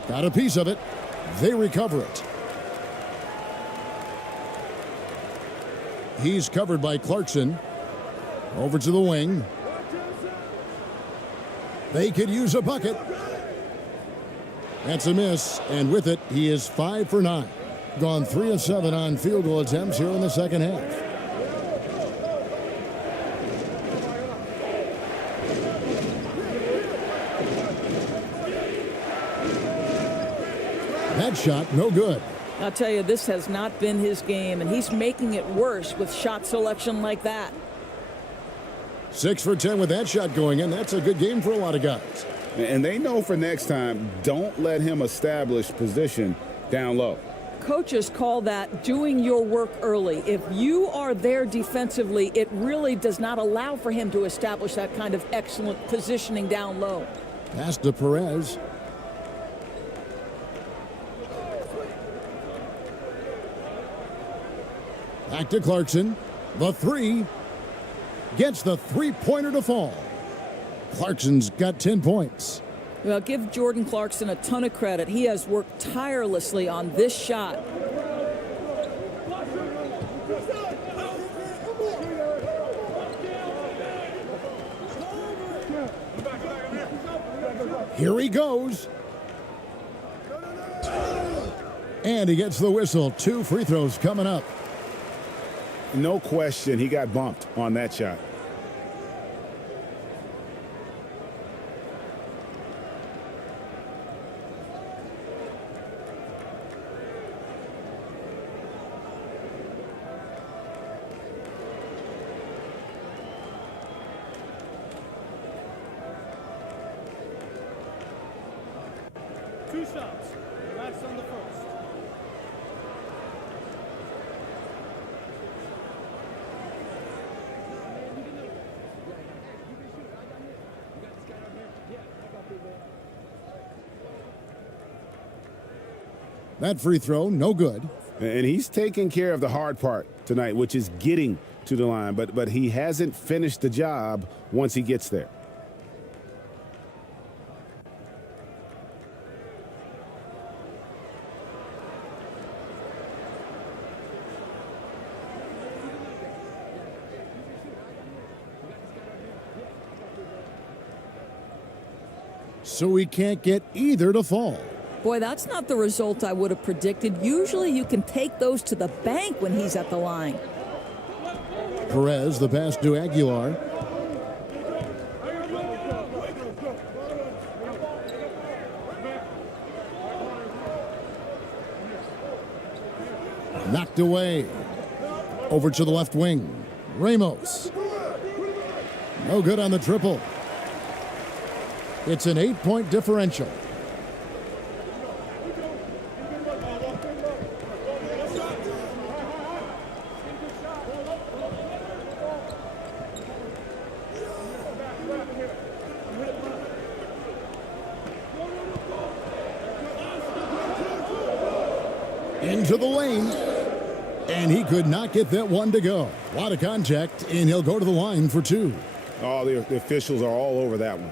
Got a piece of it. They recover it. He's covered by Clarkson. Over to the wing. They could use a bucket. That's a miss, and with it, he is 5 for 9. Gone 3 of 7 on field goal attempts here in the second half. That shot, no good. I'll tell you, this has not been his game, and he's making it worse with shot selection like that. 6 for 10 with that shot going in. That's a good game for a lot of guys. And they know for next time, don't let him establish position down low. Coaches call that doing your work early. If you are there defensively, it really does not allow for him to establish that kind of excellent positioning down low. Pass to Perez. Back to Clarkson. The 3. Gets the three-pointer to fall. Clarkson's got 10 points. Well, give Jordan Clarkson a ton of credit. He has worked tirelessly on this shot. Here he goes. And he gets the whistle. 2 free throws coming up. No question, he got bumped on that shot. Two shots. Relax on the first. That free throw, no good. And he's taking care of the hard part tonight, which is getting to the line. But he hasn't finished the job once he gets there. So he can't get either to fall. Boy, that's not the result I would have predicted. Usually you can take those to the bank when he's at the line. Perez, the pass to Aguilar. Knocked away. Over to the left wing. Ramos. No good on the triple. It's an 8-point differential. Into the lane. And he could not get that one to go. A lot of contact, and he'll go to the line for 2. Oh, the officials are all over that one.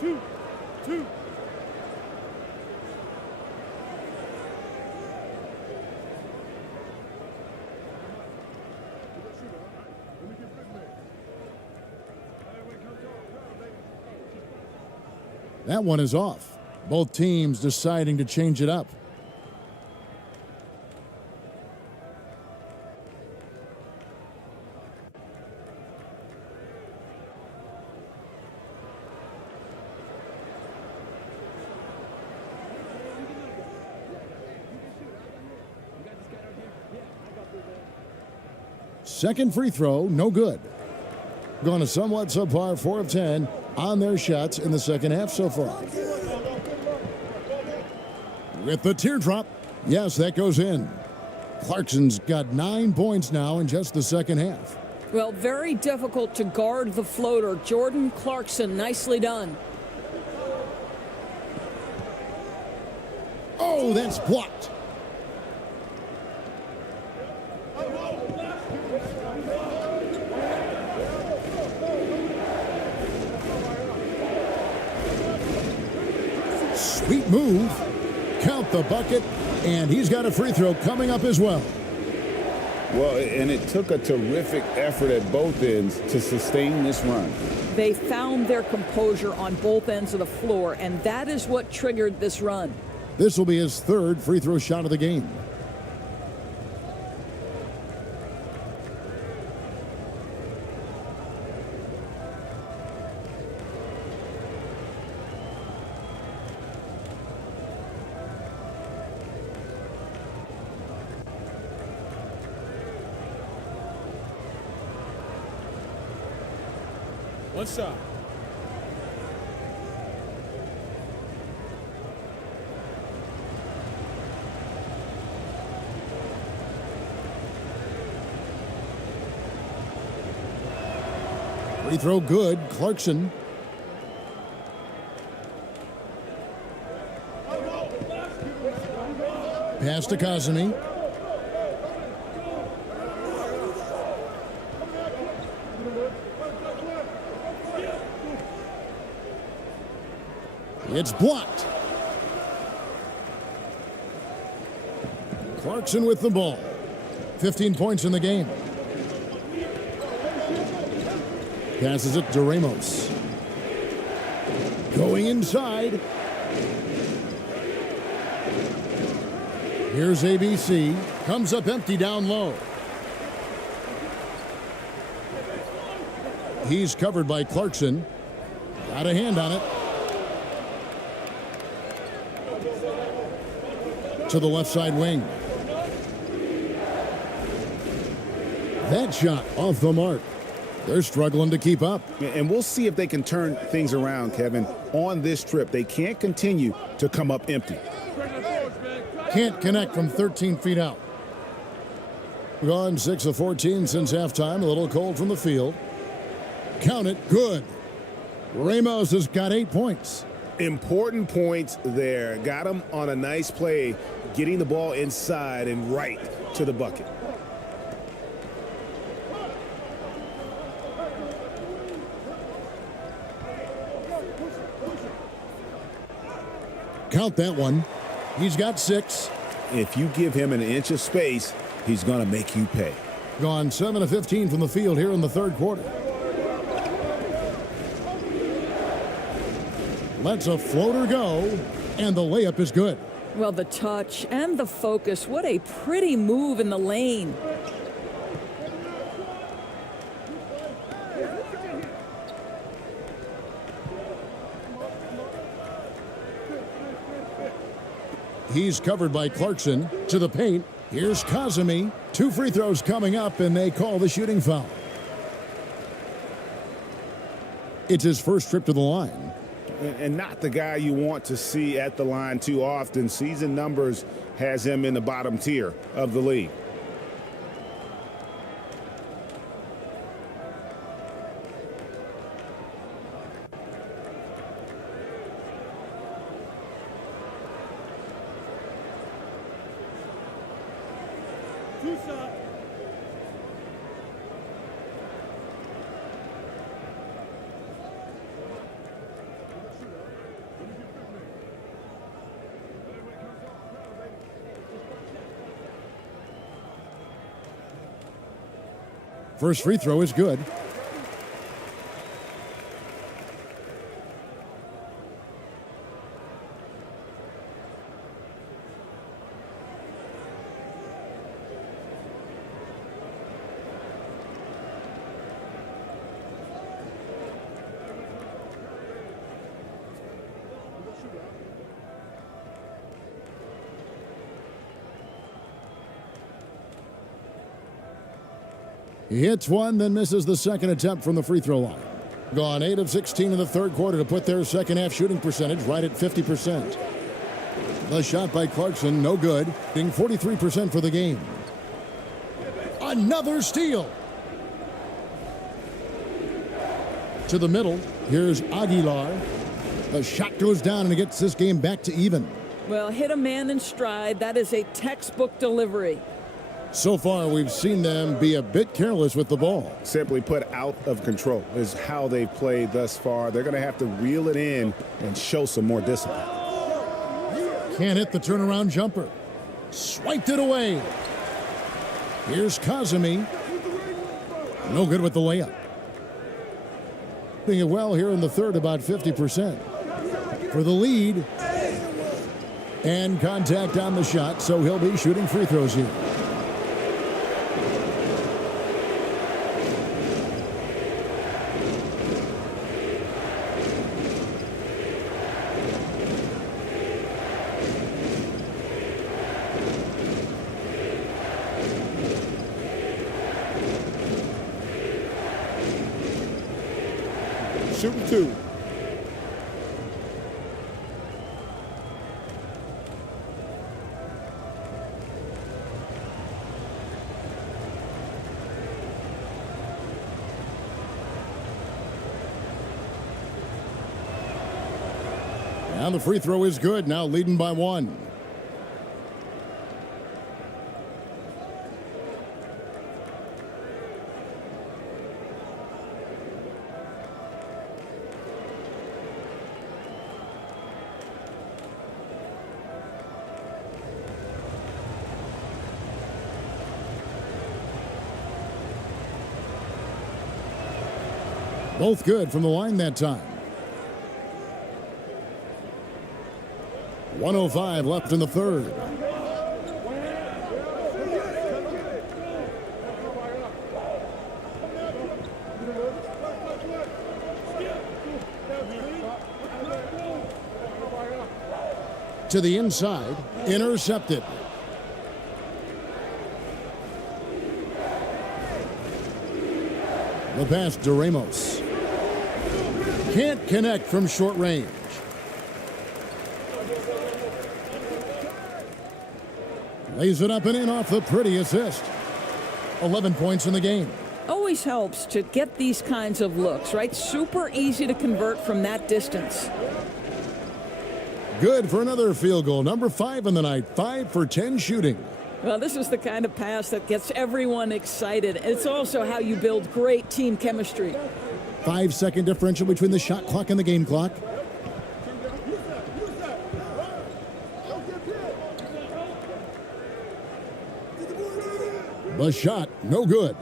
Two. That one is off. Both teams deciding to change it up. Second free throw, no good. Going to somewhat subpar 4 of 10 on their shots in the second half so far. With the teardrop, yes, that goes in. Clarkson's got 9 points now in just the second half. Well, very difficult to guard the floater. Jordan Clarkson, nicely done. Oh, that's blocked. Sweet move. Count the bucket, and he's got a free throw coming up as well. Well, and it took a terrific effort at both ends to sustain this run. They found their composure on both ends of the floor, and that is what triggered this run. This will be his 3rd free throw shot of the game. One shot. Free throw good. Clarkson. Pass to Kazemi. It's blocked. Clarkson with the ball. 15 points in the game. Passes it to Ramos. Going inside. Here's ABC. Comes up empty down low. He's covered by Clarkson. Got a hand on it. To the left side wing. That shot off the mark. They're struggling to keep up. And we'll see if they can turn things around, Kevin, on this trip. They can't continue to come up empty. Can't connect from 13 feet out. Gone 6 of 14 since halftime. A little cold from the field. Count it. Good. Ramos has got 8 points. Important points there. Got him on a nice play, getting the ball inside and right to the bucket. Count that one. He's got 6. If you give him an inch of space, he's going to make you pay. Gone 7 of 15 from the field here in the third quarter. Lets a floater go, and the layup is good. Well, the touch and the focus, what a pretty move in the lane. He's covered by Clarkson to the paint. Here's Kazemi. 2 free throws coming up, and they call the shooting foul. It's his first trip to the line. And not the guy you want to see at the line too often. Season numbers has him in the bottom tier of the league. First free throw is good. He hits one, then misses the second attempt from the free throw line. Gone 8 of 16 in the third quarter to put their second half shooting percentage right at 50%. The shot by Clarkson, no good, being 43% for the game. Another steal. To the middle, here's Aguilar. The shot goes down and it gets this game back to even. Well, hit a man in stride. That is a textbook delivery. So far, we've seen them be a bit careless with the ball. Simply put, out of control is how they've played thus far. They're going to have to reel it in and show some more discipline. Can't hit the turnaround jumper. Swiped it away. Here's Kazemi. No good with the layup. Doing it well here in the third, about 50%. For the lead. And contact on the shot, so he'll be shooting free throws here. Shooting 2. And the free throw is good, now leading by 1. Both good from the line that time. 1:05 left in the third. To the inside, intercepted. The pass to Ramos. Can't connect from short range. Lays it up and in off the pretty assist. 11 points in the game. Always helps to get these kinds of looks, right? Super easy to convert from that distance. Good for another field goal. Number 5 in the night. 5 for 10 shooting. Well, this is the kind of pass that gets everyone excited. It's also how you build great team chemistry. 5-second differential between the shot clock and the game clock. The shot, no good.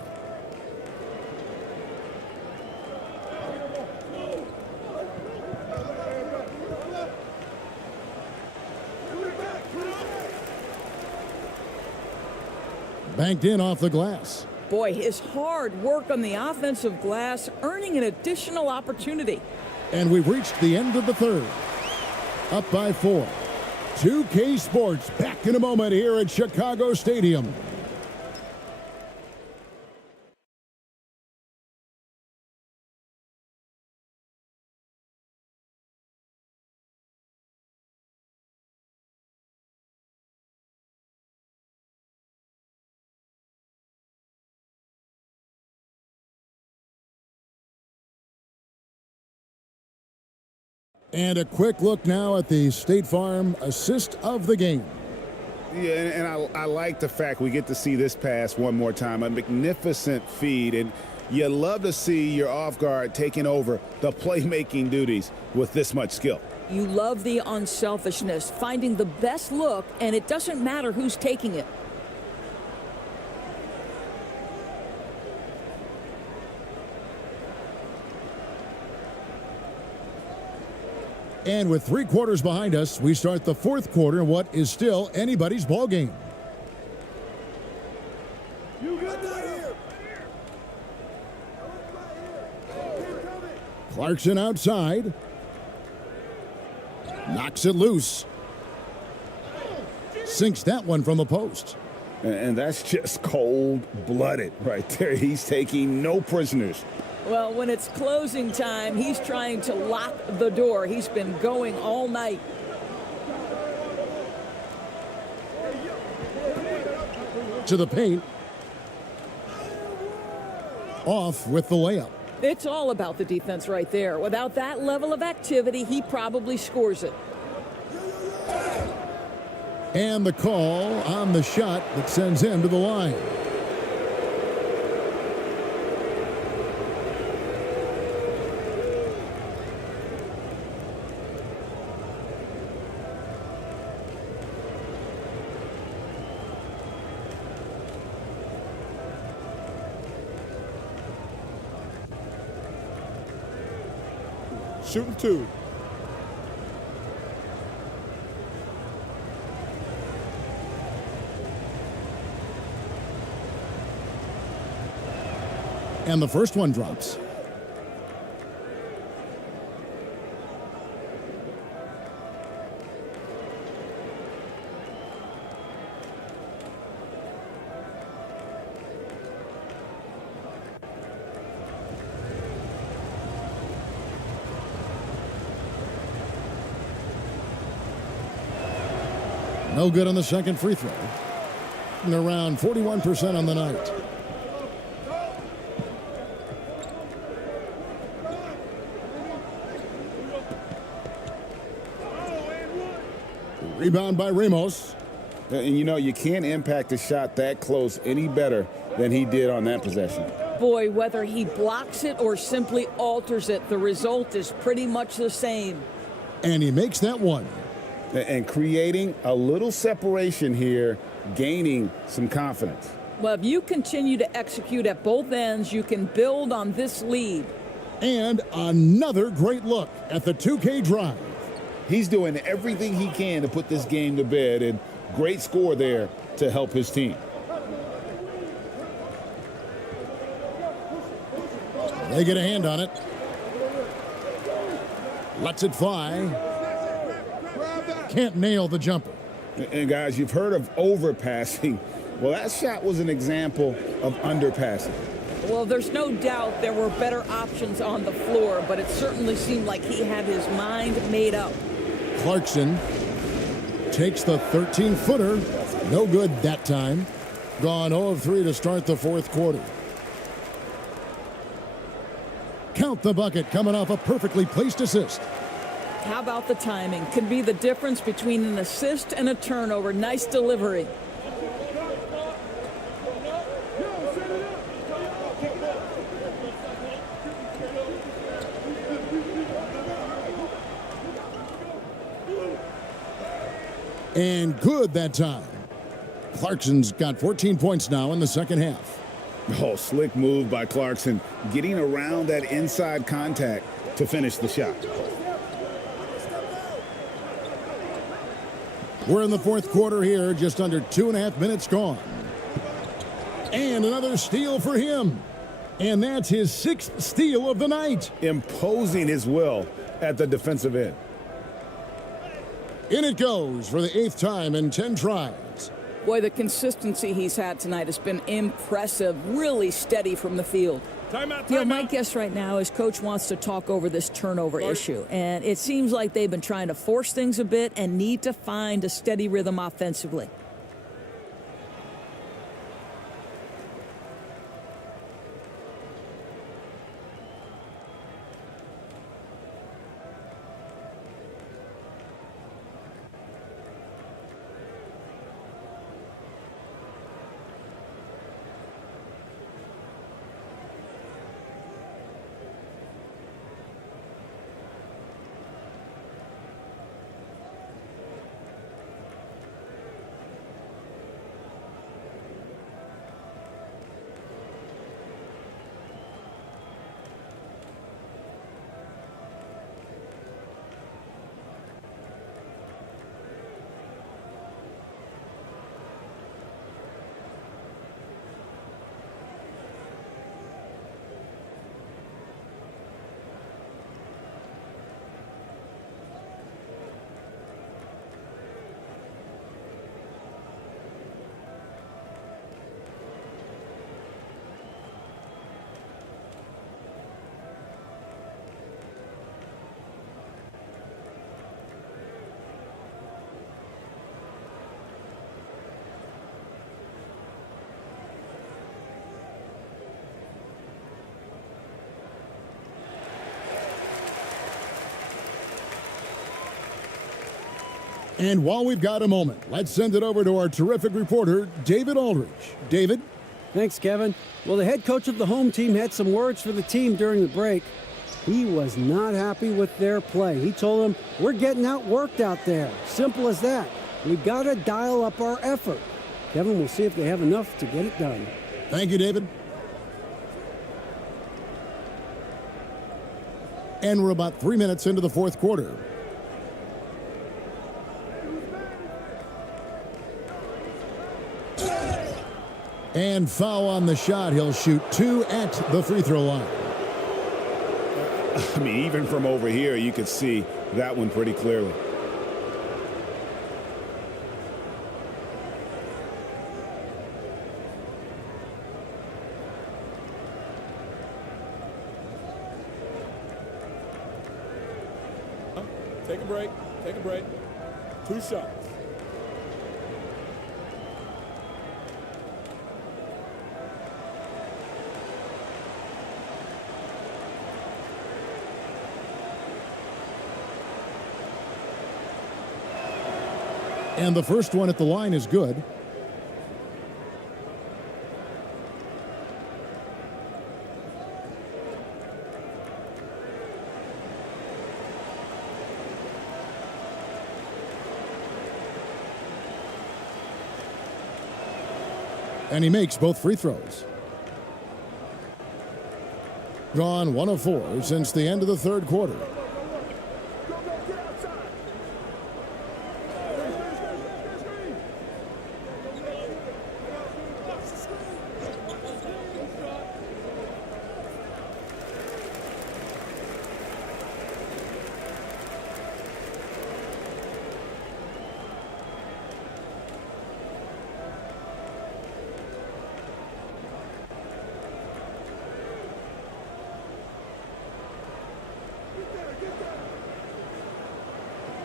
Banked in off the glass. Boy, his hard work on the offensive glass, earning an additional opportunity. And we've reached the end of the third. Up by 4. 2K Sports back in a moment here at Chicago Stadium. And a quick look now at the State Farm assist of the game. Yeah, and I like the fact we get to see this pass one more time. A magnificent feed, and you love to see your off guard taking over the playmaking duties with this much skill. You love the unselfishness, finding the best look, and it doesn't matter who's taking it. And with 3 quarters behind us, we start the 4th quarter in what is still anybody's ball game. Clarkson outside. Knocks it loose. Sinks that one from the post. And that's just cold-blooded right there. He's taking no prisoners. Well, when it's closing time, he's trying to lock the door. He's been going all night. To the paint. Off with the layup. It's all about the defense right there. Without that level of activity, he probably scores it. And the call on the shot that sends him to the line. Shooting 2. And the first one drops. No good on the second free throw. And around 41% on the night. Rebound by Ramos. And you know, you can't impact a shot that close any better than he did on that possession. Boy, whether he blocks it or simply alters it, the result is pretty much the same. And he makes that one. And creating a little separation here, gaining some confidence. Well, if you continue to execute at both ends, you can build on this lead. And another great look at the 2K drive. He's doing everything he can to put this game to bed, and great score there to help his team. They get a hand on it. Lets it fly. Can't nail the jumper. And guys, you've heard of overpassing. Well, that shot was an example of underpassing. Well, there's no doubt there were better options on the floor, but it certainly seemed like he had his mind made up. Clarkson takes the 13-footer. No good that time. Gone 0 of 3 to start the fourth quarter. Count the bucket coming off a perfectly placed assist. How about the timing? Could be the difference between an assist and a turnover. Nice delivery. And good that time. Clarkson's got 14 points now in the second half. Oh, slick move by Clarkson, getting around that inside contact to finish the shot. We're in the fourth quarter here, just under 2.5 minutes gone. And another steal for him. And that's his 6th steal of the night. Imposing his will at the defensive end. In it goes for the 8th time in 10 tries. Boy, the consistency he's had tonight has been impressive. Really steady from the field. Timeout, You know, timeout. my guess right now is Coach wants to talk over this turnover issue. And it seems like they've been trying to force things a bit and need to find a steady rhythm offensively. And while we've got a moment, let's send it over to our terrific reporter, David Aldridge. David? Thanks, Kevin. Well, the head coach of the home team had some words for the team during the break. He was not happy with their play. He told them, we're getting outworked out there. Simple as that. We've got to dial up our effort. Kevin, we'll see if they have enough to get it done. Thank you, David. And we're about 3 minutes into the fourth quarter. And foul on the shot. He'll shoot 2 at the free throw line. I mean, even from over here, you could see that one pretty clearly. Take a break. Take a break. 2 shots. And the first one at the line is good. And he makes both free throws. Gone 1 of 4 since the end of the third quarter.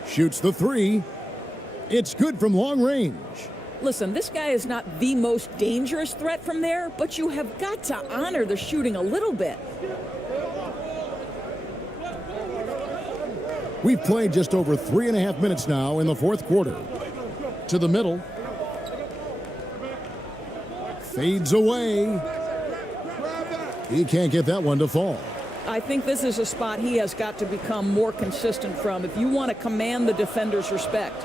Shoots the three. It's good from long range. Listen, this guy is not the most dangerous threat from there, but you have got to honor the shooting a little bit. We've played just over 3.5 minutes now in the fourth quarter. To the middle. Fades away. He can't get that one to fall. I think this is a spot he has got to become more consistent from if you want to command the defender's respect.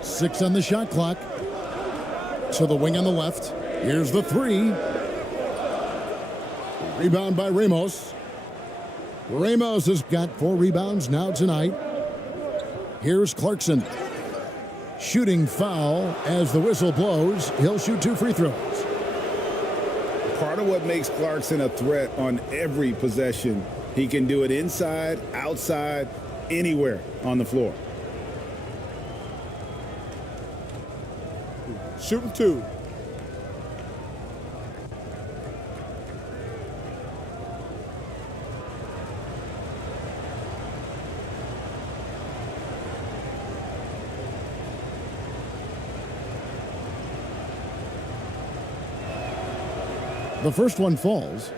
Six on the shot clock. To the wing on the left. Here's the three. Rebound by Ramos. Ramos has got 4 rebounds now tonight. Here's Clarkson. Shooting foul as the whistle blows. He'll shoot 2 free throws. Part of what makes Clarkson a threat on every possession, he can do it inside, outside, anywhere on the floor. Shooting 2. The first one falls.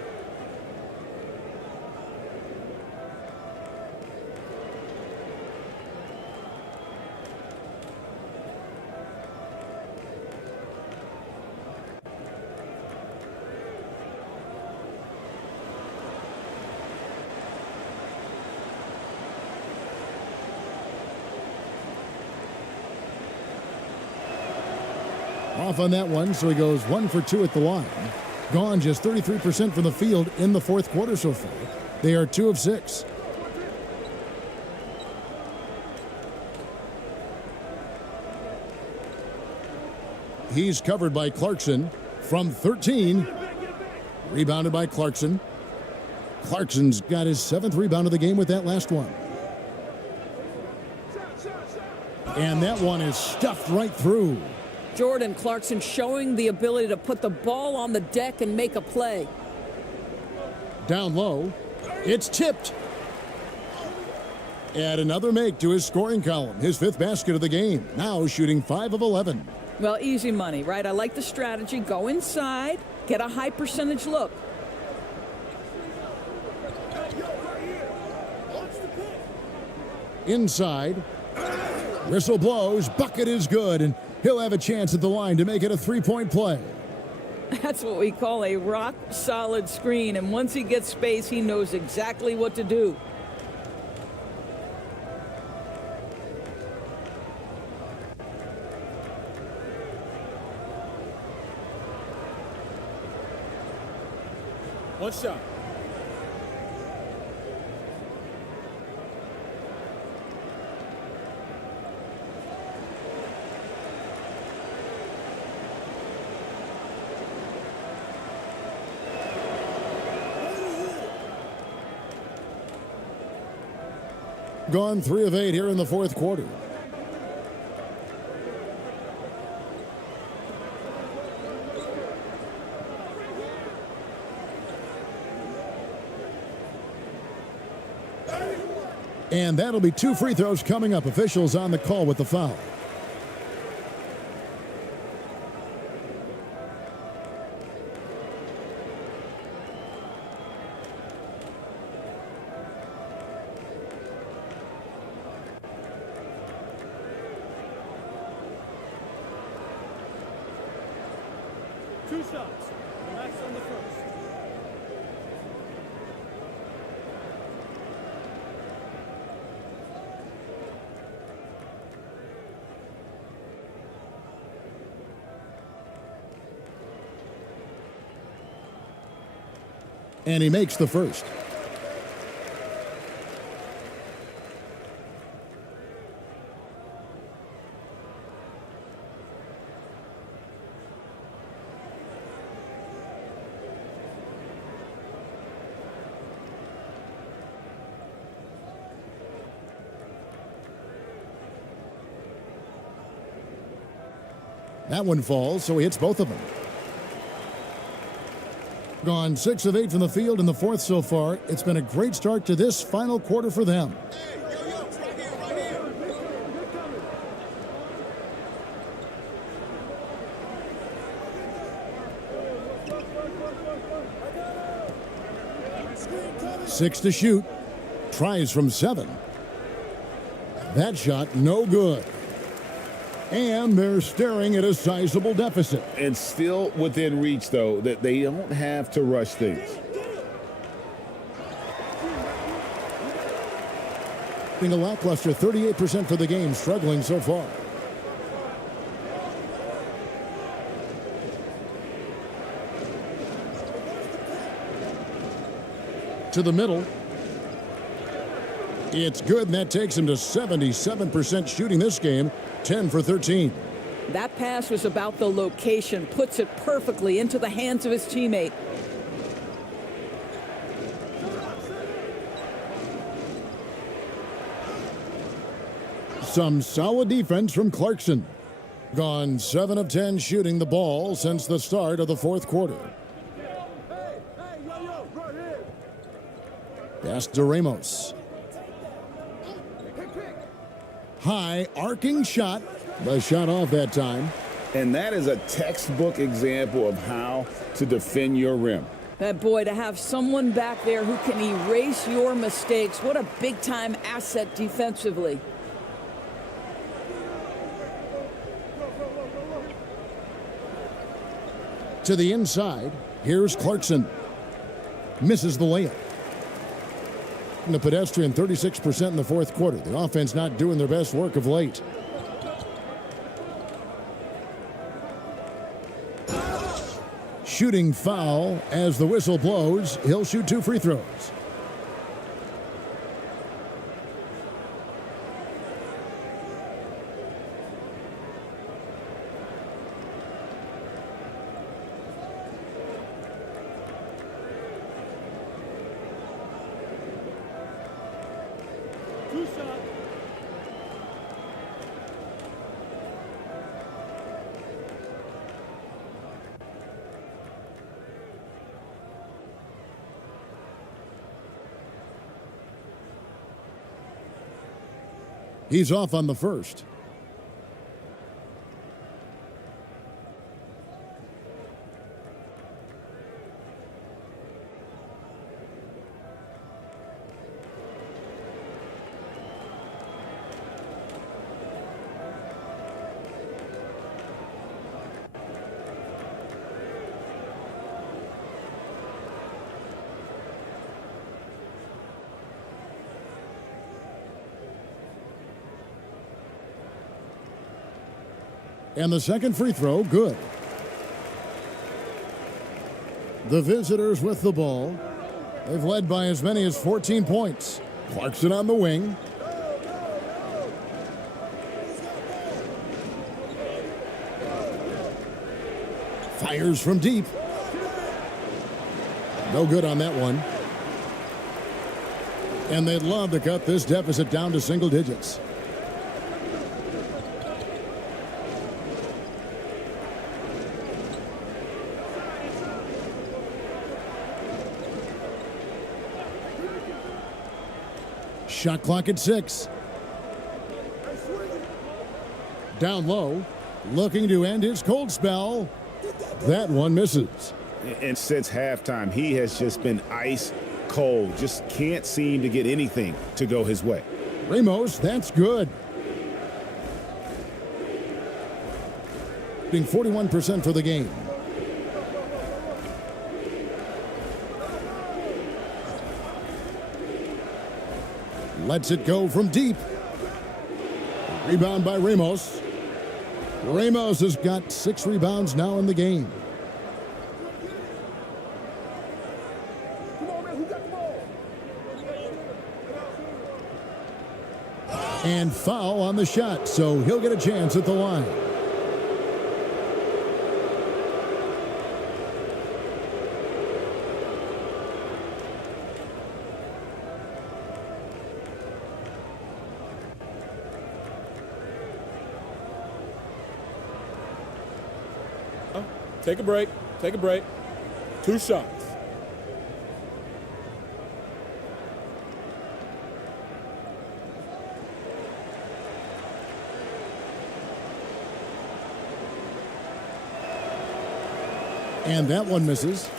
Off on that one, so he goes 1 for 2 at the line. Gone just 33% from the field in the fourth quarter so far. They are 2 of 6. He's covered by Clarkson from 13. Rebounded by Clarkson. Clarkson's got his 7th rebound of the game with that last one. And that one is stuffed right through. Jordan Clarkson showing the ability to put the ball on the deck and make a play. Down low. It's tipped. Add another make to his scoring column. His 5th basket of the game. Now shooting 5 of 11. Well, easy money, right? I like the strategy. Go inside, get a high percentage look. Inside. Whistle blows. Bucket is good. And he'll have a chance at the line to make it a 3-point play. That's what we call a rock-solid screen, and once he gets space, he knows exactly what to do. One shot. Gone 3 of 8 here in the fourth quarter. And that'll be 2 free throws coming up. Officials on the call with the foul. Two shots. Relax on the first. And he makes the first. That one falls, so he hits both of them. Gone 6 of 8 from the field in the fourth so far. It's been a great start to this final quarter for them. Six to shoot. Tries from 7. That shot no good. And they're staring at a sizable deficit. And still within reach, though, that they don't have to rush things. Being a lackluster 38% for the game, struggling so far. To the middle. It's good, and that takes him to 77% shooting this game. 10 for 13. That pass was about the location, puts it perfectly into the hands of his teammate. Some solid defense from Clarkson. Gone 7 of 10 shooting the ball since the start of the fourth quarter. Pass to Ramos. High arcing shot. The shot off that time. And that is a textbook example of how to defend your rim. That boy, to have someone back there who can erase your mistakes, what a big-time asset defensively. To the inside. Here's Clarkson. Misses the layup. And the pedestrian 36% in the fourth quarter. The offense not doing their best work of late. Shooting foul as the whistle blows. He'll shoot 2 free throws. He's off on the first. And the second free throw, good. The visitors with the ball. They've led by as many as 14 points. Clarkson on the wing. Fires from deep. No good on that one. And they'd love to cut this deficit down to single digits. Shot clock at 6. Down low, looking to end his cold spell. That one misses. And since halftime, he has just been ice cold. Just can't seem to get anything to go his way. Ramos, that's good. Being 41% for the game. Lets it go from deep. Rebound by Ramos. Ramos has got 6 rebounds now in the game. And foul on the shot, so he'll get a chance at the line. Take a break. Take a break. 2 shots. And that one misses.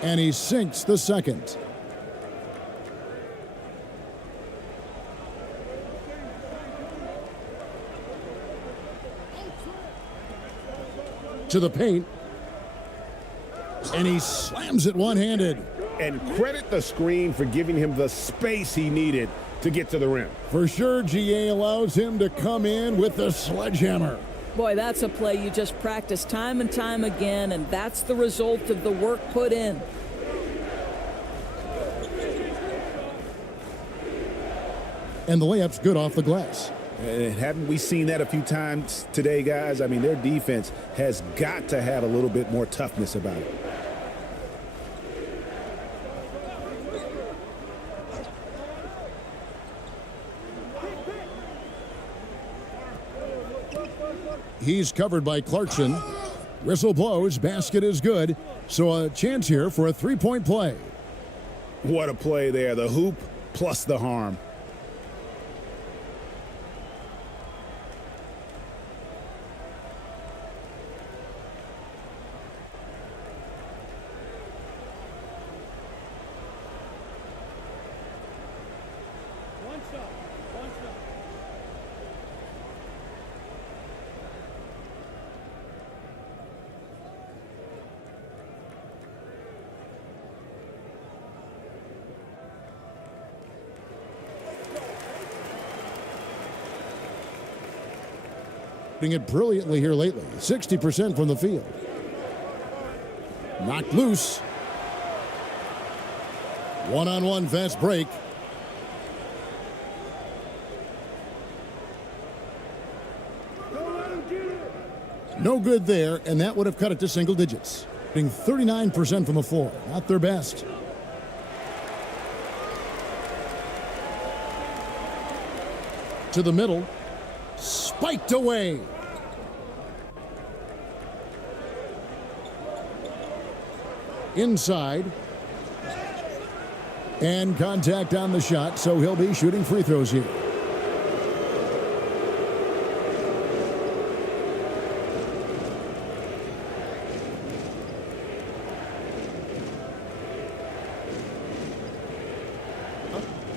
And he sinks the second. To the paint. And he slams it one-handed. And credit the screen for giving him the space he needed to get to the rim. For sure, GA allows him to come in with the sledgehammer. Boy, that's a play you just practice time and time again, and that's the result of the work put in. And the layup's good off the glass. And haven't we seen that a few times today, guys? I mean, their defense has got to have a little bit more toughness about it. He's covered by Clarkson. Whistle blows, basket is good. So a chance here for a three-point play. What a play there. The hoop plus the harm. Doing it brilliantly here lately. 60% from the field. Knocked loose. One-on-one fast break. No good there, and that would have cut it to single digits. Being 39% from the floor. Not their best. To the middle. Spiked away. Inside. And contact on the shot, so he'll be shooting free throws here.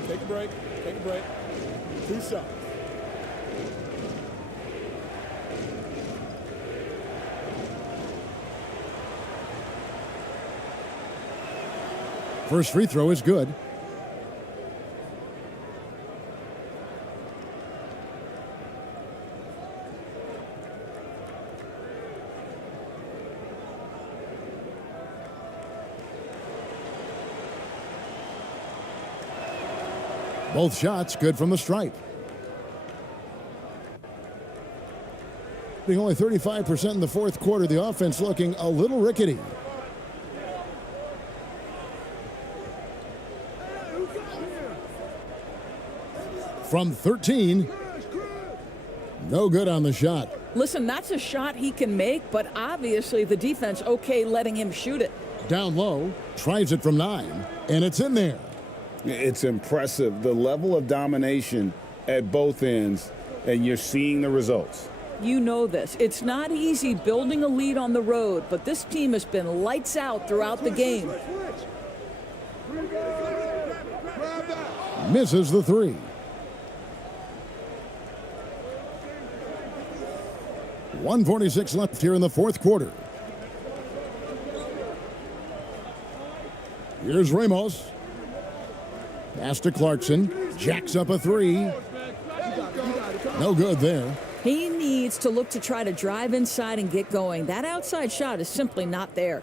Take a break. Take a break. 2 shots. First free throw is good. Both shots good from the stripe. Being only 35% in the fourth quarter, the offense looking a little rickety. From 13. No good on the shot. Listen, that's a shot he can make, but obviously the defense okay letting him shoot it. Down low, tries it from 9, and it's in there. It's impressive, the level of domination at both ends, and you're seeing the results. You know this. It's not easy building a lead on the road, but this team has been lights out throughout the game. Misses the 3. 1:46 left here in the fourth quarter. Here's Ramos. Pass to Clarkson. Jacks up a three. No good there. He needs to look to try to drive inside and get going. That outside shot is simply not there.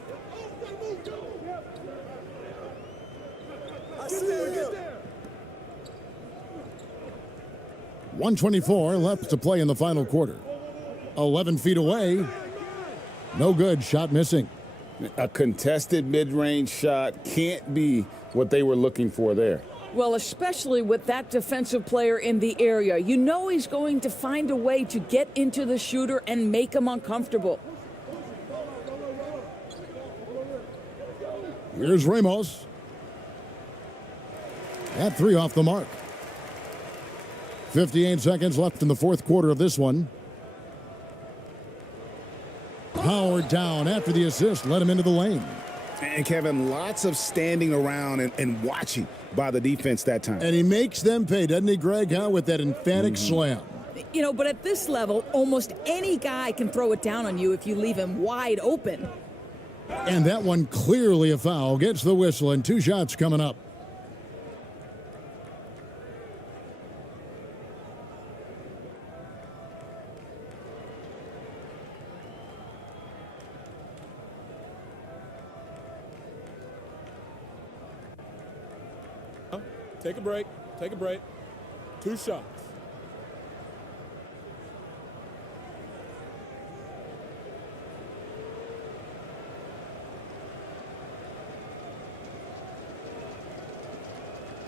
124 left to play in the final quarter. 11 feet away. No good. Shot missing. A contested mid-range shot can't be what they were looking for there. Well, especially with that defensive player in the area. You know he's going to find a way to get into the shooter and make him uncomfortable. Here's Ramos. That three off the mark. 58 seconds left in the fourth quarter of this one. Howard down after the assist, let him into the lane. And Kevin, lots of standing around and watching by the defense that time. And he makes them pay, doesn't he, Greg, with that emphatic slam. You know, but at this level, almost any guy can throw it down on you if you leave him wide open. And that one clearly a foul. Gets the whistle, and 2 shots coming up. Take a break. Take a break. 2 shots.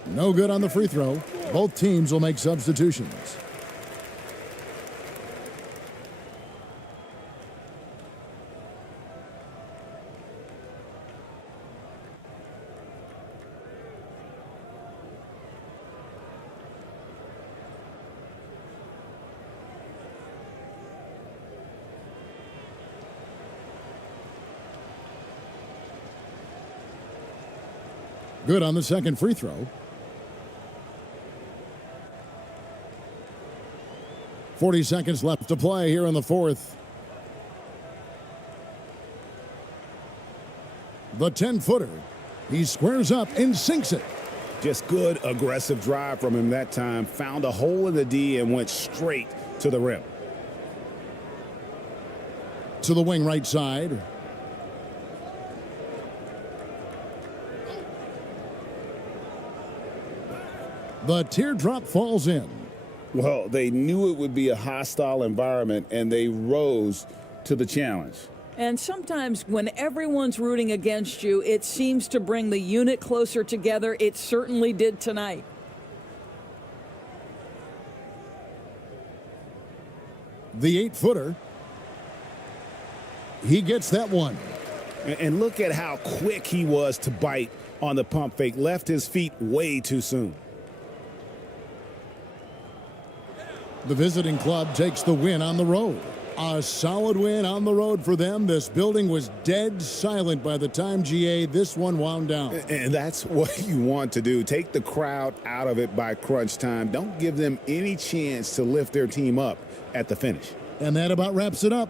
No good on the free throw. Both teams will make substitutions. Good on the second free throw. 40 seconds left to play here in the fourth. The 10-footer. He squares up and sinks it. Just good aggressive drive from him that time. Found a hole in the D and went straight to the rim. To the wing right side. The teardrop falls in. Well, they knew it would be a hostile environment, and they rose to the challenge. And sometimes when everyone's rooting against you, it seems to bring the unit closer together. It certainly did tonight. The 8-footer. He gets that one. And look at how quick he was to bite on the pump fake. Left his feet way too soon. The visiting club takes the win on the road. A solid win on the road for them. This building was dead silent by the time, GA, this one wound down. And that's what you want to do. Take the crowd out of it by crunch time. Don't give them any chance to lift their team up at the finish. And that about wraps it up.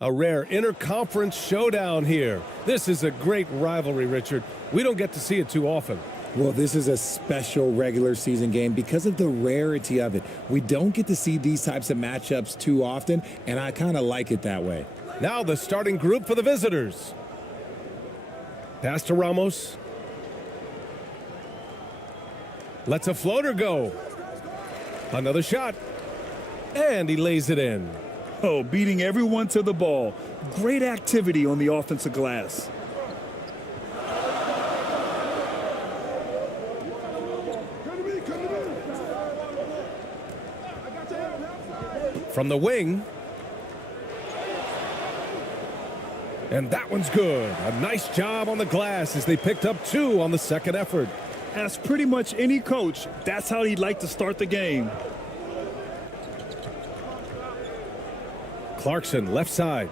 A rare interconference showdown here. This is a great rivalry, Richard. We don't get to see it too often. Well, this is a special regular season game because of the rarity of it. We don't get to see these types of matchups too often, and I kind of like it that way. Now the starting group for the visitors. Pass to Ramos. Lets a floater go. Another shot. And he lays it in. Oh, beating everyone to the ball. Great activity on the offensive glass. From the wing. And that one's good. A nice job on the glass as they picked up 2 on the second effort. Ask pretty much any coach, that's how he'd like to start the game. Clarkson, left side.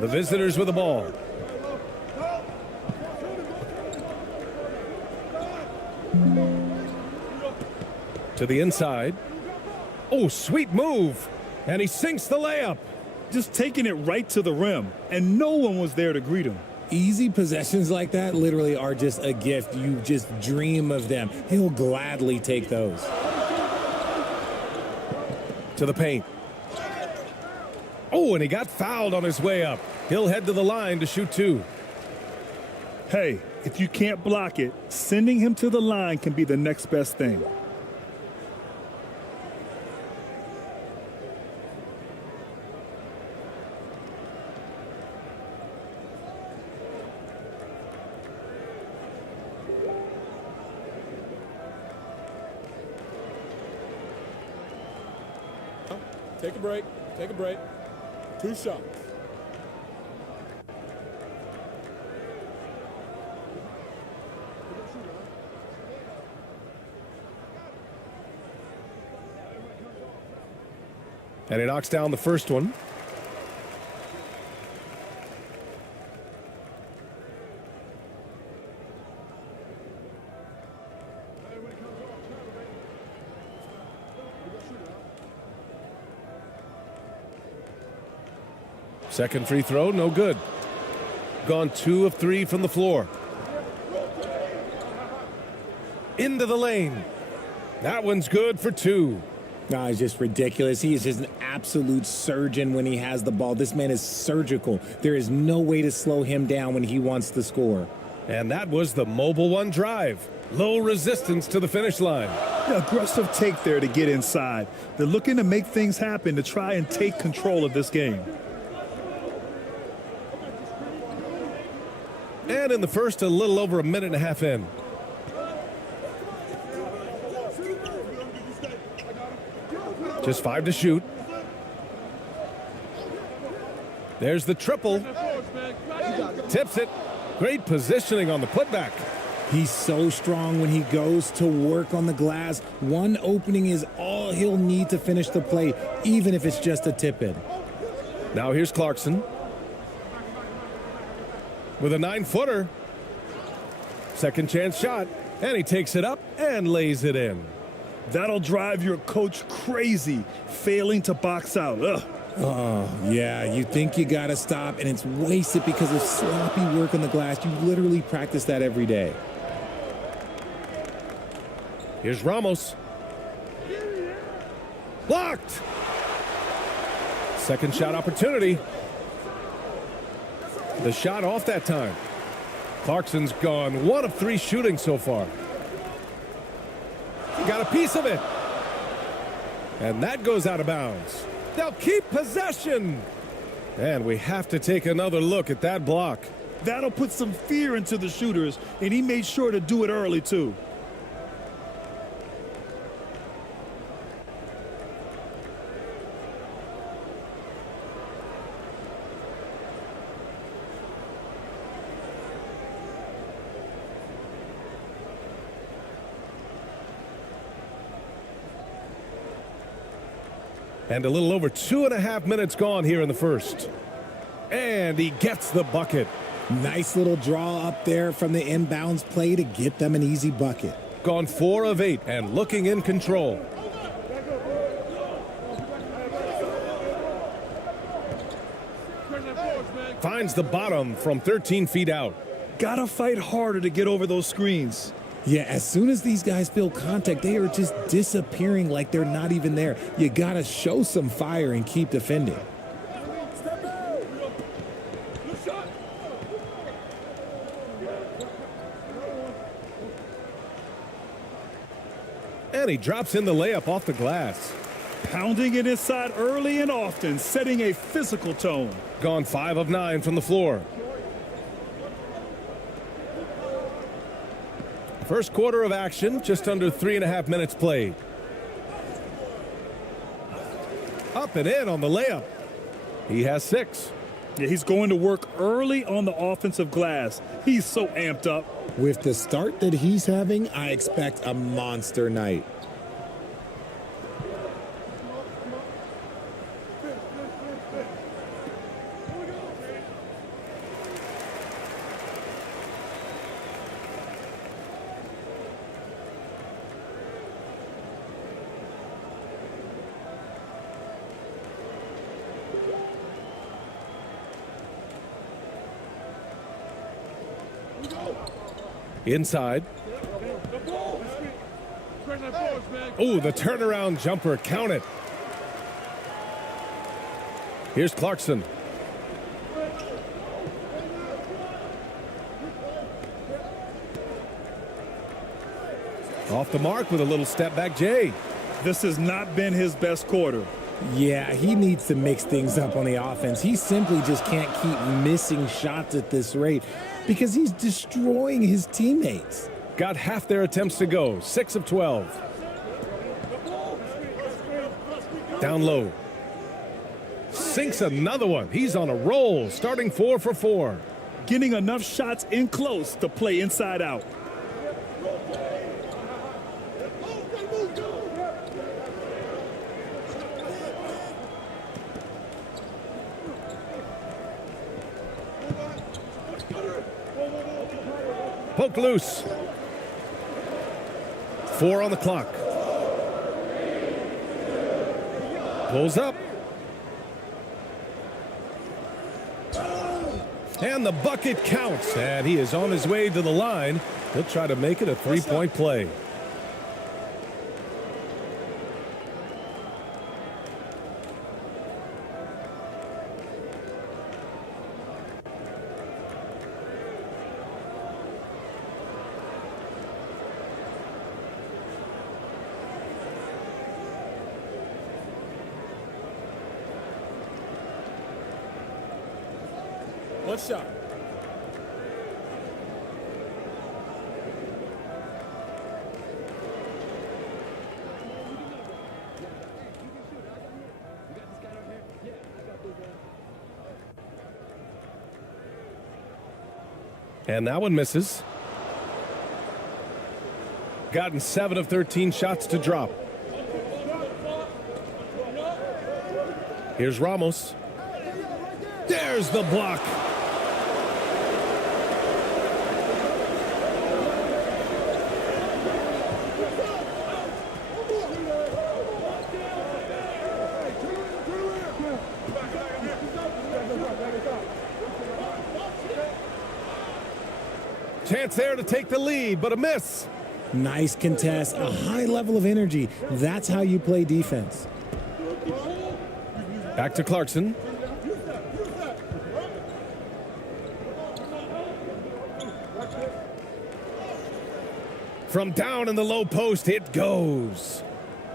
The visitors with the ball. To the inside. Oh, sweet move. And he sinks the layup. Just taking it right to the rim, and no one was there to greet him. Easy possessions like that literally are just a gift. You just dream of them. He'll gladly take those. To the paint. Oh, and he got fouled on his way up. He'll head to the line to shoot 2. Hey, if you can't block it, sending him to the line can be the next best thing. Take a break. Take a break. 2 shots. And he knocks down the first one. Second free throw, no good. Gone 2 of 3 from the floor. Into the lane. That one's good for 2. No, it's just ridiculous. He is just an absolute surgeon when he has the ball. This man is surgical. There is no way to slow him down when he wants to score. And that was the Mobile One drive. Low resistance to the finish line. Aggressive take there to get inside. They're looking to make things happen to try and take control of this game. And in the first, a little over a minute and a half in. Just 5 to shoot. There's the triple. Tips it. Great positioning on the putback. He's so strong when he goes to work on the glass. One opening is all he'll need to finish the play, even if it's just a tip-in. Now here's Clarkson. With a 9-footer. Second chance shot. And he takes it up and lays it in. That'll drive your coach crazy, failing to box out. Ugh. Oh, yeah, you think you got to stop, and it's wasted because of sloppy work on the glass. You literally practice that every day. Here's Ramos. Blocked. Second shot opportunity. The shot off that time. Clarkson's gone 1 of 3 shooting so far. Got a piece of it. And that goes out of bounds. They'll keep possession. And we have to take another look at that block. That'll put some fear into the shooters, and he made sure to do it early, too. And a little over 2.5 minutes gone here in the first. And he gets the bucket. Nice little draw up there from the inbounds play to get them an easy bucket. Gone 4 of 8 and looking in control. Finds the bottom from 13 feet out. Gotta fight harder to get over those screens. Yeah, as soon as these guys feel contact, they are just disappearing like they're not even there. You got to show some fire and keep defending. And he drops in the layup off the glass. Pounding it inside early and often, setting a physical tone. Gone 5 of 9 from the floor. First quarter of action, just under 3.5 minutes played. Up and in on the layup. He has 6. Yeah, he's going to work early on the offensive glass. He's so amped up. With the start that he's having, I expect a monster night. Inside. Oh, the turnaround jumper. Count it. Here's Clarkson. Off the mark with a little step back, Jay. This has not been his best quarter. Yeah, he needs to mix things up on the offense. He simply just can't keep missing shots at this rate because he's destroying his teammates. Got half their attempts to go. 6 of 12. Down low. Sinks another one. He's on a roll, starting 4 for 4. Getting enough shots in close to play inside out. Poke loose. 4 on the clock. Pulls up. And the bucket counts. And he is on his way to the line. He'll try to make it a three-point play. One shot. And that one misses. Gotten 7 of 13 shots to drop. Here's Ramos. There's the block. Chance there to take the lead, but a miss. Nice contest, a high level of energy. That's how you play defense. Back to Clarkson. From down in the low post, it goes.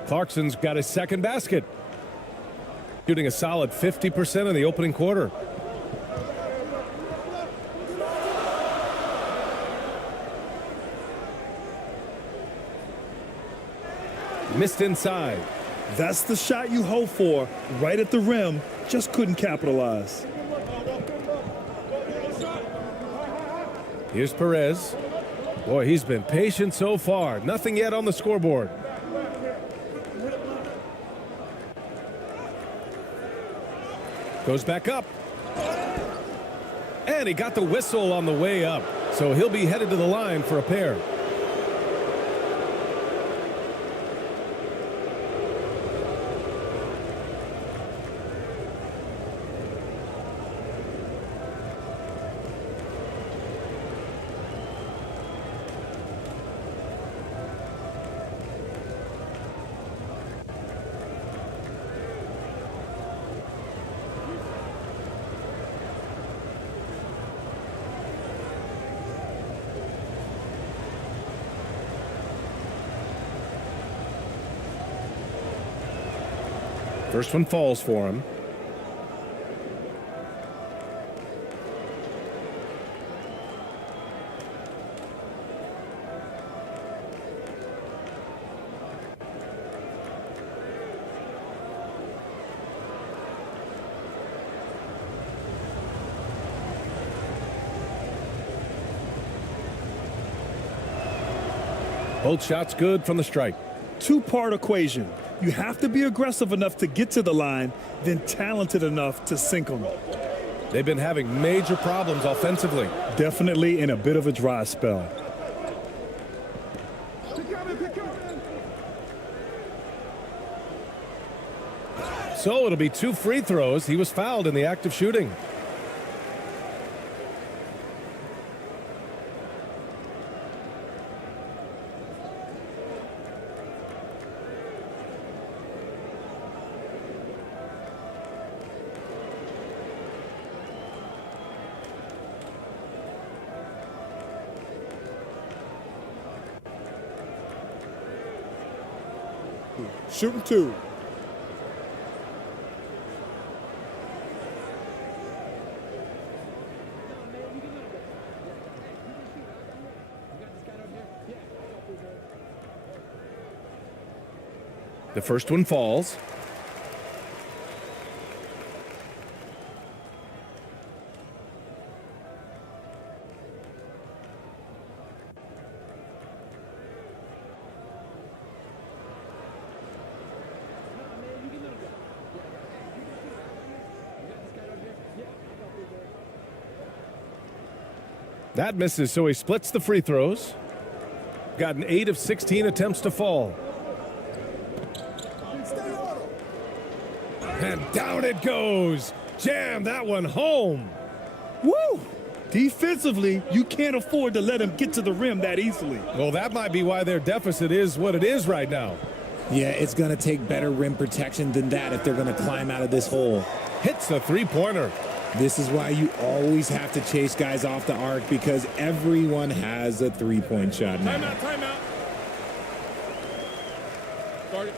Clarkson's got his second basket. Shooting a solid 50% in the opening quarter. Missed inside. That's the shot you hope for. Right at the rim, just couldn't capitalize. Here's Perez. Boy, he's been patient so far. Nothing yet on the scoreboard. Goes back up. And he got the whistle on the way up. So he'll be headed to the line for a pair. First one falls for him. Both shots good from the stripe. Two-part equation. You have to be aggressive enough to get to the line, then talented enough to sink them. They've been having major problems offensively. Definitely in a bit of a dry spell. So it'll be 2 free throws. He was fouled in the act of shooting. Shooting 2. The first one falls. That misses, so he splits the free throws. Got an 8 of 16 attempts to fall. And down it goes. Jam that one home. Woo! Defensively, you can't afford to let him get to the rim that easily. Well, that might be why their deficit is what it is right now. Yeah, it's going to take better rim protection than that if they're going to climb out of this hole. Hits the three-pointer. This is why you always have to chase guys off the arc, because everyone has a three-point shot now. Timeout, timeout. Start it.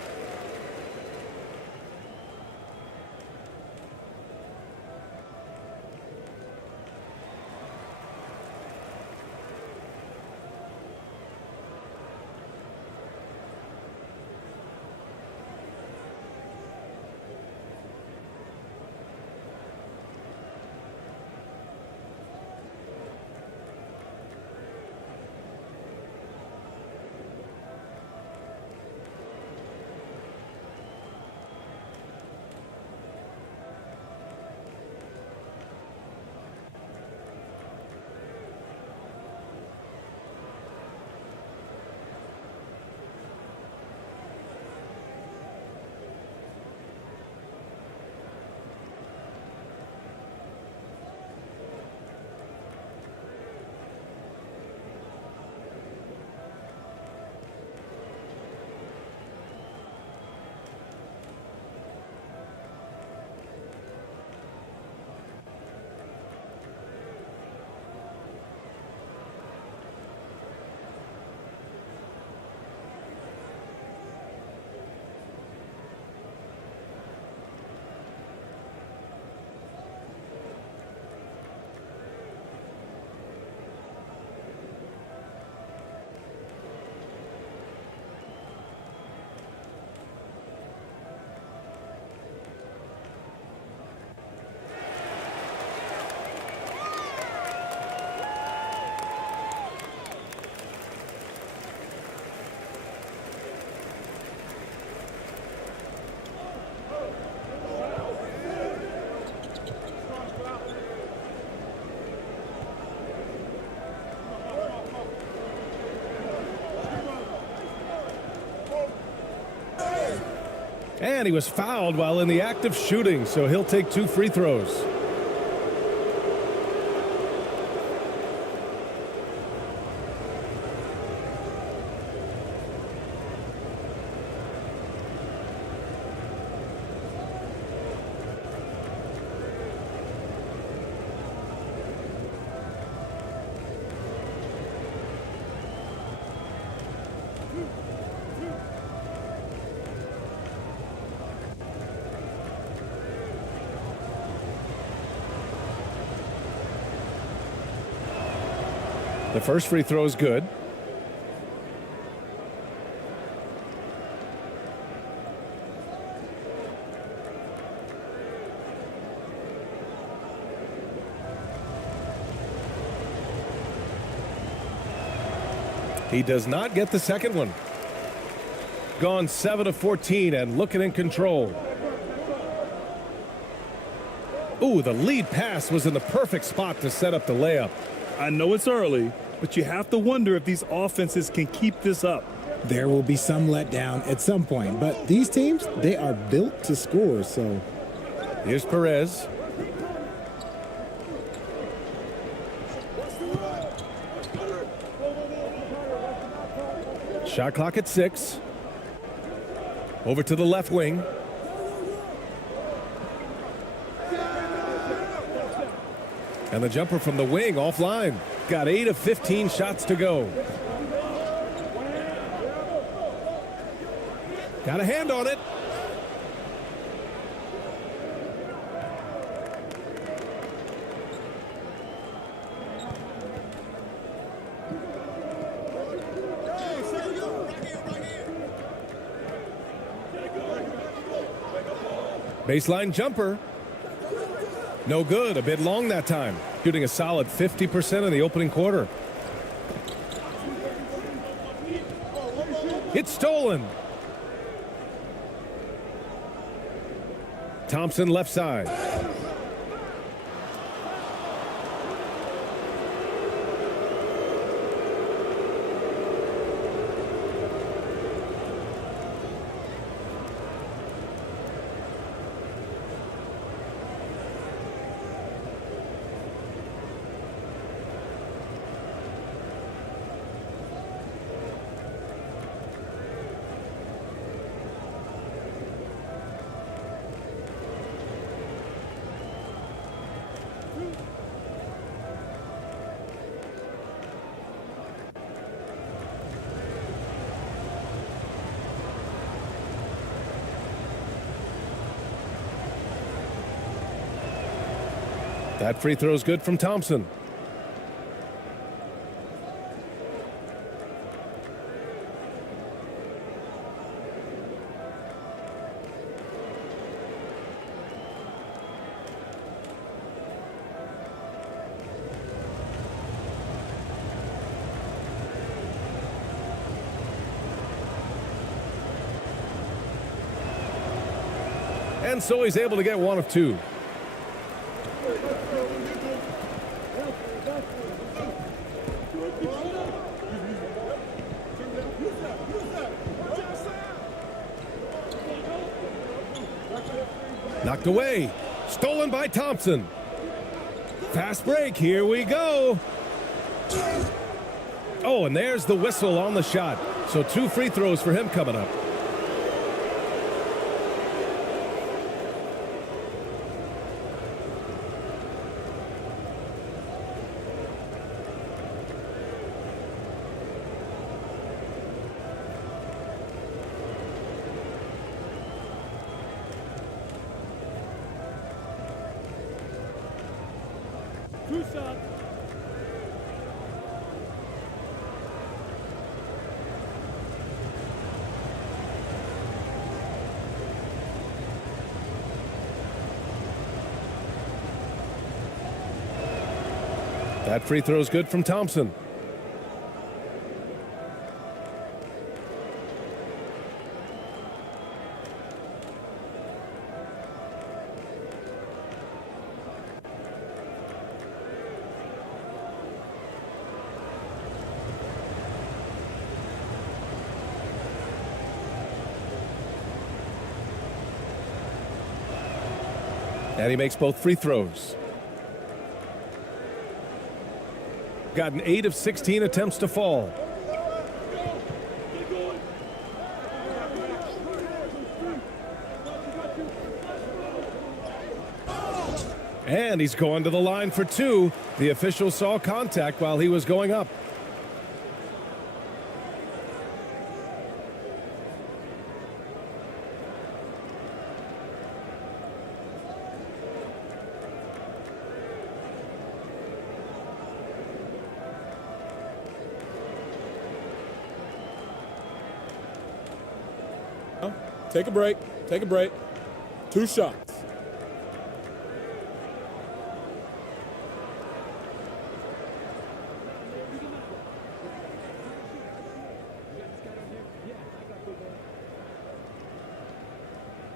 And he was fouled while in the act of shooting, so he'll take 2 free throws. The first free throw is good. He does not get the second one. Gone 7 of 14 and looking in control. Ooh, the lead pass was in the perfect spot to set up the layup. I know it's early, but you have to wonder if these offenses can keep this up. There will be some letdown at some point, but these teams, they are built to score, so. Here's Perez. Shot clock at 6. Over to the left wing. And the jumper from the wing offline. Got 8 of 15 shots to go. Got a hand on it. Baseline jumper. No good. A bit long that time. Shooting a solid 50% in the opening quarter. It's stolen. Thompson left side. That free throw is good from Thompson. And so he's able to get one of two. Knocked away. Stolen by Thompson. Fast break. Here we go. Oh, and there's the whistle on the shot. So 2 free throws for him coming up. That free throw is good from Thompson. And he makes both free throws. Gotten 8 of 16 attempts to fall. And he's going to the line for 2. The official saw contact while he was going up. Take a break. Take a break. 2 shots.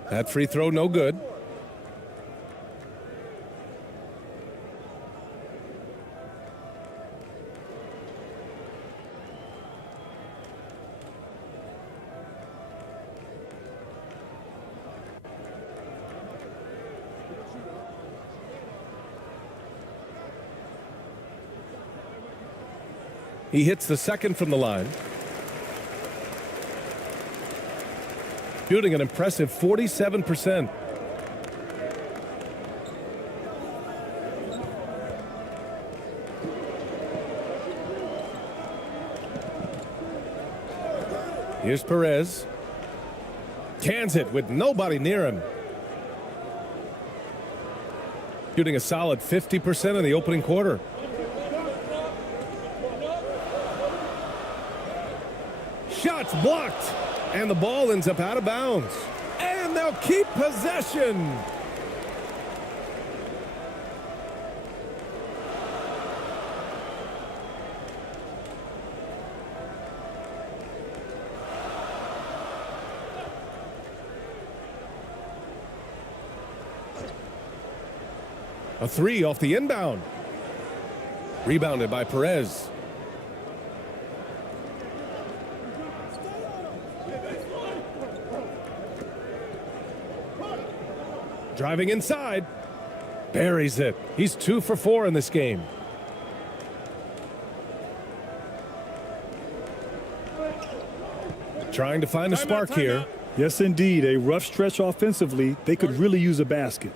That free throw no good. He hits the second from the line. Shooting an impressive 47%. Here's Perez. Cans it with nobody near him. Shooting a solid 50% in the opening quarter. Shots blocked, and the ball ends up out of bounds. And they'll keep possession. A three off the inbound. Rebounded by Perez. Driving inside. Buries it. He's 2 for 4 in this game. Trying to find a spark here. Yes, indeed. A rough stretch offensively. They could really use a basket.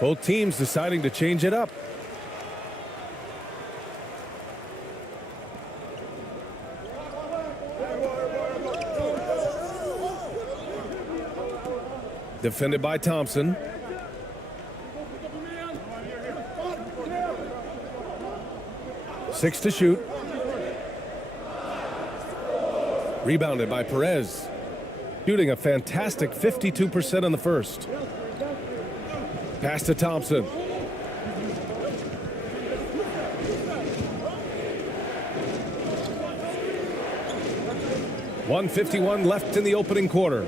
Both teams deciding to change it up. Defended by Thompson. Six to shoot. Rebounded by Perez. Shooting a fantastic 52% in the first. Pass to Thompson. .151 left in the opening quarter.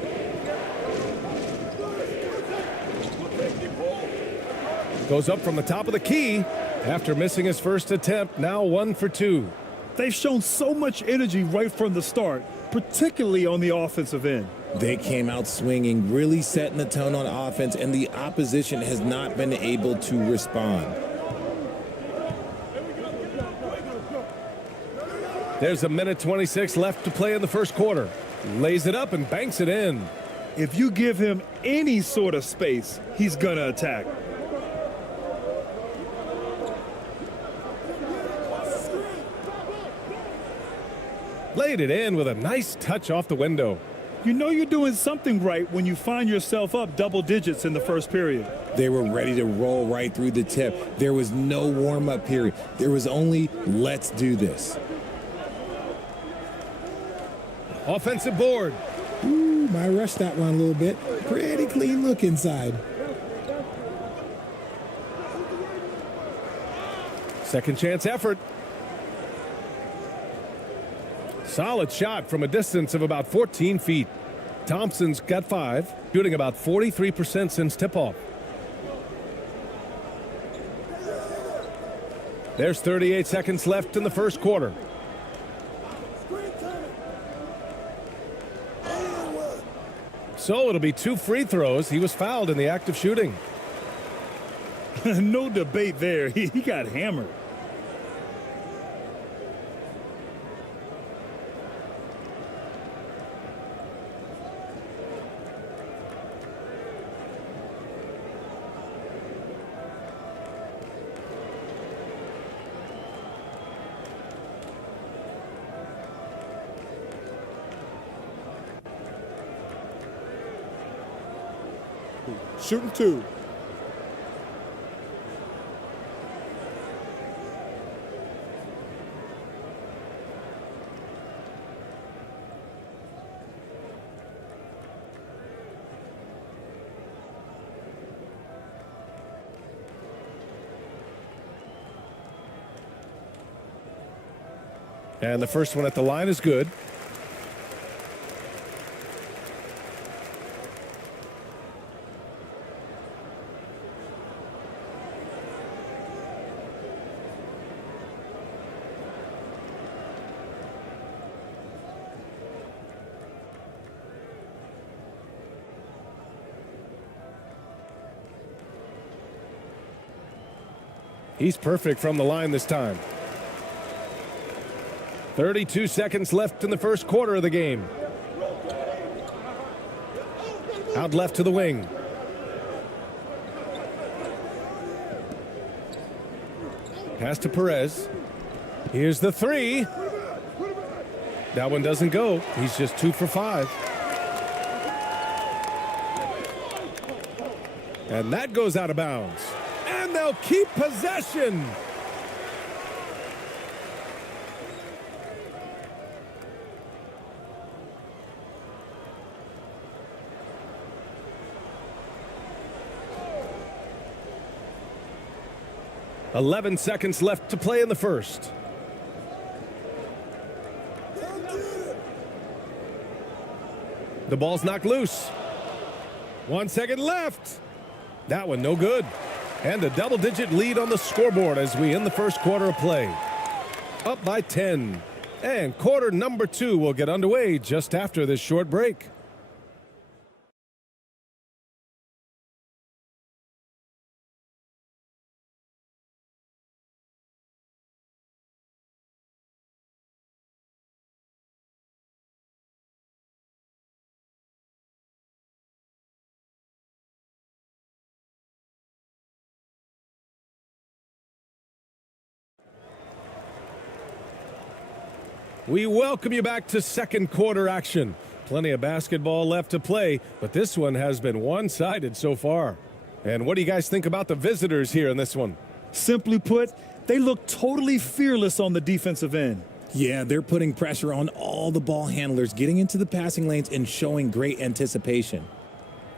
Goes up from the top of the key after missing his first attempt. Now 1 for 2. They've shown so much energy right from the start, particularly on the offensive end. They came out swinging, really setting the tone on offense, and the opposition has not been able to respond. There's a minute 26 left to play in the first quarter. Lays it up and banks it in. If you give him any sort of space, he's going to attack. Laid it in with a nice touch off the window. You know you're doing something right when you find yourself up double digits in the first period. They were ready to roll right through the tip. There was no warm-up period. There was only, let's do this. Offensive board. Ooh, might rush that one a little bit. Pretty clean look inside. Second chance effort. Solid shot from a distance of about 14 feet. Thompson's got 5, shooting about 43% since tip-off. There's 38 seconds left in the first quarter. So it'll be 2 free throws. He was fouled in the act of shooting. No debate there. He got hammered. Shooting 2. And the first one at the line is good. He's perfect from the line this time. 32 seconds left in the first quarter of the game. Out left to the wing. Pass to Perez. Here's the 3. That one doesn't go. He's just 2 for 5. And that goes out of bounds. And they'll keep possession. "11 seconds left to play in the first. The ball's knocked loose. 1 second left. That one no good. And a double-digit lead on the scoreboard as we end the first quarter of play. Up by 10. And quarter number 2 will get underway just after this short break. We welcome you back to second quarter action. Plenty of basketball left to play, but this one has been one-sided so far. And what do you guys think about the visitors here in this one? Simply put, they look totally fearless on the defensive end. Yeah, they're putting pressure on all the ball handlers, getting into the passing lanes and showing great anticipation.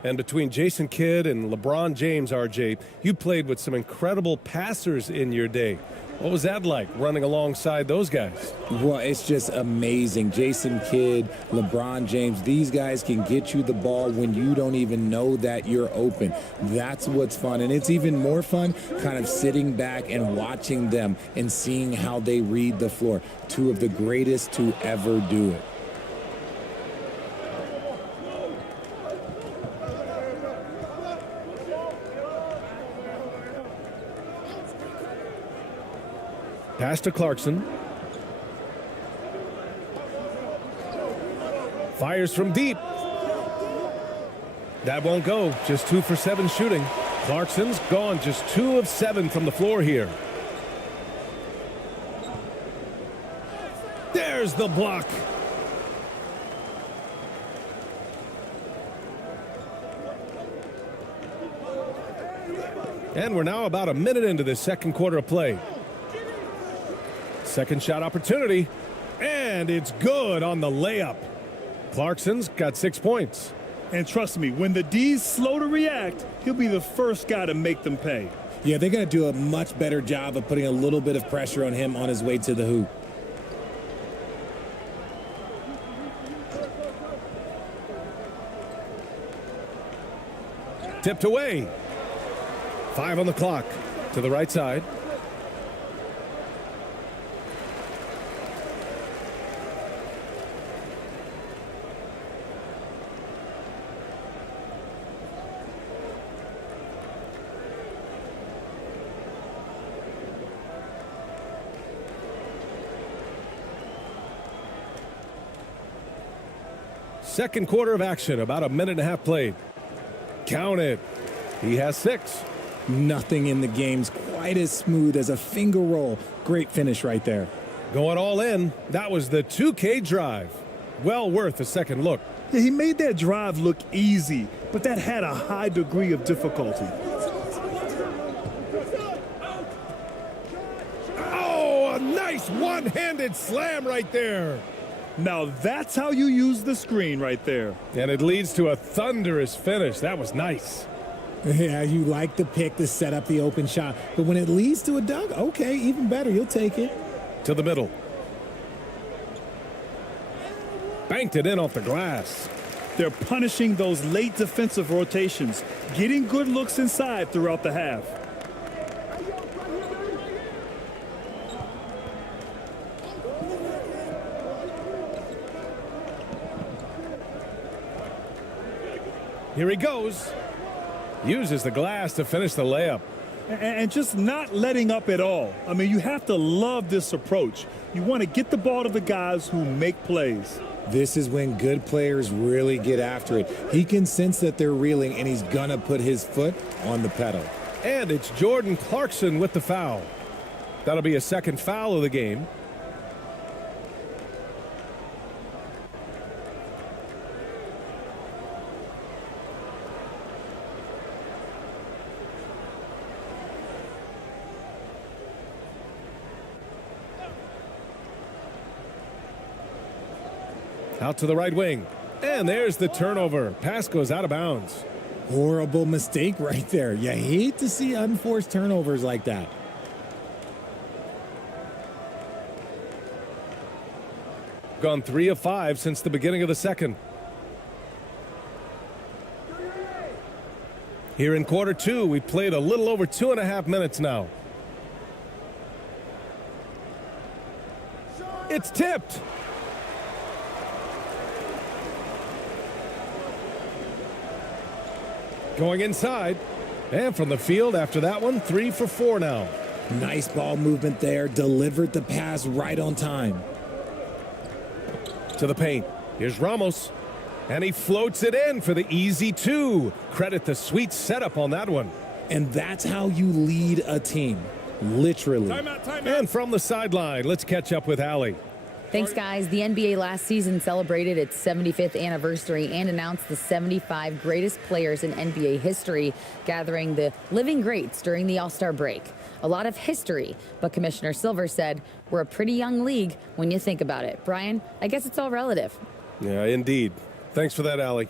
And between Jason Kidd and LeBron James, RJ, you played with some incredible passers in your day. What was that like, running alongside those guys? Well, it's just amazing. Jason Kidd, LeBron James, these guys can get you the ball when you don't even know that you're open. That's what's fun. And it's even more fun kind of sitting back and watching them and seeing how they read the floor. Two of the greatest to ever do it. Pass to Clarkson. Fires from deep. That won't go. Just 2 for 7 shooting. Clarkson's gone just 2 of 7 from the floor here. There's the block. And we're now about a minute into this second quarter of play. Second shot opportunity, and it's good on the layup. Clarkson's got 6 points. And trust me, when the D's slow to react, he'll be the first guy to make them pay. Yeah, they're going to do a much better job of putting a little bit of pressure on him on his way to the hoop. Tipped away. 5 on the clock. To the right side. Second quarter of action, about a minute and a half played. Count it. He has 6. Nothing in the game's quite as smooth as a finger roll. Great finish right there. Going all in. That was the 2K drive. Well worth a second look. Yeah, he made that drive look easy, but that had a high degree of difficulty. Oh, a nice one-handed slam right there. Now that's how you use the screen right there. And it leads to a thunderous finish. That was nice. Yeah, you like the pick to set up the open shot. But when it leads to a dunk, okay, even better. You'll take it. To the middle. Banked it in off the glass. They're punishing those late defensive rotations, getting good looks inside throughout the half. Here he goes. Uses the glass to finish the layup. And just not letting up at all. I mean, you have to love this approach. You want to get the ball to the guys who make plays. This is when good players really get after it. He can sense that they're reeling, and he's going to put his foot on the pedal. And it's Jordan Clarkson with the foul. That'll be a second foul of the game. Out to the right wing. And there's the turnover. Pass goes out of bounds. Horrible mistake right there. You hate to see unforced turnovers like that. Gone 3 of 5 since the beginning of the second. Here in quarter two, we played a little over 2.5 minutes now. It's tipped. Going inside, and from the field after that one, 3 for 4 now. Nice ball movement there, delivered the pass right on time. To the paint, here's Ramos, and he floats it in for the easy 2. Credit the sweet setup on that one. And that's how you lead a team, literally. Timeout. And from the sideline, let's catch up with Allie. Thanks, guys. The NBA last season celebrated its 75th anniversary and announced the 75 greatest players in NBA history, gathering the living greats during the All-Star break. A lot of history, but Commissioner Silver said we're a pretty young league when you think about it. Brian, I guess it's all relative. Yeah, indeed. Thanks for that, Allie.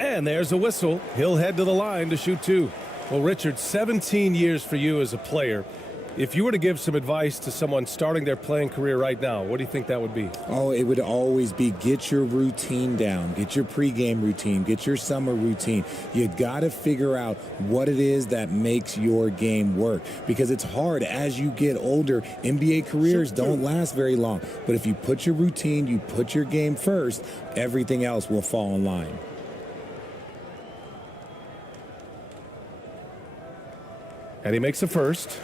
And there's a whistle. He'll head to the line to shoot 2. Well, Richard, 17 years for you as a player. If you were to give some advice to someone starting their playing career right now, what do you think that would be? Oh, it would always be get your routine down. Get your pregame routine. Get your summer routine. You got to figure out what it is that makes your game work, because it's hard as you get older. NBA careers don't last very long. But if you put your routine, you put your game first, everything else will fall in line. And he makes the first.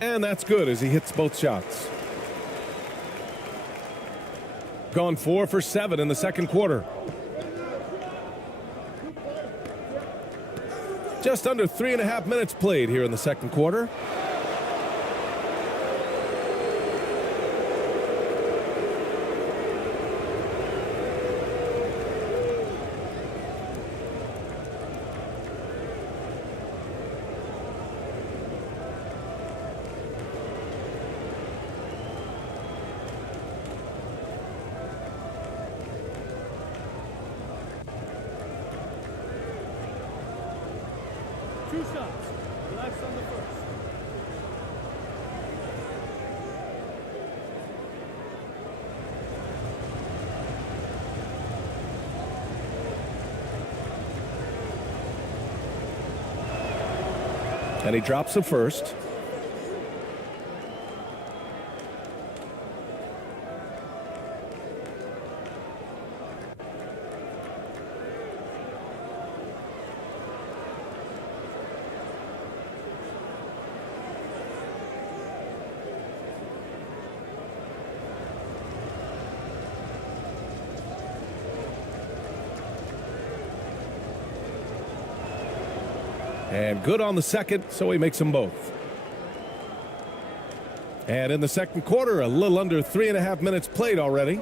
And that's good as he hits both shots. Gone 4 for 7 in the second quarter. Just under 3.5 minutes played here in the second quarter. Two shots. Relax on the first. And he drops the first. And good on the second, so he makes them both. And in the second quarter, a little under 3.5 minutes played already.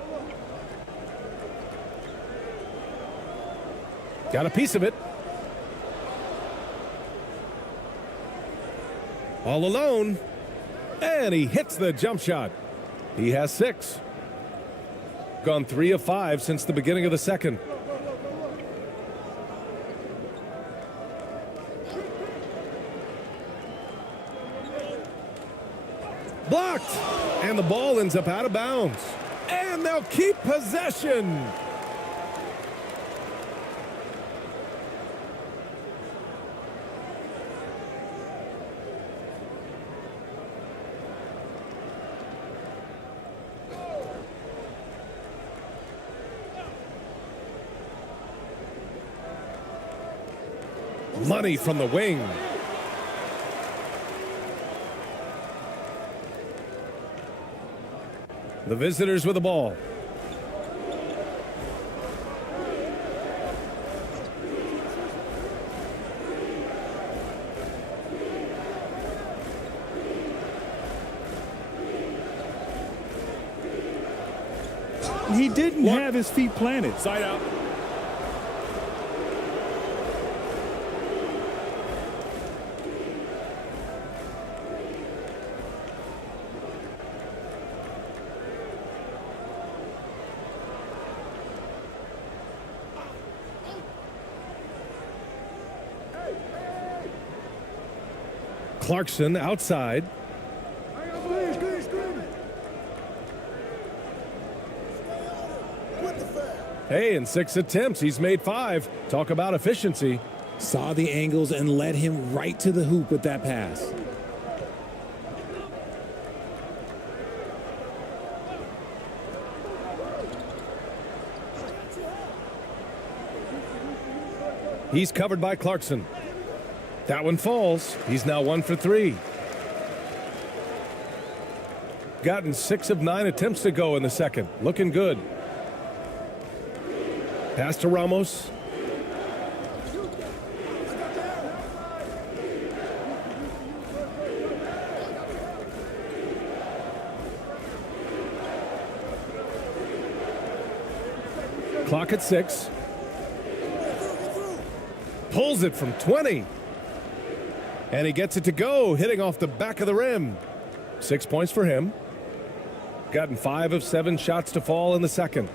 Got a piece of it. All alone. And he hits the jump shot. He has 6. Gone 3 of 5 since the beginning of the second. Blocked, and the ball ends up out of bounds. And they'll keep possession. Money from the wing. The visitors with the ball. He didn't have his feet planted. Side out. Clarkson outside. Hey, in 6 attempts, he's made 5. Talk about efficiency. Saw the angles and led him right to the hoop with that pass. He's covered by Clarkson. That one falls. He's now 1 for 3. Gotten 6 of 9 attempts to go in the second. Looking good. Pass to Ramos. Clock at 6. Pulls it from 20. And he gets it to go, hitting off the back of the rim. 6 points for him. Gotten 5 of 7 shots to fall in the second.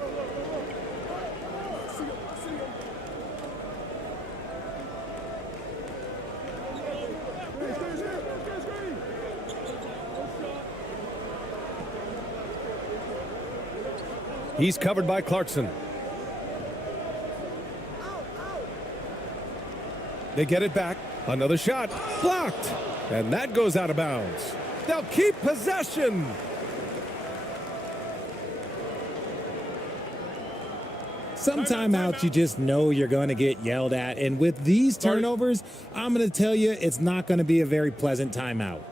He's covered by Clarkson. They get it back. Another shot. Blocked. And that goes out of bounds. They'll keep possession. Some timeouts, you just know you're going to get yelled at. And with these turnovers, I'm going to tell you, it's not going to be a very pleasant timeout.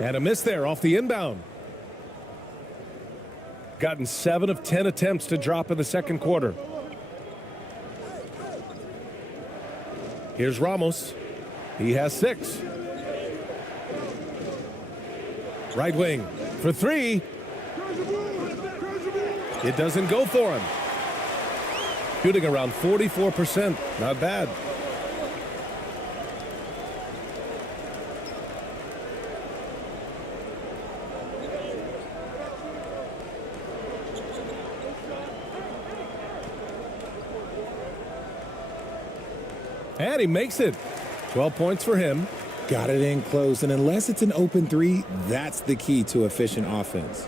And a miss there off the inbound. Gotten 7 of 10 attempts to drop in the second quarter. Here's Ramos. He has 6. Right wing for 3. It doesn't go for him. Shooting around 44%. Not bad. And he makes it. 12 points for him. Got it in close, and unless it's an open 3, that's the key to efficient offense.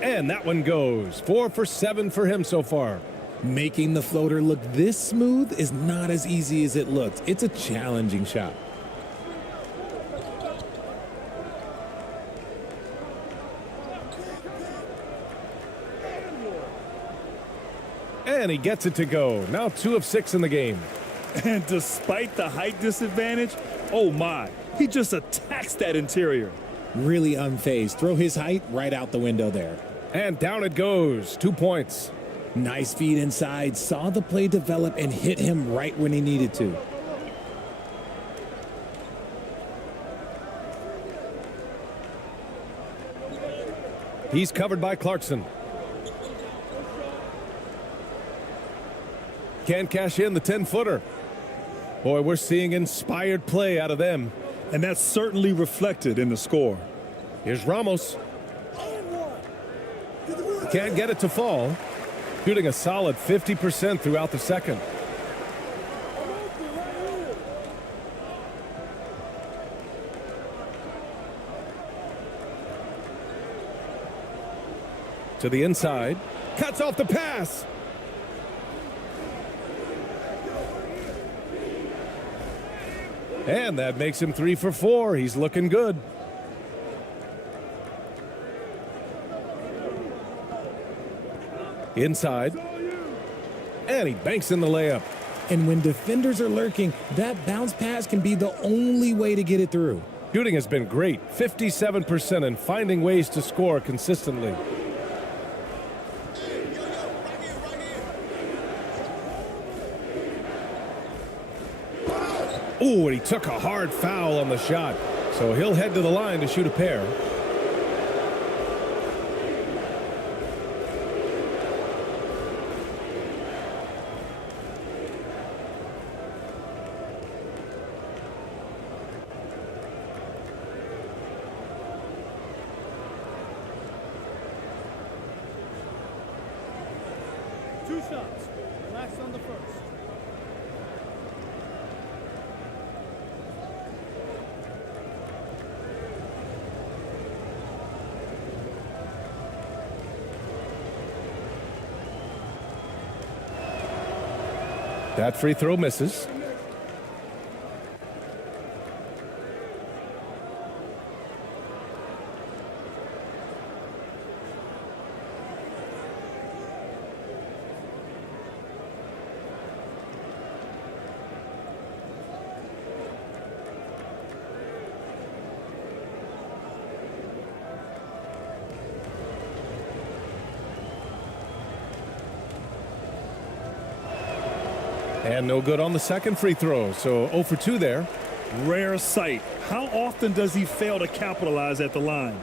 And that one goes. 4 for 7 for him so far. Making the floater look this smooth is not as easy as it looks. It's a challenging shot. And he gets it to go. Now 2 of 6 in the game. And despite the height disadvantage, oh my, he just attacks that interior. Really unfazed. Throw his height right out the window there. And down it goes. 2 points. Nice feed inside. Saw the play develop and hit him right when he needed to. He's covered by Clarkson. Can't cash in the 10-footer. Boy, we're seeing inspired play out of them. And that's certainly reflected in the score. Here's Ramos. Can't get it to fall. Shooting a solid 50% throughout the second. To the inside. Cuts off the pass. And that makes him 3 for 4. He's looking good. Inside. And he banks in the layup. And when defenders are lurking, that bounce pass can be the only way to get it through. Shooting has been great. 57% and finding ways to score consistently. Ooh, and he took a hard foul on the shot. So he'll head to the line to shoot a pair. Relax on the first. That free throw misses. And no good on the second free throw, so 0 for 2 there. Rare sight. How often does he fail to capitalize at the line?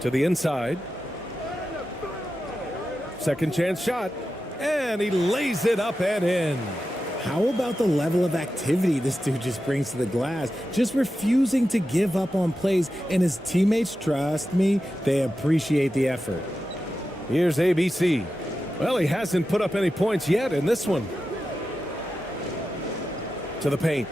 To the inside. Second chance shot. And he lays it up and in. How about the level of activity this dude just brings to the glass? Just refusing to give up on plays, and his teammates, trust me, they appreciate the effort. Here's ABC. Well, he hasn't put up any points yet in this one. To the paint.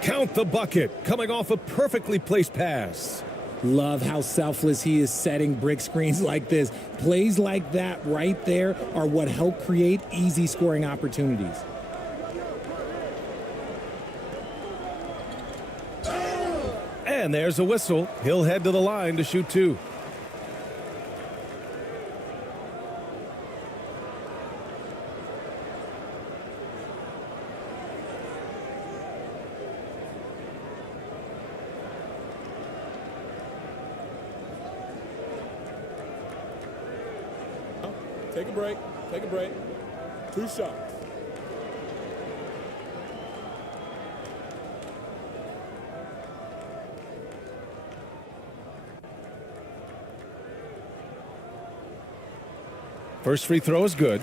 Count the bucket, coming off a perfectly placed pass. Love how selfless he is setting brick screens like this. Plays like that right there are what help create easy scoring opportunities. And there's a whistle. He'll head to the line to shoot 2. Take a break. Take a break. 2 shots. First free throw is good.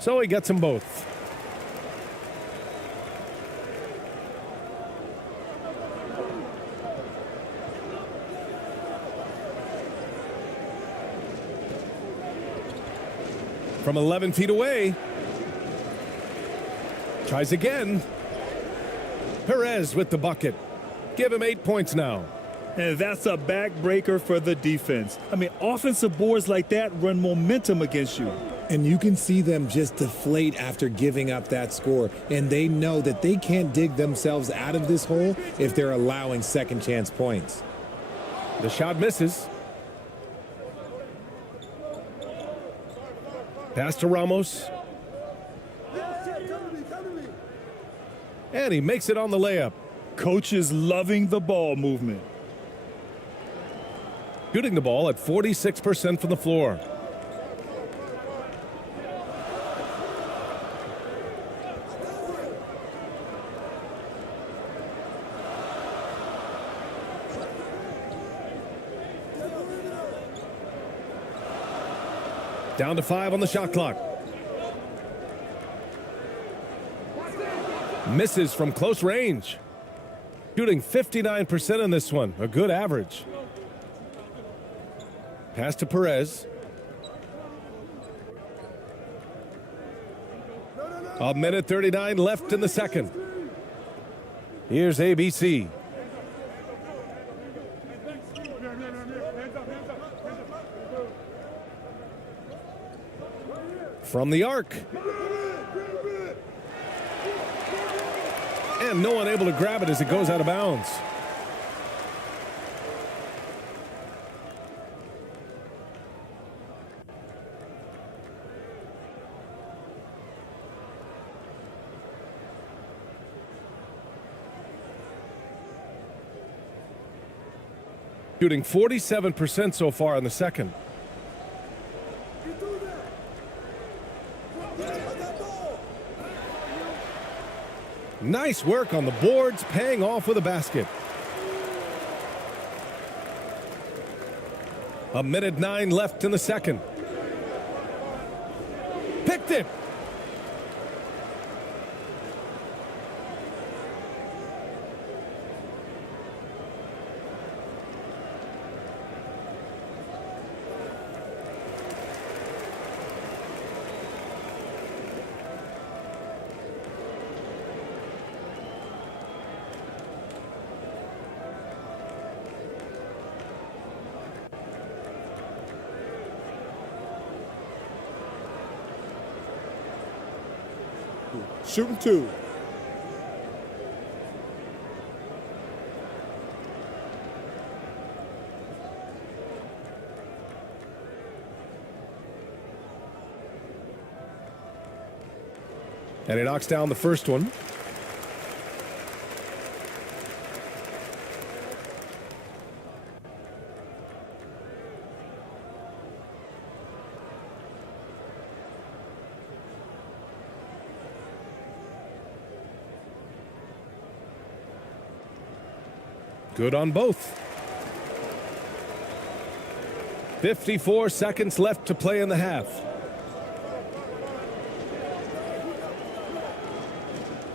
So he gets them both. From 11 feet away. Tries again. Perez with the bucket. Give him 8 points now. And that's a backbreaker for the defense. I mean, offensive boards like that run momentum against you. And you can see them just deflate after giving up that score. And they know that they can't dig themselves out of this hole if they're allowing second chance points. The shot misses. Pass to Ramos. And he makes it on the layup. Coach is loving the ball movement. Shooting the ball at 46% from the floor. Down to 5 on the shot clock. Misses from close range. Shooting 59% in this one, a good average. Pass to Perez. A minute 39 left in the second. Here's ABC. From the arc. And no one able to grab it as it goes out of bounds. Shooting 47% so far in the second. Nice work on the boards, paying off with a basket. 1:09 left in the second. Picked it. Shooting two. And he knocks down the first one. Good on both. 54 seconds left to play in the half.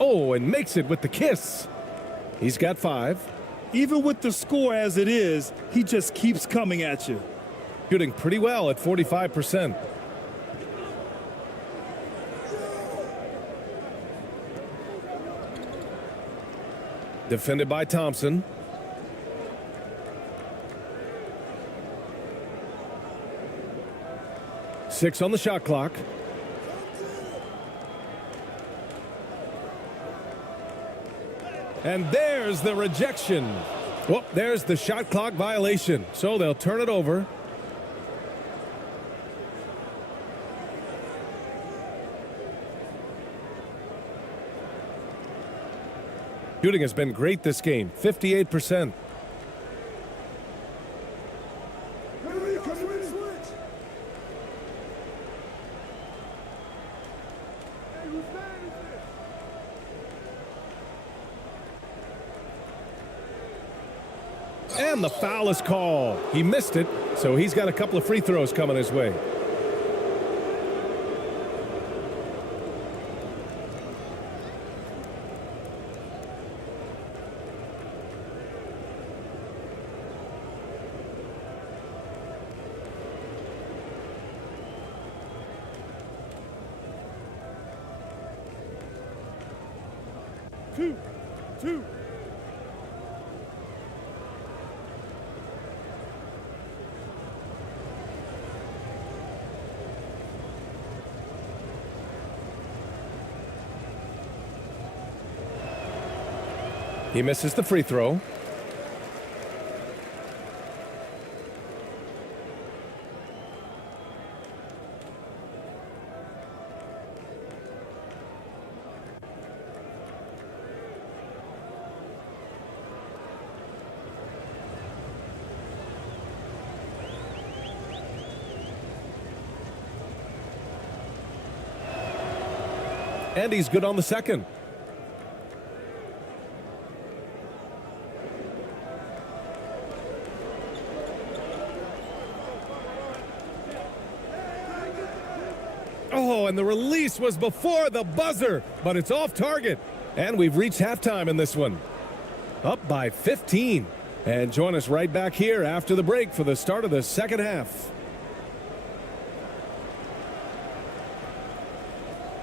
Oh, and makes it with the kiss. He's got 5. Even with the score as it is, he just keeps coming at you. Shooting pretty well at 45%. Defended by Thompson. Six on the shot clock. And there's the rejection. Well, there's the shot clock violation. So they'll turn it over. Shooting has been great this game, 58%. And the foul is called. He missed it, so he's got a couple of free throws coming his way. Two. He misses the free throw. And he's good on the second. Oh, and the release was before the buzzer, but it's off target. And we've reached halftime in this one. Up by 15. And join us right back here after the break for the start of the second half.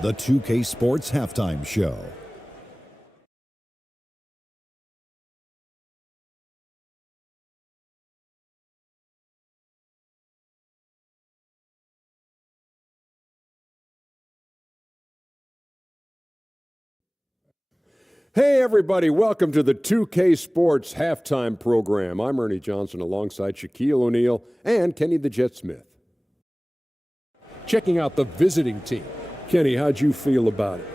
The 2K Sports Halftime Show. Hey, everybody. Welcome to the 2K Sports Halftime Program. I'm Ernie Johnson alongside Shaquille O'Neal and Kenny the Jet Smith. Checking out the visiting team. Kenny, how'd you feel about it?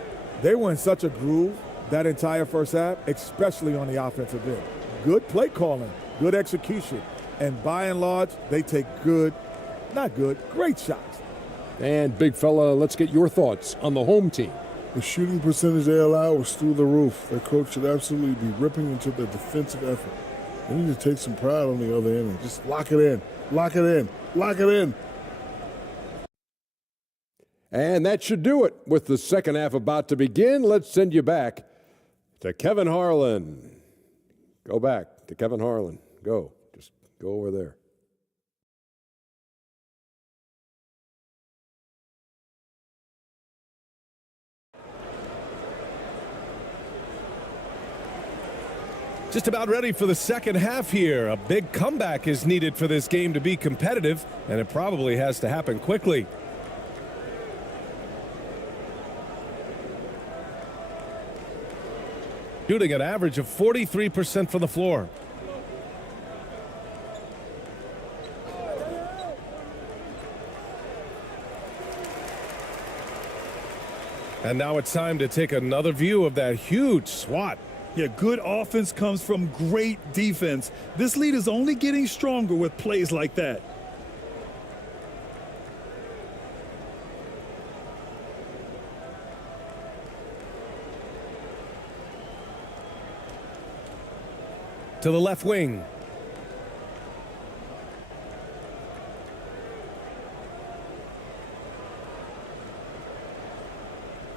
They were in such a groove that entire first half, especially on the offensive end. Good play calling, good execution, and by and large, they take great shots. And big fella, let's get your thoughts on the home team. The shooting percentage they allow was through the roof. Their coach should absolutely be ripping into their defensive effort. They need to take some pride on the other end and just lock it in, lock it in, lock it in. And that should do it. With the second half about to begin, let's send you back to Kevin Harlan. Go back to Kevin Harlan. Go. Just go over there. Just about ready for the second half here. A big comeback is needed for this game to be competitive, and it probably has to happen quickly. Shooting an average of 43% from the floor. And now it's time to take another view of that huge swat. Yeah, good offense comes from great defense. This lead is only getting stronger with plays like that. To the left wing.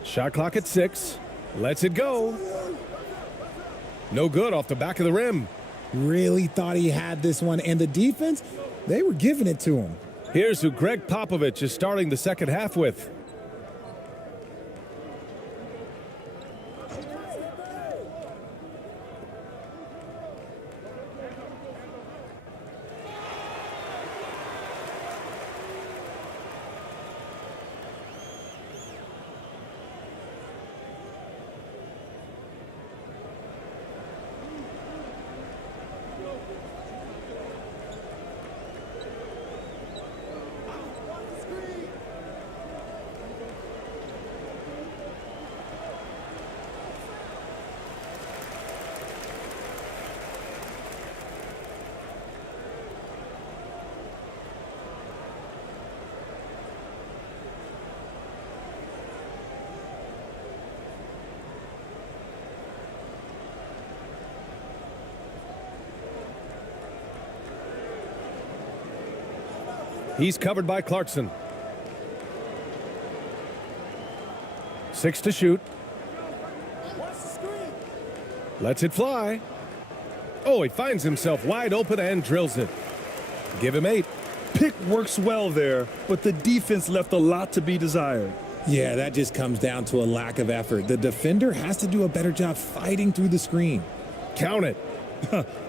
Shot clock at 6. Lets it go. No good off the back of the rim. Really thought he had this one, and the defense, they were giving it to him. Here's who Greg Popovich is starting the second half with. He's covered by Clarkson. 6 to shoot. Lets it fly. Oh, he finds himself wide open and drills it. Give him 8. Pick works well there, but the defense left a lot to be desired. Yeah, that just comes down to a lack of effort. The defender has to do a better job fighting through the screen. Count it.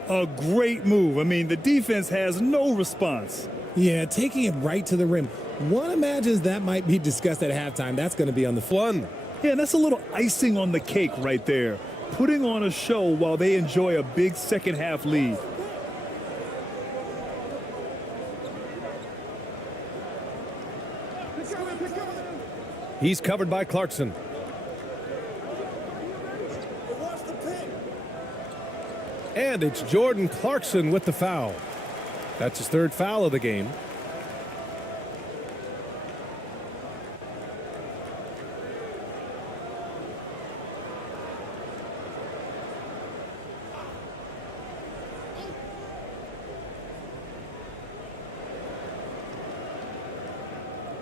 A great move. I mean, the defense has no response. Yeah, taking it right to the rim. One imagines that might be discussed at halftime. That's going to be on the floor. Yeah, that's a little icing on the cake right there. Putting on a show while they enjoy a big second half lead. He's covered by Clarkson. And it's Jordan Clarkson with the foul. That's his 3rd foul of the game.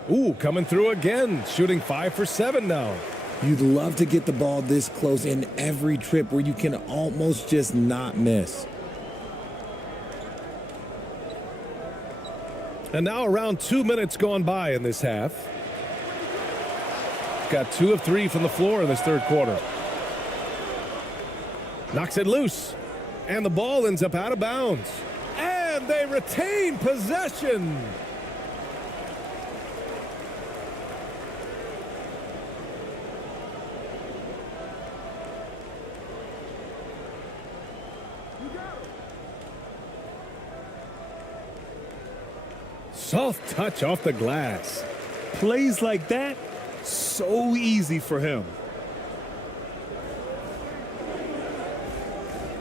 Ooh, coming through again, shooting 5 for 7 now. You'd love to get the ball this close in every trip where you can almost just not miss. And now around 2 minutes gone by in this half. Got 2 of 3 from the floor in this 3rd quarter. Knocks it loose. And the ball ends up out of bounds. And they retain possession. Soft touch off the glass. Plays like that, so easy for him.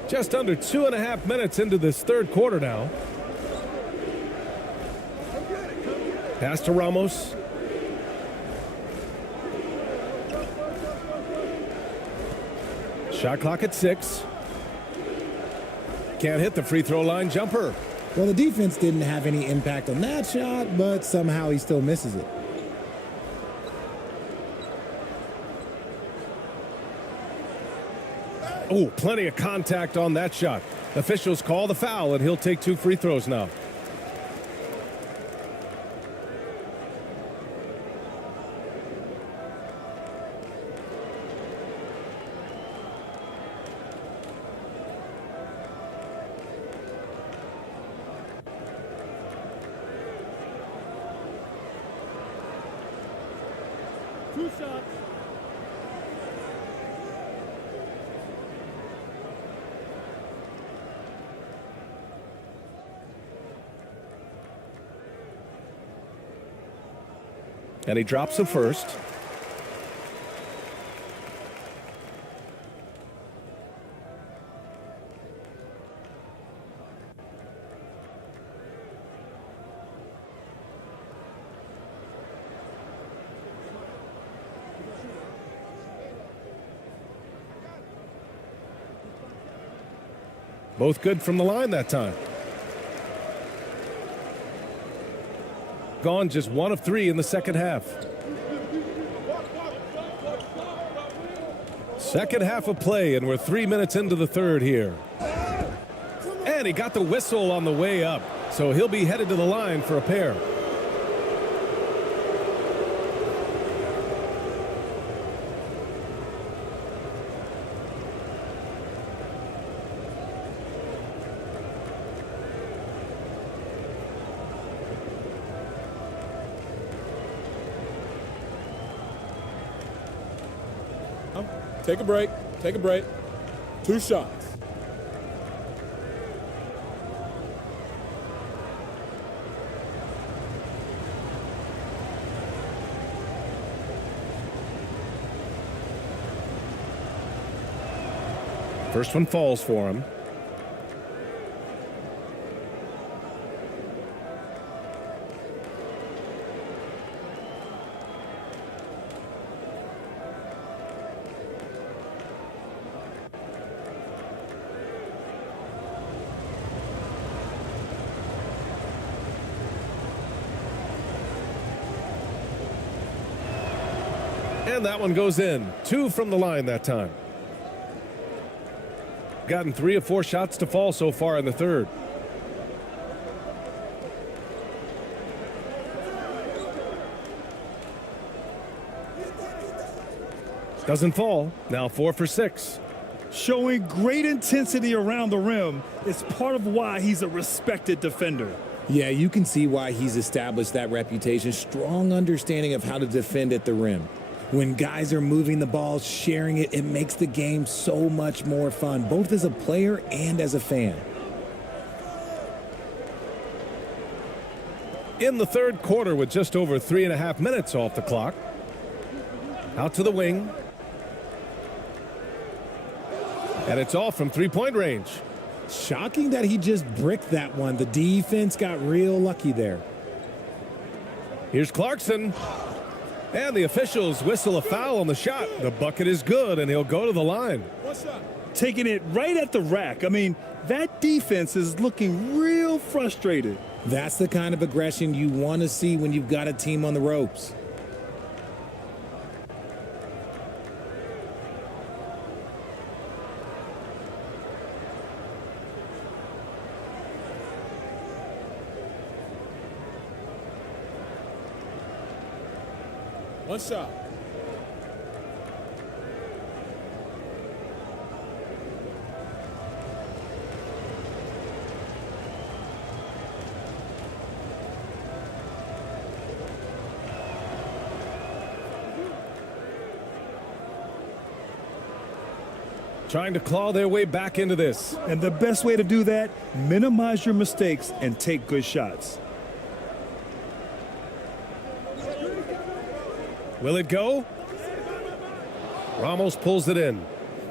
Just under 2.5 minutes into this 3rd quarter now. Pass to Ramos. Shot clock at 6. Can't hit the free throw line jumper. Well, the defense didn't have any impact on that shot, but somehow he still misses it. Oh, plenty of contact on that shot. Officials call the foul, and he'll take 2 free throws now. Two shots. And he drops the first. Both good from the line that time. Gone just 1 of 3 in the second half. Second half of play, and we're 3 minutes into the third here. And he got the whistle on the way up, so he'll be headed to the line for a pair. Take a break. Take a break. 2 shots. First one falls for him. And that one goes in. 2 from the line that time. Gotten 3 of 4 shots to fall so far in the third. Doesn't fall. Now 4 for 6. Showing great intensity around the rim is part of why he's a respected defender. Yeah, you can see why he's established that reputation. Strong understanding of how to defend at the rim. When guys are moving the ball, sharing it, it makes the game so much more fun, both as a player and as a fan. In the third quarter with just over 3.5 minutes off the clock. Out to the wing. And it's off from 3-point range. Shocking that he just bricked that one. The defense got real lucky there. Here's Clarkson. And the officials whistle a foul on the shot. The bucket is good, and he'll go to the line. Taking it right at the rack. I mean, that defense is looking real frustrated. That's the kind of aggression you want to see when you've got a team on the ropes. One shot. Trying to claw their way back into this. And the best way to do that, minimize your mistakes and take good shots. Will it go? Ramos pulls it in.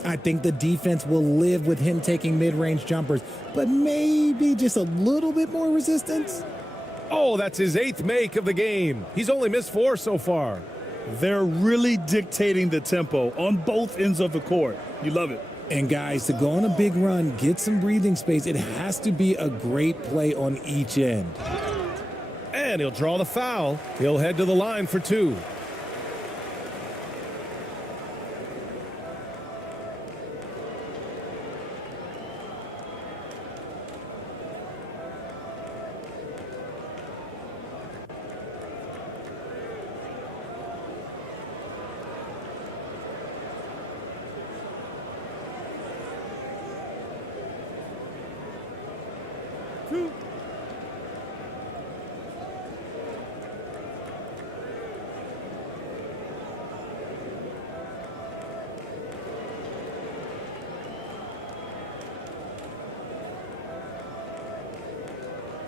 I think the defense will live with him taking mid-range jumpers, but maybe just a little bit more resistance. Oh, that's his 8th make of the game. He's only missed 4 so far. They're really dictating the tempo on both ends of the court. You love it. And guys, to go on a big run, get some breathing space, it has to be a great play on each end. And he'll draw the foul. He'll head to the line for 2.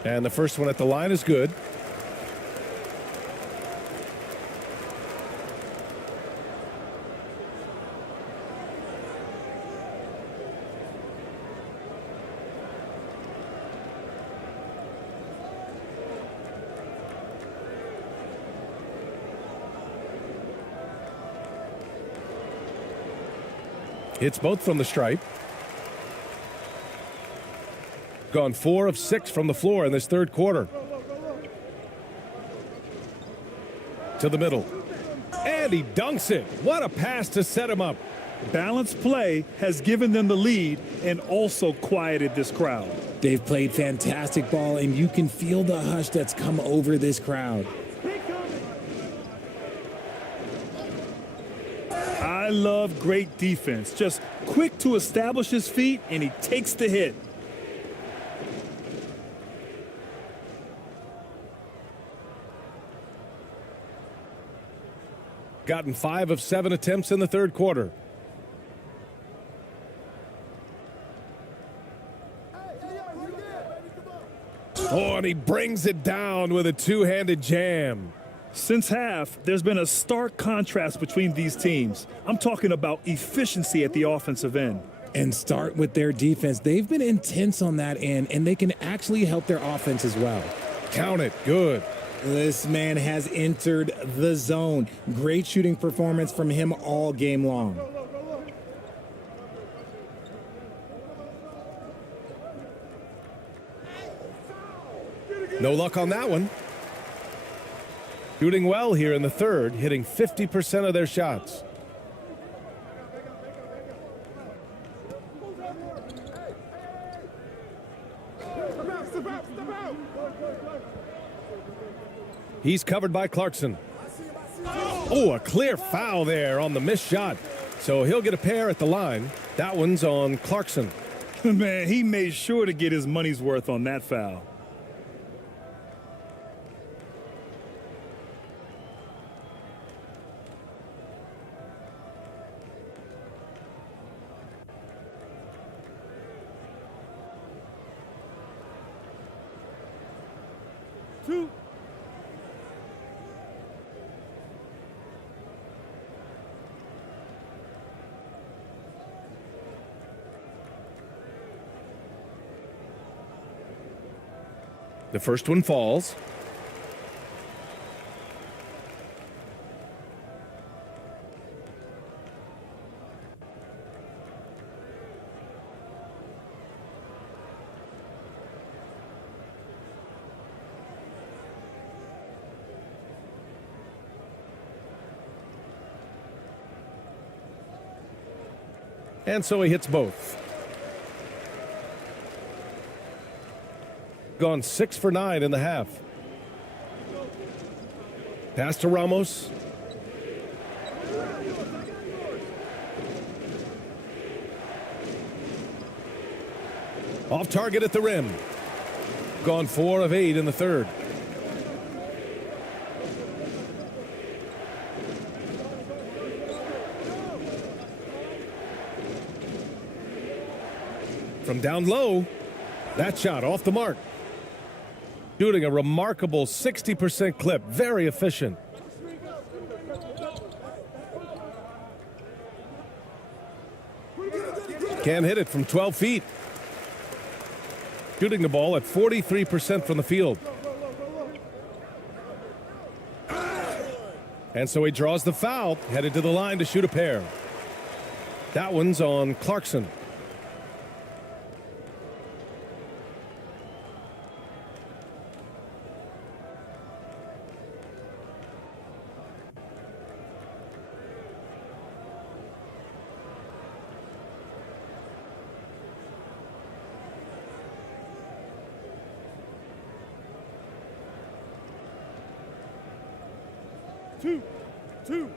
And the first one at the line is good. Hits both from the stripe. Gone 4 of 6 from the floor in this third quarter. To the middle. And he dunks it. What a pass to set him up. Balanced play has given them the lead and also quieted this crowd. They've played fantastic ball, and you can feel the hush that's come over this crowd. I love great defense. Just quick to establish his feet, and he takes the hit. Gotten 5 of 7 attempts in the third quarter. Oh, and he brings it down with a two-handed jam. Since half, there's been a stark contrast between these teams. I'm talking about efficiency at the offensive end. And start with their defense. They've been intense on that end, and they can actually help their offense as well. Count it. Good. This man has entered the zone. Great shooting performance from him all game long. No luck on that one. Shooting well here in the third, hitting 50% of their shots. He's covered by Clarkson. Oh, a clear foul there on the missed shot. So he'll get a pair at the line. That one's on Clarkson. Man, he made sure to get his money's worth on that foul. The first one falls. And so he hits both. Gone 6 for 9 in the half. Pass to Ramos. Off target at the rim. Gone 4 of 8 in the third. From down low, that shot off the mark. Shooting a remarkable 60% clip. Very efficient. Can't hit it from 12 feet. Shooting the ball at 43% from the field. And so he draws the foul, headed to the line to shoot a pair. That one's on Clarkson. Two.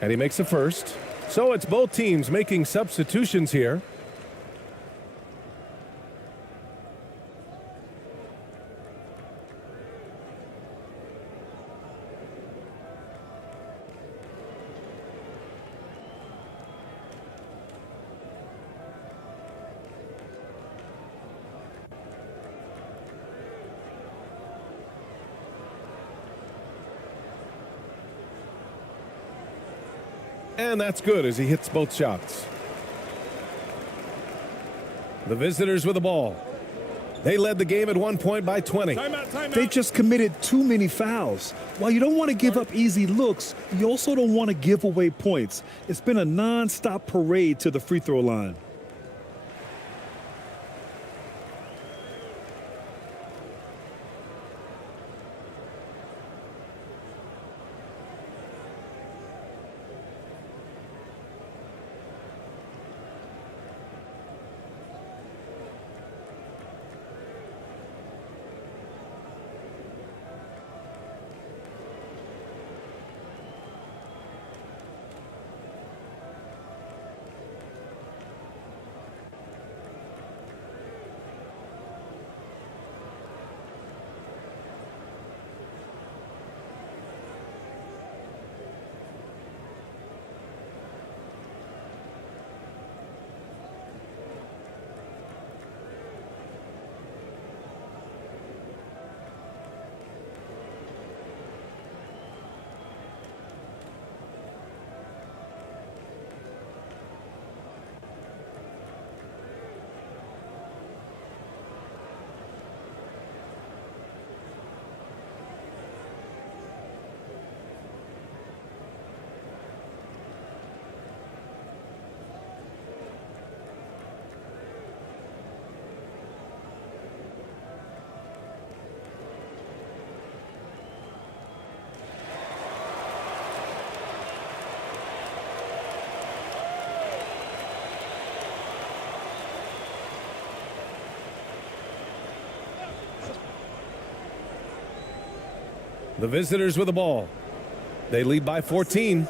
And he makes a first. So it's both teams making substitutions here. And that's good as he hits both shots. The visitors with the ball. They led the game at one point by 20. Timeout. They just committed too many fouls. While you don't want to give up easy looks, you also don't want to give away points. It's been a non-stop parade to the free throw line. The visitors with the ball. They lead by 14.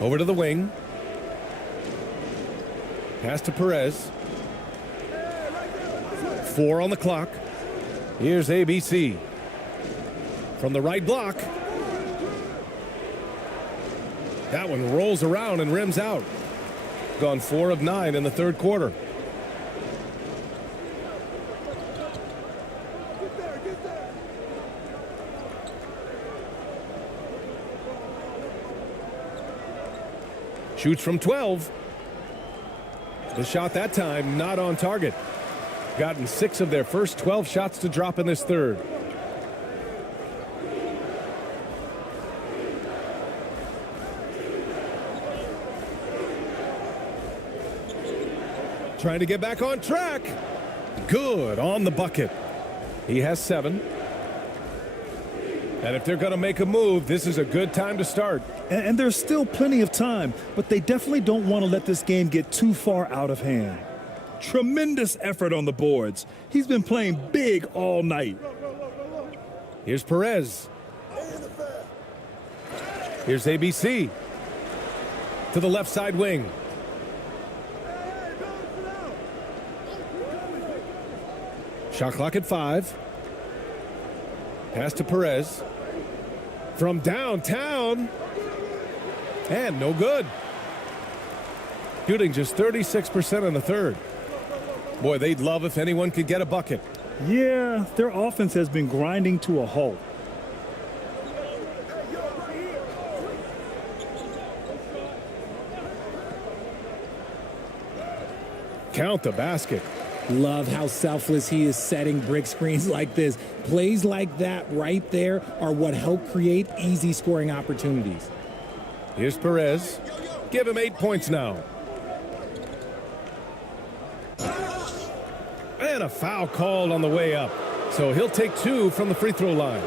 Over to the wing. Pass to Perez. 4 on the clock. Here's ABC. From the right block. That one rolls around and rims out. Gone 4 of 9 in the third quarter. Shoots from 12. The shot that time not on target. Gotten 6 of their first 12 shots to drop in this third. Trying to get back on track. Good on the bucket. He has 7. And if they're going to make a move, this is a good time to start. And there's still plenty of time, but they definitely don't want to let this game get too far out of hand. Tremendous effort on the boards. He's been playing big all night. Here's Perez. Here's ABC. To the left side wing. Shot clock at 5. Pass to Perez. From downtown. And no good. Shooting just 36% in the third. Boy, they'd love if anyone could get a bucket. Yeah, their offense has been grinding to a halt. Count the basket. Love how selfless he is setting brick screens like this. Plays like that right there are what help create easy scoring opportunities. Here's Perez. Give him 8 points now. And a foul called on the way up. So he'll take 2 from the free throw line.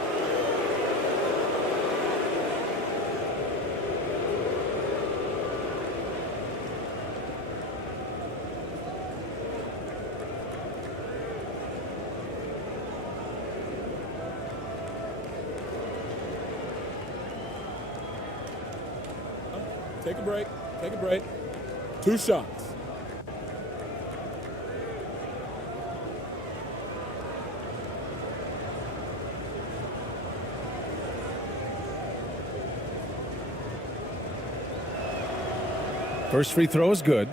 Take a break. Take a break. 2 shots. First free throw is good.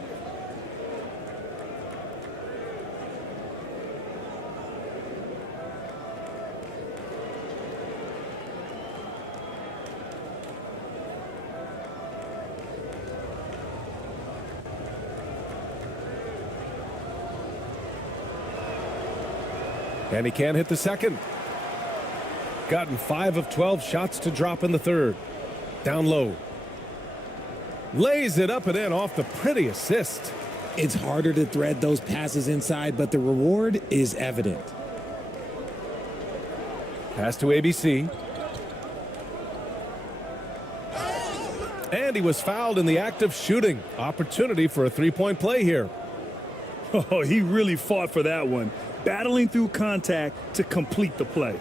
And he can't hit the second. Gotten 5 of 12 shots to drop in the third. Down low. Lays it up and in off the pretty assist. It's harder to thread those passes inside, but the reward is evident. Pass to ABC. And he was fouled in the act of shooting. Opportunity for a three-point play here. Oh, he really fought for that one, battling through contact to complete the play.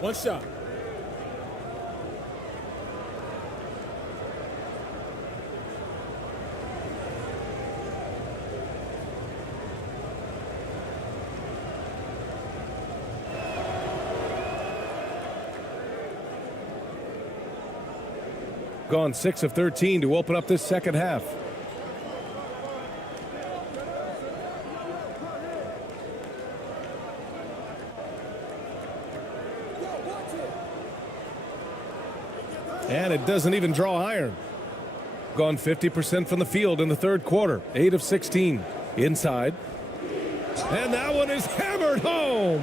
One shot. Gone 6 of 13 to open up this second half. And it doesn't even draw iron. Gone 50% from the field in the third quarter. 8 of 16. Inside. And that one is hammered home.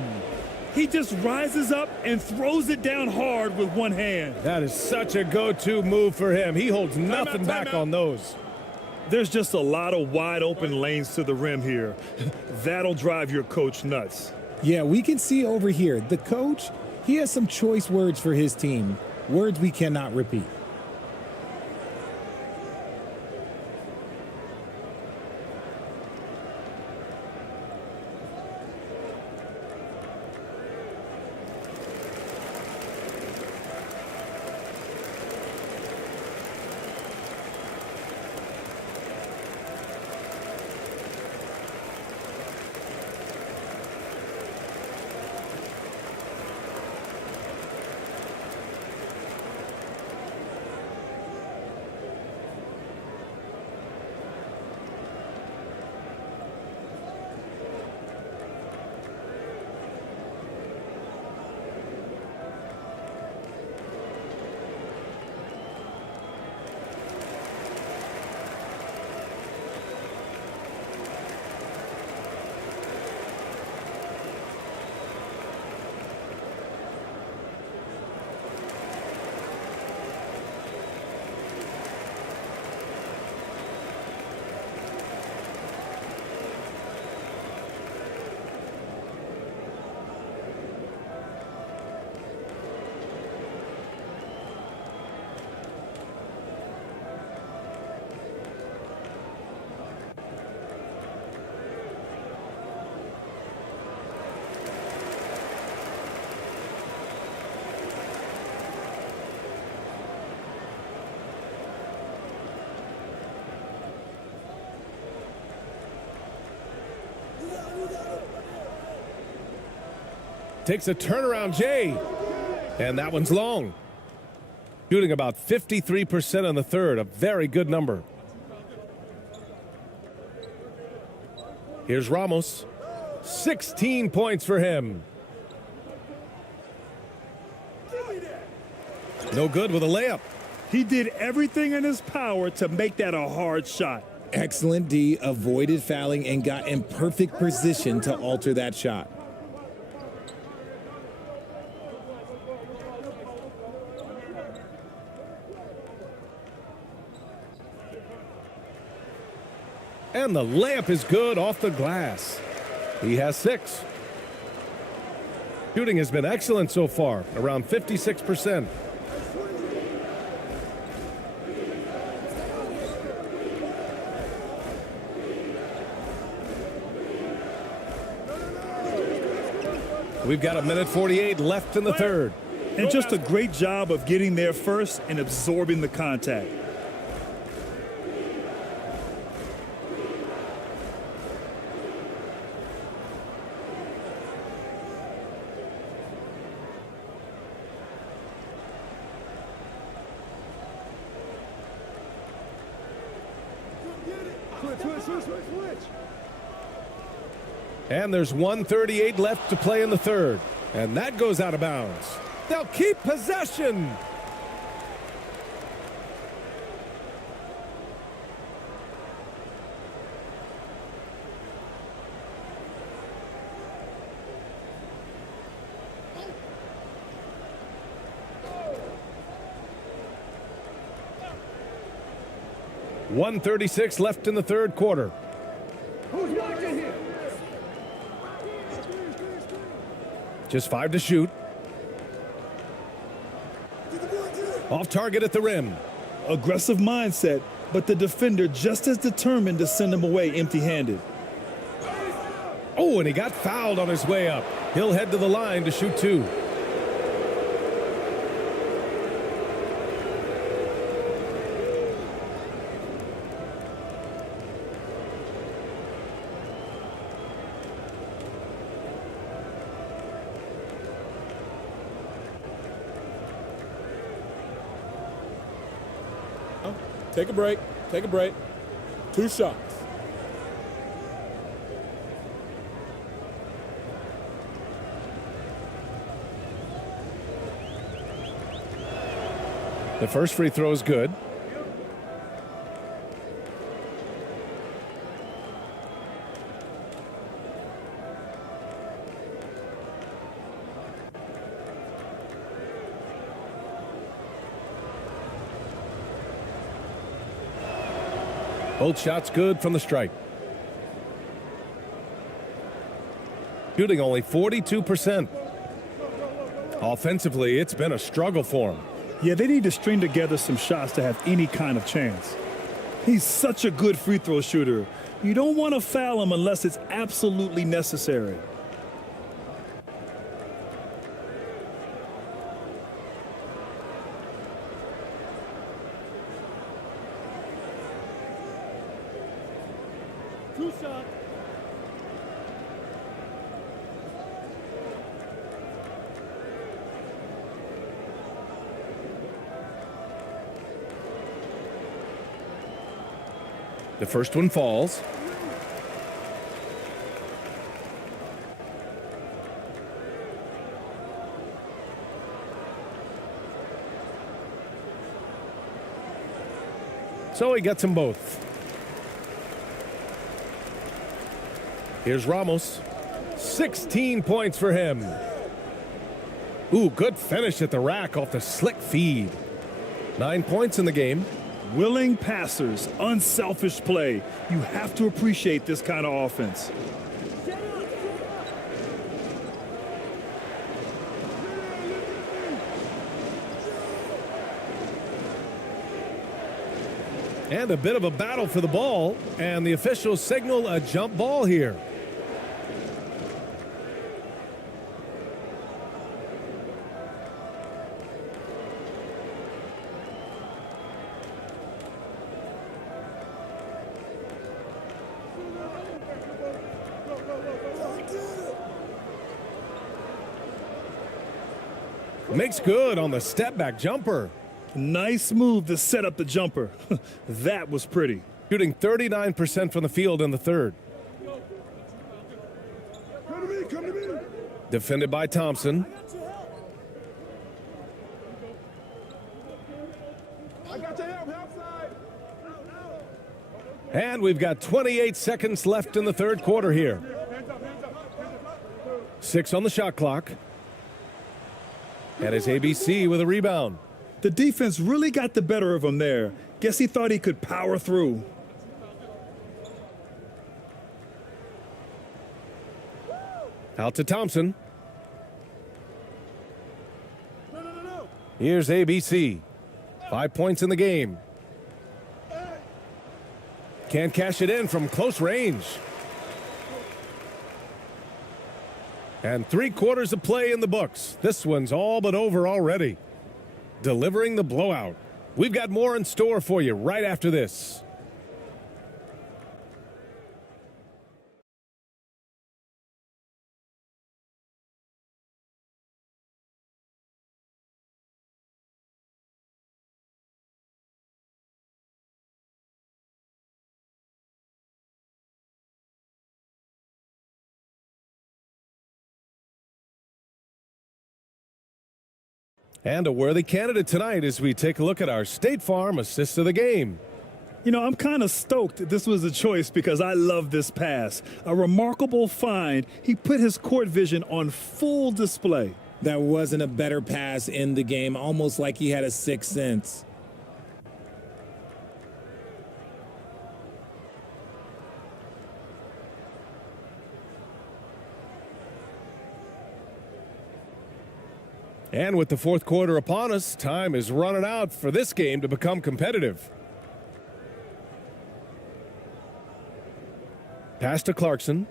He just rises up and throws it down hard with one hand. That is such a go-to move for him. He holds nothing back on those. There's just a lot of wide open lanes to the rim here. That'll drive your coach nuts. Yeah, we can see over here, the coach, he has some choice words for his team. Words we cannot repeat. takes a turnaround J. And that one's long. Shooting about 53% in the third, a very good number. Here's Ramos. 16 points for him. No good with a layup. He did everything in his power to make that a hard shot. Excellent D, avoided fouling and got in perfect position to alter that shot. And the layup is good off the glass. He has 6. Shooting has been excellent so far, around 56%. We've got 1:48 left in the third. And just a great job of getting there first and absorbing the contact. And there's 1:38 left to play in the third. And that goes out of bounds. They'll keep possession. .136 left in the third quarter. Who's watching here? Just 5 to shoot. Off target at the rim. Aggressive mindset, but the defender just as determined to send him away empty-handed. Oh, and he got fouled on his way up. He'll head to the line to shoot 2. Take a break. Take a break. 2 shots. The first free throw is good. Both shots good from the stripe. Shooting only 42%. Offensively, it's been a struggle for him. Yeah, they need to string together some shots to have any kind of chance. He's such a good free throw shooter. You don't want to foul him unless it's absolutely necessary. The first one falls. So he gets them both. Here's Ramos. 16 points for him. Ooh, good finish at the rack off the slick feed. 9 points in the game. Willing passers, unselfish play. You have to appreciate this kind of offense. And a bit of a battle for the ball, and the officials signal a jump ball here. Makes good on the step-back jumper. Nice move to set up the jumper. That was pretty. Shooting 39% from the field in the third. Defended by Thompson. And we've got 28 seconds left in the third quarter here. 6 on the shot clock. And it's ABC with a rebound. The defense really got the better of him there. Guess he thought he could power through. Out to Thompson. Here's ABC. 5 points in the game. Can't cash it in from close range. And 3 quarters of play in the books. This one's all but over already. Delivering the blowout. We've got more in store for you right after this. And a worthy candidate tonight as we take a look at our State Farm assist of the game. You know, I'm kind of stoked this was a choice because I love this pass. A remarkable find. He put his court vision on full display. That wasn't a better pass in the game, almost like he had a sixth sense. And with the fourth quarter upon us, time is running out for this game to become competitive. Pass to Clarkson.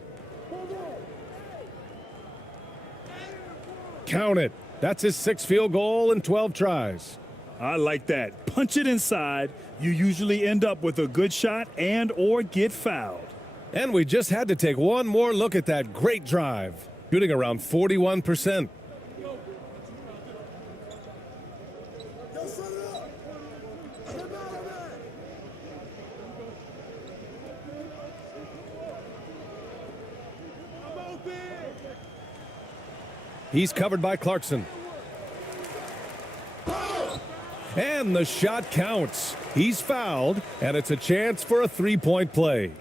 Count it. That's his 6th field goal in 12 tries. I like that. Punch it inside. You usually end up with a good shot and or get fouled. And we just had to take one more look at that great drive. Shooting around 41%. He's covered by Clarkson. And the shot counts. He's fouled, and it's a chance for a 3-point play.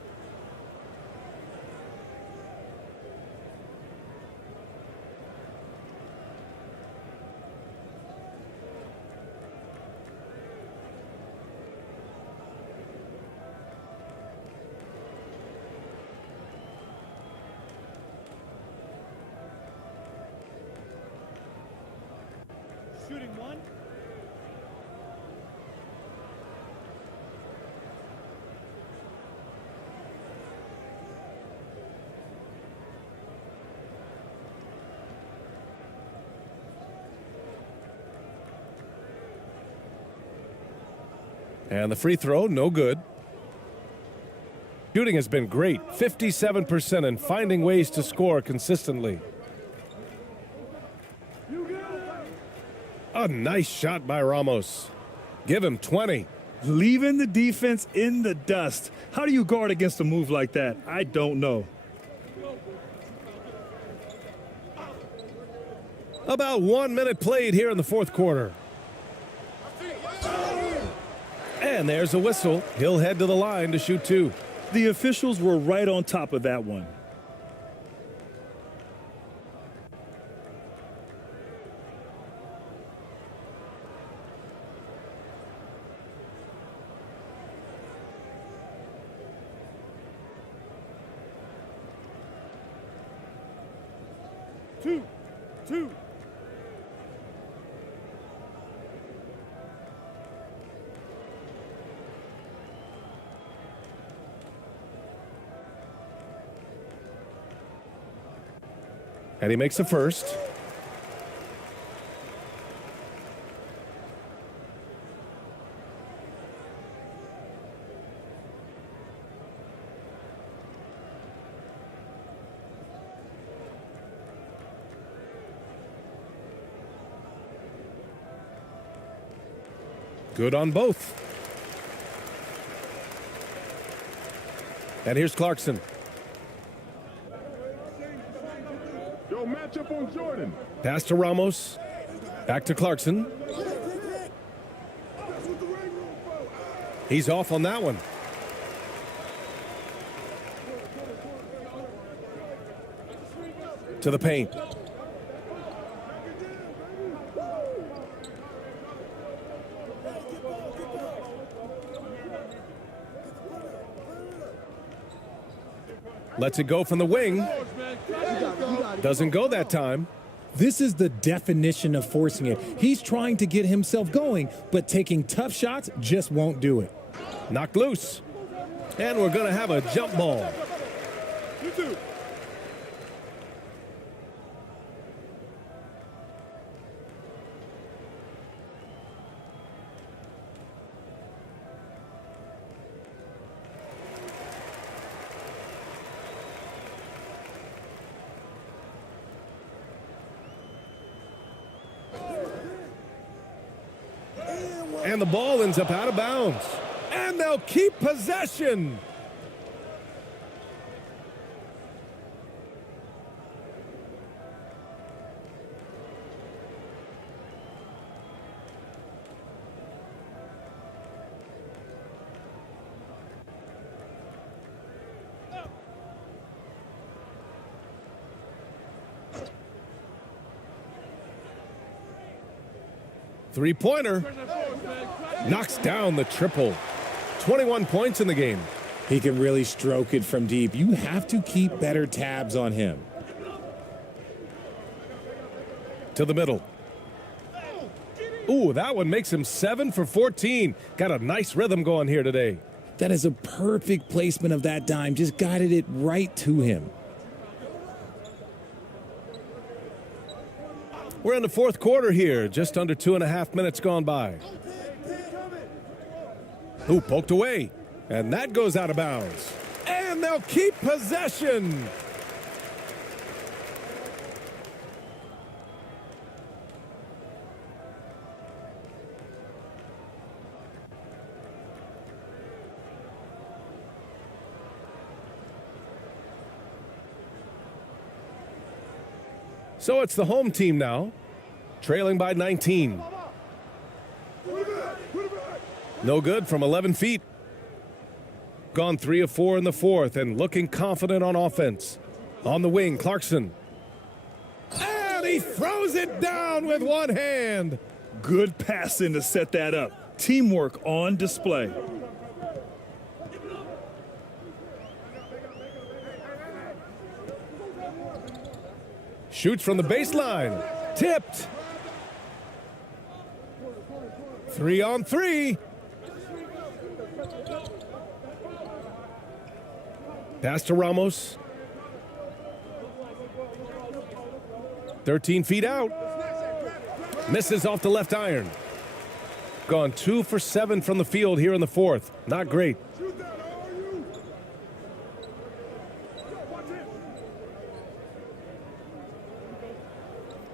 Shooting one. And the free throw, no good. Shooting has been great, 57%, and finding ways to score consistently. A nice shot by Ramos. Give him 20. Leaving the defense in the dust. How do you guard against a move like that? I don't know. About 1 minute played here in the fourth quarter. And there's a whistle. He'll head to the line to shoot 2. The officials were right on top of that one. Two. And he makes the first. Good on both. And here's Clarkson. Yo, match up on Jordan. Pass to Ramos. Back to Clarkson. He's off on that one. To the paint. Lets it go from the wing. Doesn't go that time. This is the definition of forcing it. He's trying to get himself going, but taking tough shots just won't do it. Knocked loose. And we're going to have a jump ball. And the ball ends up out of bounds. And they'll keep possession. Three-pointer. Knocks down the triple. 21 points in the game. He can really stroke it from deep. You have to keep better tabs on him. To the middle. Ooh, that one makes him 7 for 14. Got a nice rhythm going here today. That is a perfect placement of that dime. Just guided it right to him. We're in the fourth quarter here. Just under 2.5 minutes gone by. Ooh, poked away. And that goes out of bounds. And they'll keep possession. So it's the home team now, trailing by 19. No good from 11 feet. Gone 3 of 4 in the fourth and looking confident on offense. On the wing, Clarkson. And he throws it down with one hand. Good passing to set that up. Teamwork on display. Shoots from the baseline. Tipped. 3 on 3. Pass to Ramos. 13 feet out. Misses off the left iron. Gone 2 for 7 from the field here in the fourth. Not great.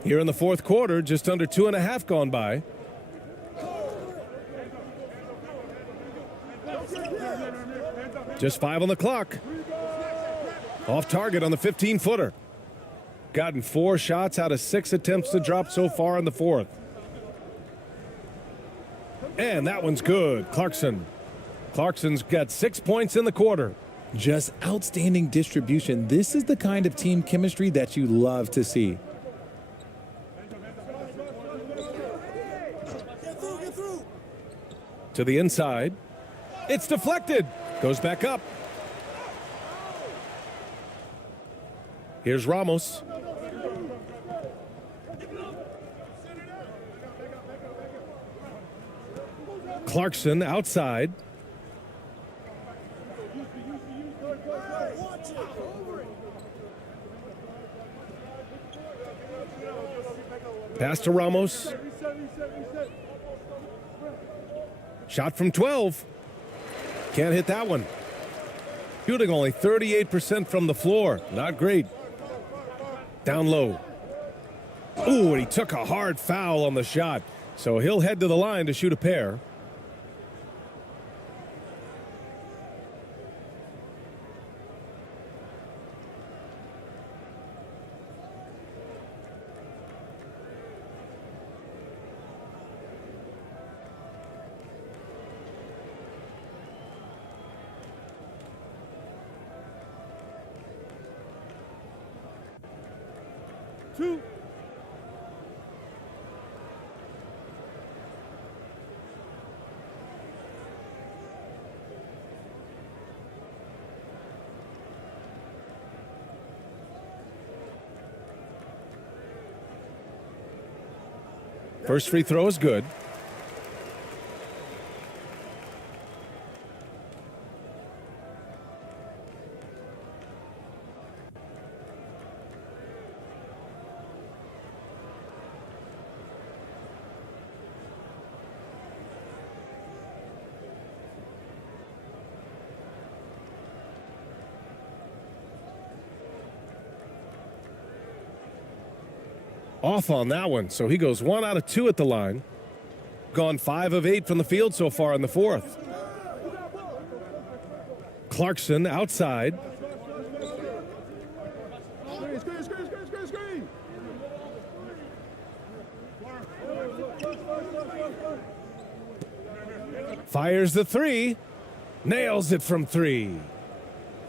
Here in the fourth quarter, just under 2.5 gone by. Just 5 on the clock. Off target on the 15-footer. Gotten 4 shots out of 6 attempts to drop so far in the fourth. And that one's good. Clarkson. Clarkson's got 6 points in the quarter. Just outstanding distribution. This is the kind of team chemistry that you love to see. To the inside. It's deflected. Goes back up. Here's Ramos. Clarkson outside. Pass to Ramos. Shot from 12. Can't hit that one. Shooting only 38% from the floor. Not great. Down low. Ooh, and he took a hard foul on the shot. So he'll head to the line to shoot a pair. 2. First free throw is good. Off on that one, so he goes 1 out of 2 at the line. Gone 5 of 8 from the field so far in the fourth. Clarkson outside. Fires the 3. Nails it from 3.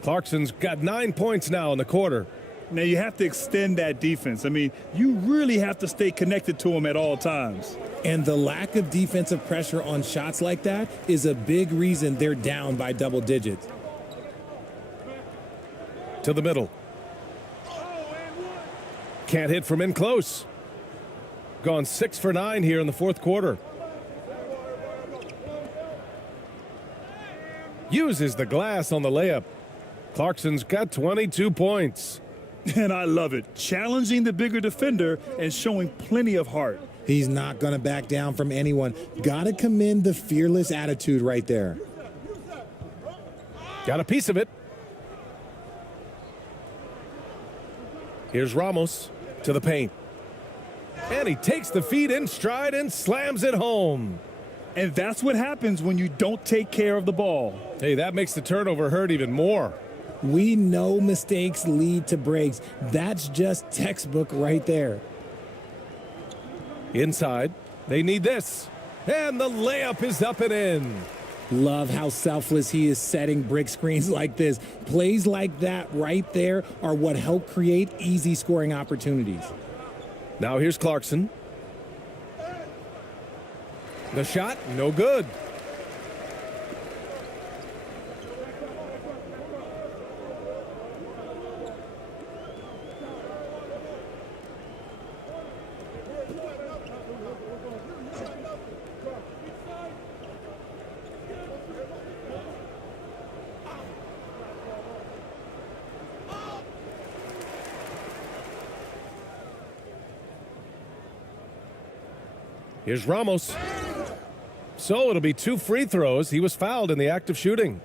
Clarkson's got 9 points now in the quarter. Now you have to extend that defense. I mean, you really have to stay connected to him at all times. And the lack of defensive pressure on shots like that is a big reason they're down by double digits. To the middle. Can't hit from in close. Gone 6 for 9 here in the fourth quarter. Uses the glass on the layup. Clarkson's got 22 points. And I love it. Challenging the bigger defender and showing plenty of heart. He's not going to back down from anyone. Got to commend the fearless attitude right there. Got a piece of it. Here's Ramos to the paint. And he takes the feed in stride and slams it home. And that's what happens when you don't take care of the ball. Hey, that makes the turnover hurt even more. We know mistakes lead to breaks. That's just textbook right there. Inside, they need this. And the layup is up and in. Love how selfless he is setting brick screens like this. Plays like that right there are what help create easy scoring opportunities. Now here's Clarkson. The shot, no good. Here's Ramos. So it'll be 2 free throws. He was fouled in the act of shooting.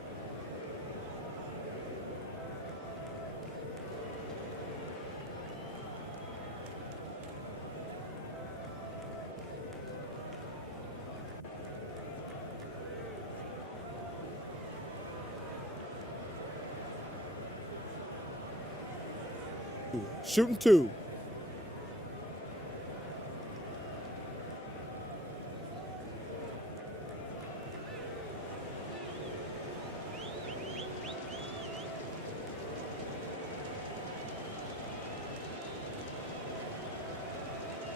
Shooting 2.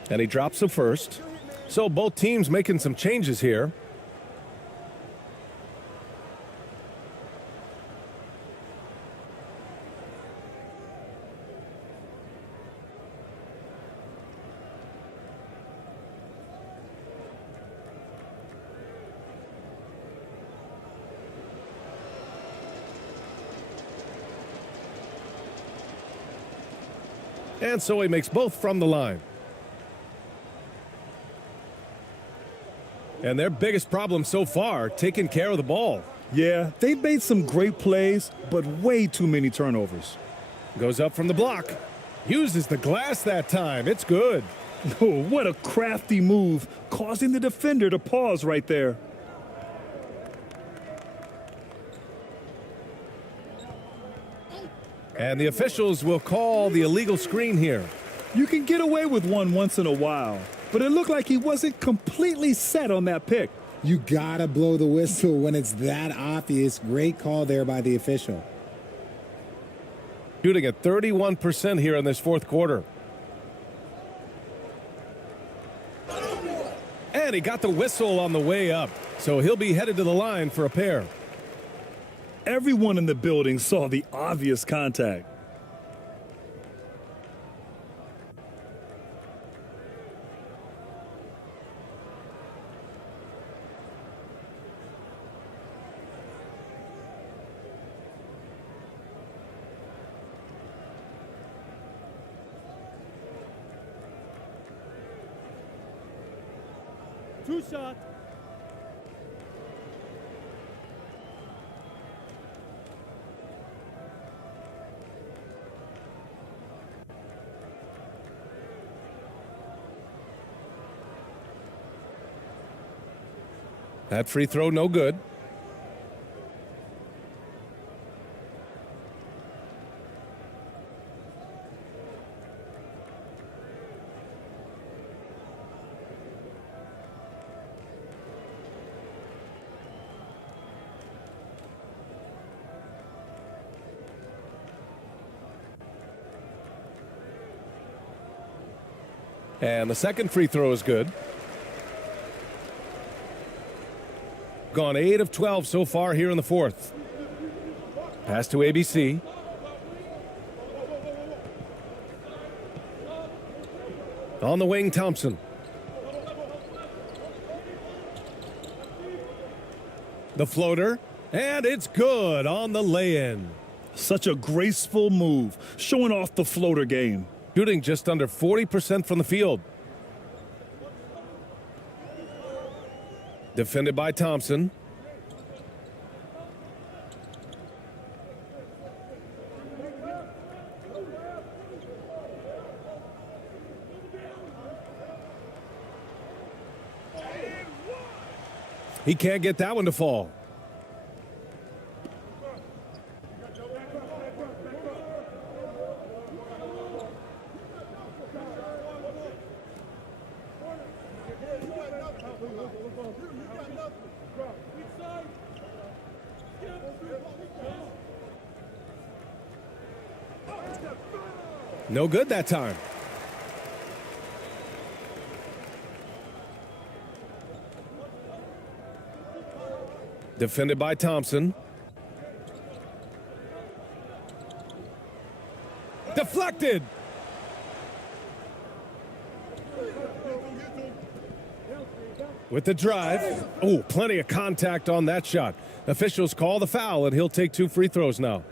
And he drops the first. So both teams making some changes here. And so he makes both from the line. And their biggest problem so far, taking care of the ball. Yeah, they've made some great plays, but way too many turnovers. Goes up from the block. Uses the glass that time. It's good. Oh, what a crafty move, causing the defender to pause right there. And the officials will call the illegal screen here. You can get away with one once in a while, but it looked like he wasn't completely set on that pick. You gotta blow the whistle when it's that obvious. Great call there by the official. Shooting at 31% here in this fourth quarter. And he got the whistle on the way up, so he'll be headed to the line for a pair. Everyone in the building saw the obvious contact. Two shot. That free throw, no good. And the second free throw is good. Gone 8 of 12 so far here in the fourth. Pass to ABC. On the wing, Thompson. The floater, and it's good on the lay-in. Such a graceful move, showing off the floater game. Shooting just under 40% from the field. Defended by Thompson. He can't get that one to fall. No good that time. Defended by Thompson. Deflected. With the drive. Oh, plenty of contact on that shot. Officials call the foul, and he'll take 2 free throws now.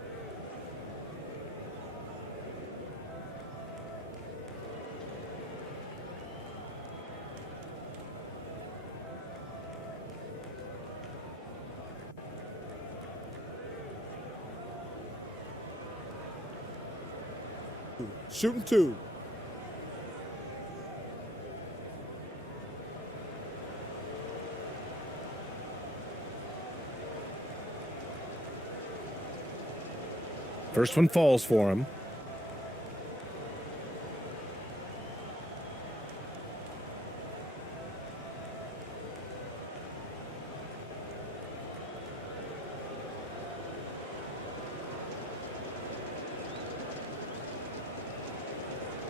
Shooting 2. First one falls for him.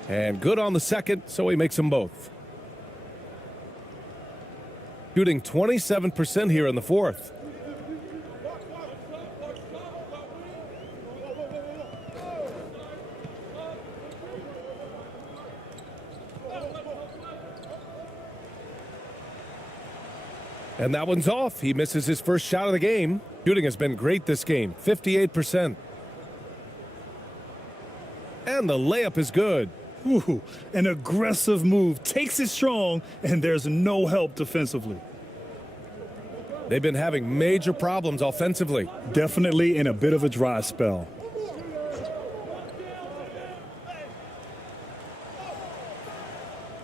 And good on the second, so he makes them both. Shooting 27% here in the fourth. And that one's off. He misses his first shot of the game. Shooting has been great this game, 58%. And the layup is good. Ooh, an aggressive move, takes it strong, and there's no help defensively. They've been having major problems offensively. Definitely in a bit of a dry spell.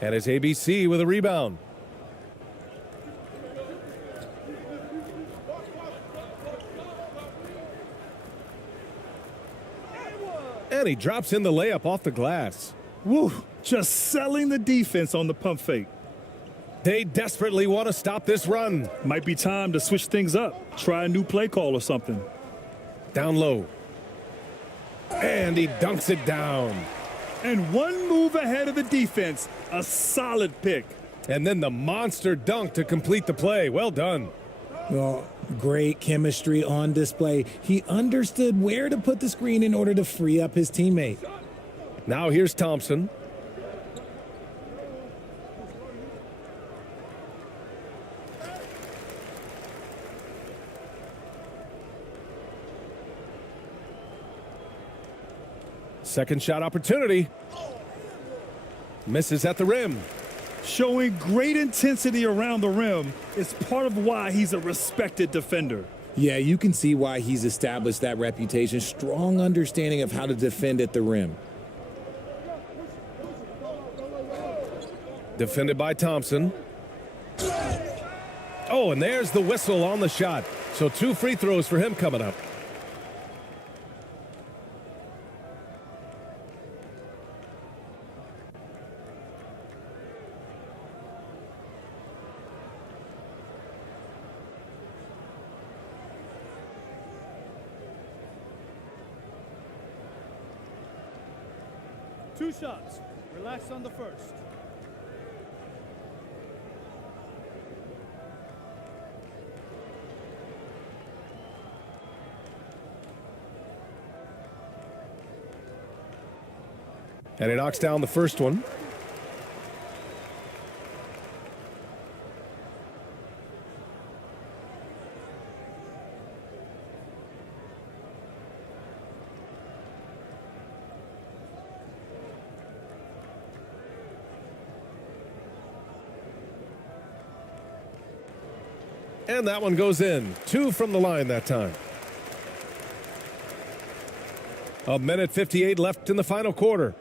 And it's ABC with a rebound. And he drops in the layup off the glass. Woo, just selling the defense on the pump fake. They desperately want to stop this run. Might be time to switch things up. Try a new play call or something. Down low. And he dunks it down. And one move ahead of the defense. A solid pick. And then the monster dunk to complete the play. Well done. Well, great chemistry on display. He understood where to put the screen in order to free up his teammate. Now here's Thompson. Second shot opportunity. Misses at the rim. Showing great intensity around the rim is part of why he's a respected defender. Yeah, you can see why he's established that reputation. Strong understanding of how to defend at the rim. Defended by Thompson. Oh, and there's the whistle on the shot. So 2 free throws for him coming up. Two shots. Relax on the first. And he knocks down the first one. And that one goes in. 2 from the line that time. 1:58 left in the final quarter.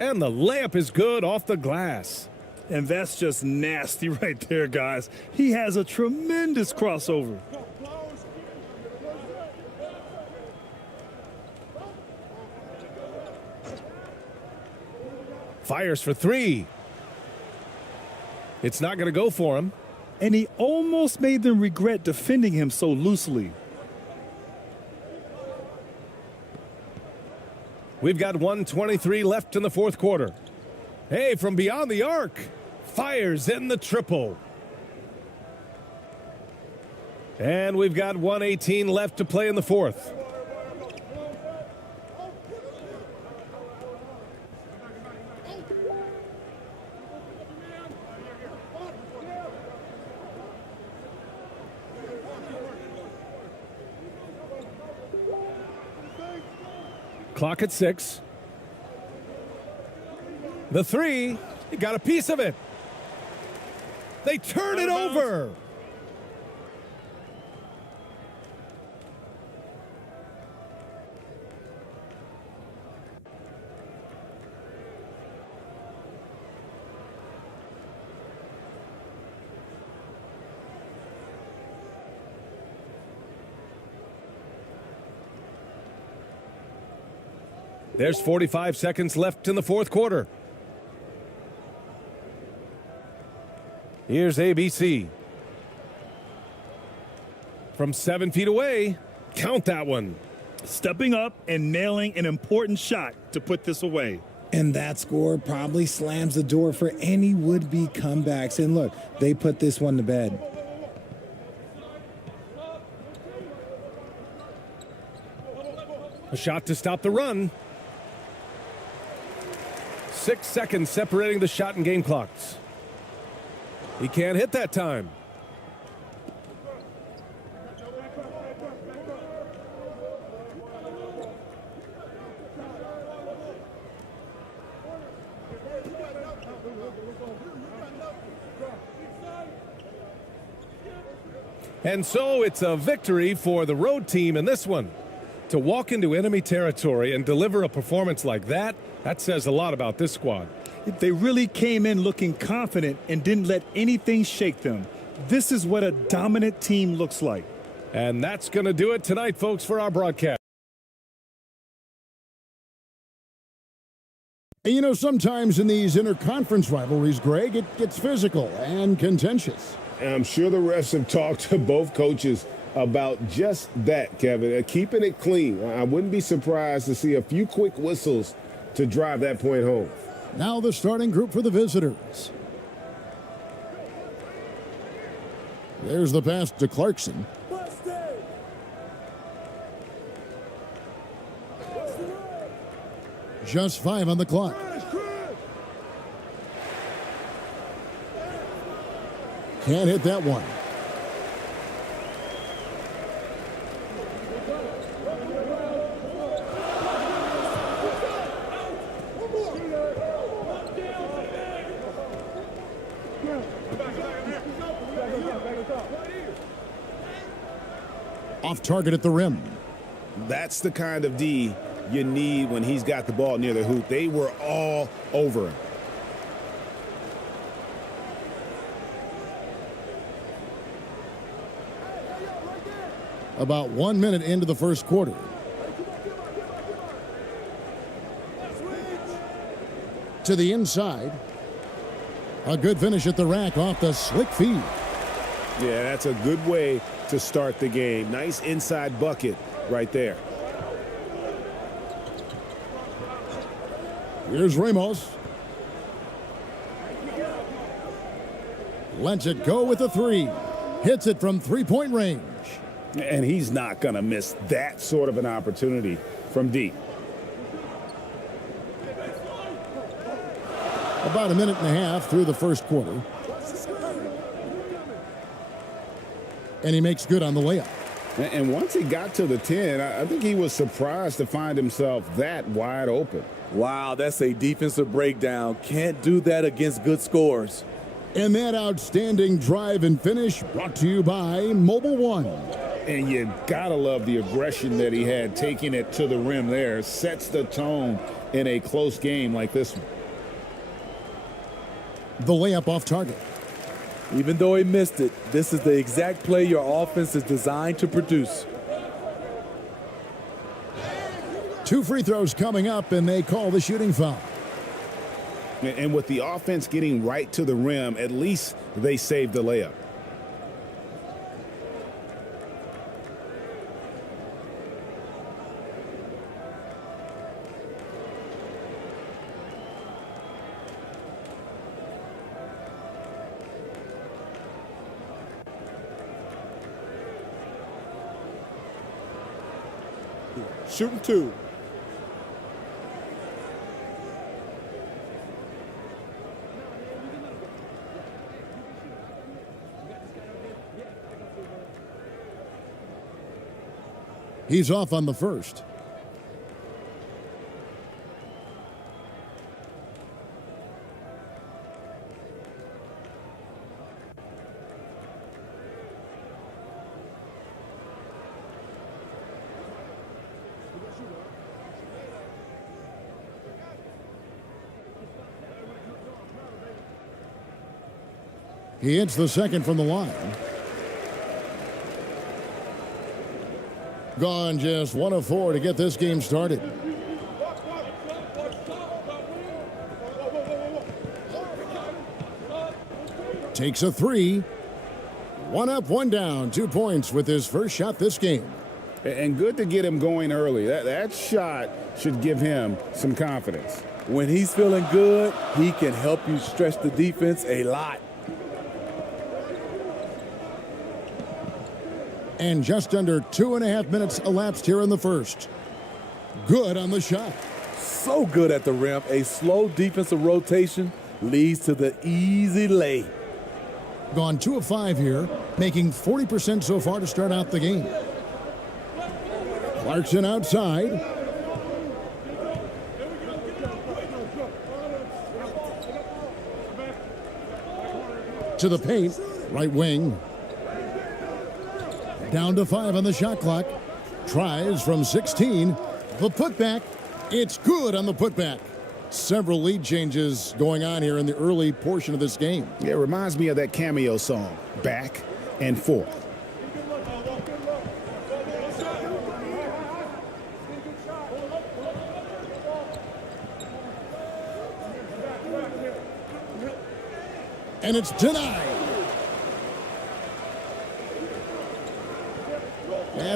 And the layup is good off the glass. And that's just nasty right there, guys. He has a tremendous crossover. Fires for 3. It's not going to go for him. And he almost made them regret defending him so loosely. We've got 1:23 left in the fourth quarter. Hey, from beyond the arc. Fires in the triple. And we've got 1:18 left to play in the fourth. Clock at 6. The 3, he got a piece of it. They turn it over. There's 45 seconds left in the fourth quarter. Here's ABC. From 7 feet away, count that one. Stepping up and nailing an important shot to put this away. And that score probably slams the door for any would-be comebacks. And look, they put this one to bed. A shot to stop the run. 6 seconds separating the shot and game clocks. He can't hit that time. And so it's a victory for the road team in this one. To walk into enemy territory and deliver a performance like that, that says a lot about this squad. They really came in looking confident and didn't let anything shake them. This is what a dominant team looks like. And that's going to do it tonight, folks, for our broadcast. And you know, sometimes in these interconference rivalries, Greg, it gets physical and contentious. And I'm sure the refs have talked to both coaches about just that, Kevin. Keeping it clean. I wouldn't be surprised to see a few quick whistles to drive that point home. Now the starting group for the visitors. There's the pass to Clarkson. Just 5 on the clock. Can't hit that one. Off target at the rim. That's the kind of D you need when he's got the ball near the hoop. They were all over him. About 1 minute into the first quarter. To the inside. A good finish at the rack off the slick feed. Yeah, that's a good way to start the game. Nice inside bucket right there. Here's Ramos. Lets it go with a 3. Hits it from three-point range. And he's not going to miss that sort of an opportunity from deep. About a minute and a half through the first quarter. And he makes good on the layup. And once he got to the 10, I think he was surprised to find himself that wide open. Wow, that's a defensive breakdown. Can't do that against good scores. And that outstanding drive and finish brought to you by Mobile One. And you gotta love the aggression that he had taking it to the rim there. Sets the tone in a close game like this one. The layup off target. Even though he missed it, this is the exact play your offense is designed to produce. 2 free throws coming up, and they call the shooting foul. And with the offense getting right to the rim, at least they saved the layup. Shooting 2. He's off on the first. He hits the second from the line. Gone just 1 of 4 to get this game started. Takes a 3. 1 up, 1 down. 2 points with his first shot this game. And good to get him going early. That shot should give him some confidence. When he's feeling good, he can help you stretch the defense a lot. And just under 2.5 minutes elapsed here in the first. Good on the shot. So good at the rim. A slow defensive rotation leads to the easy lay. Gone 2 of 5 here, making 40% so far to start out the game. Clarkson outside. To the paint, right wing. Down to 5 on the shot clock. Tries from 16. The putback. It's good on the putback. Several lead changes going on here in the early portion of this game. Yeah, it reminds me of that Cameo song, Back and Forth. And it's denied.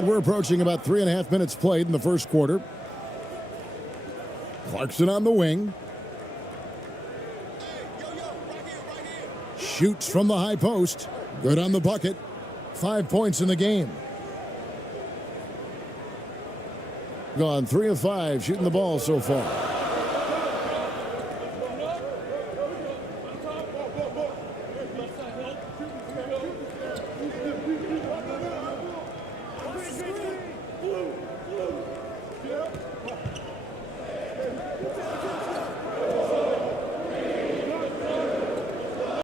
And we're approaching about 3.5 minutes played in the first quarter. Clarkson on the wing. Shoots from the high post. Good on the bucket. 5 points in the game. Gone 3 of 5 shooting the ball so far.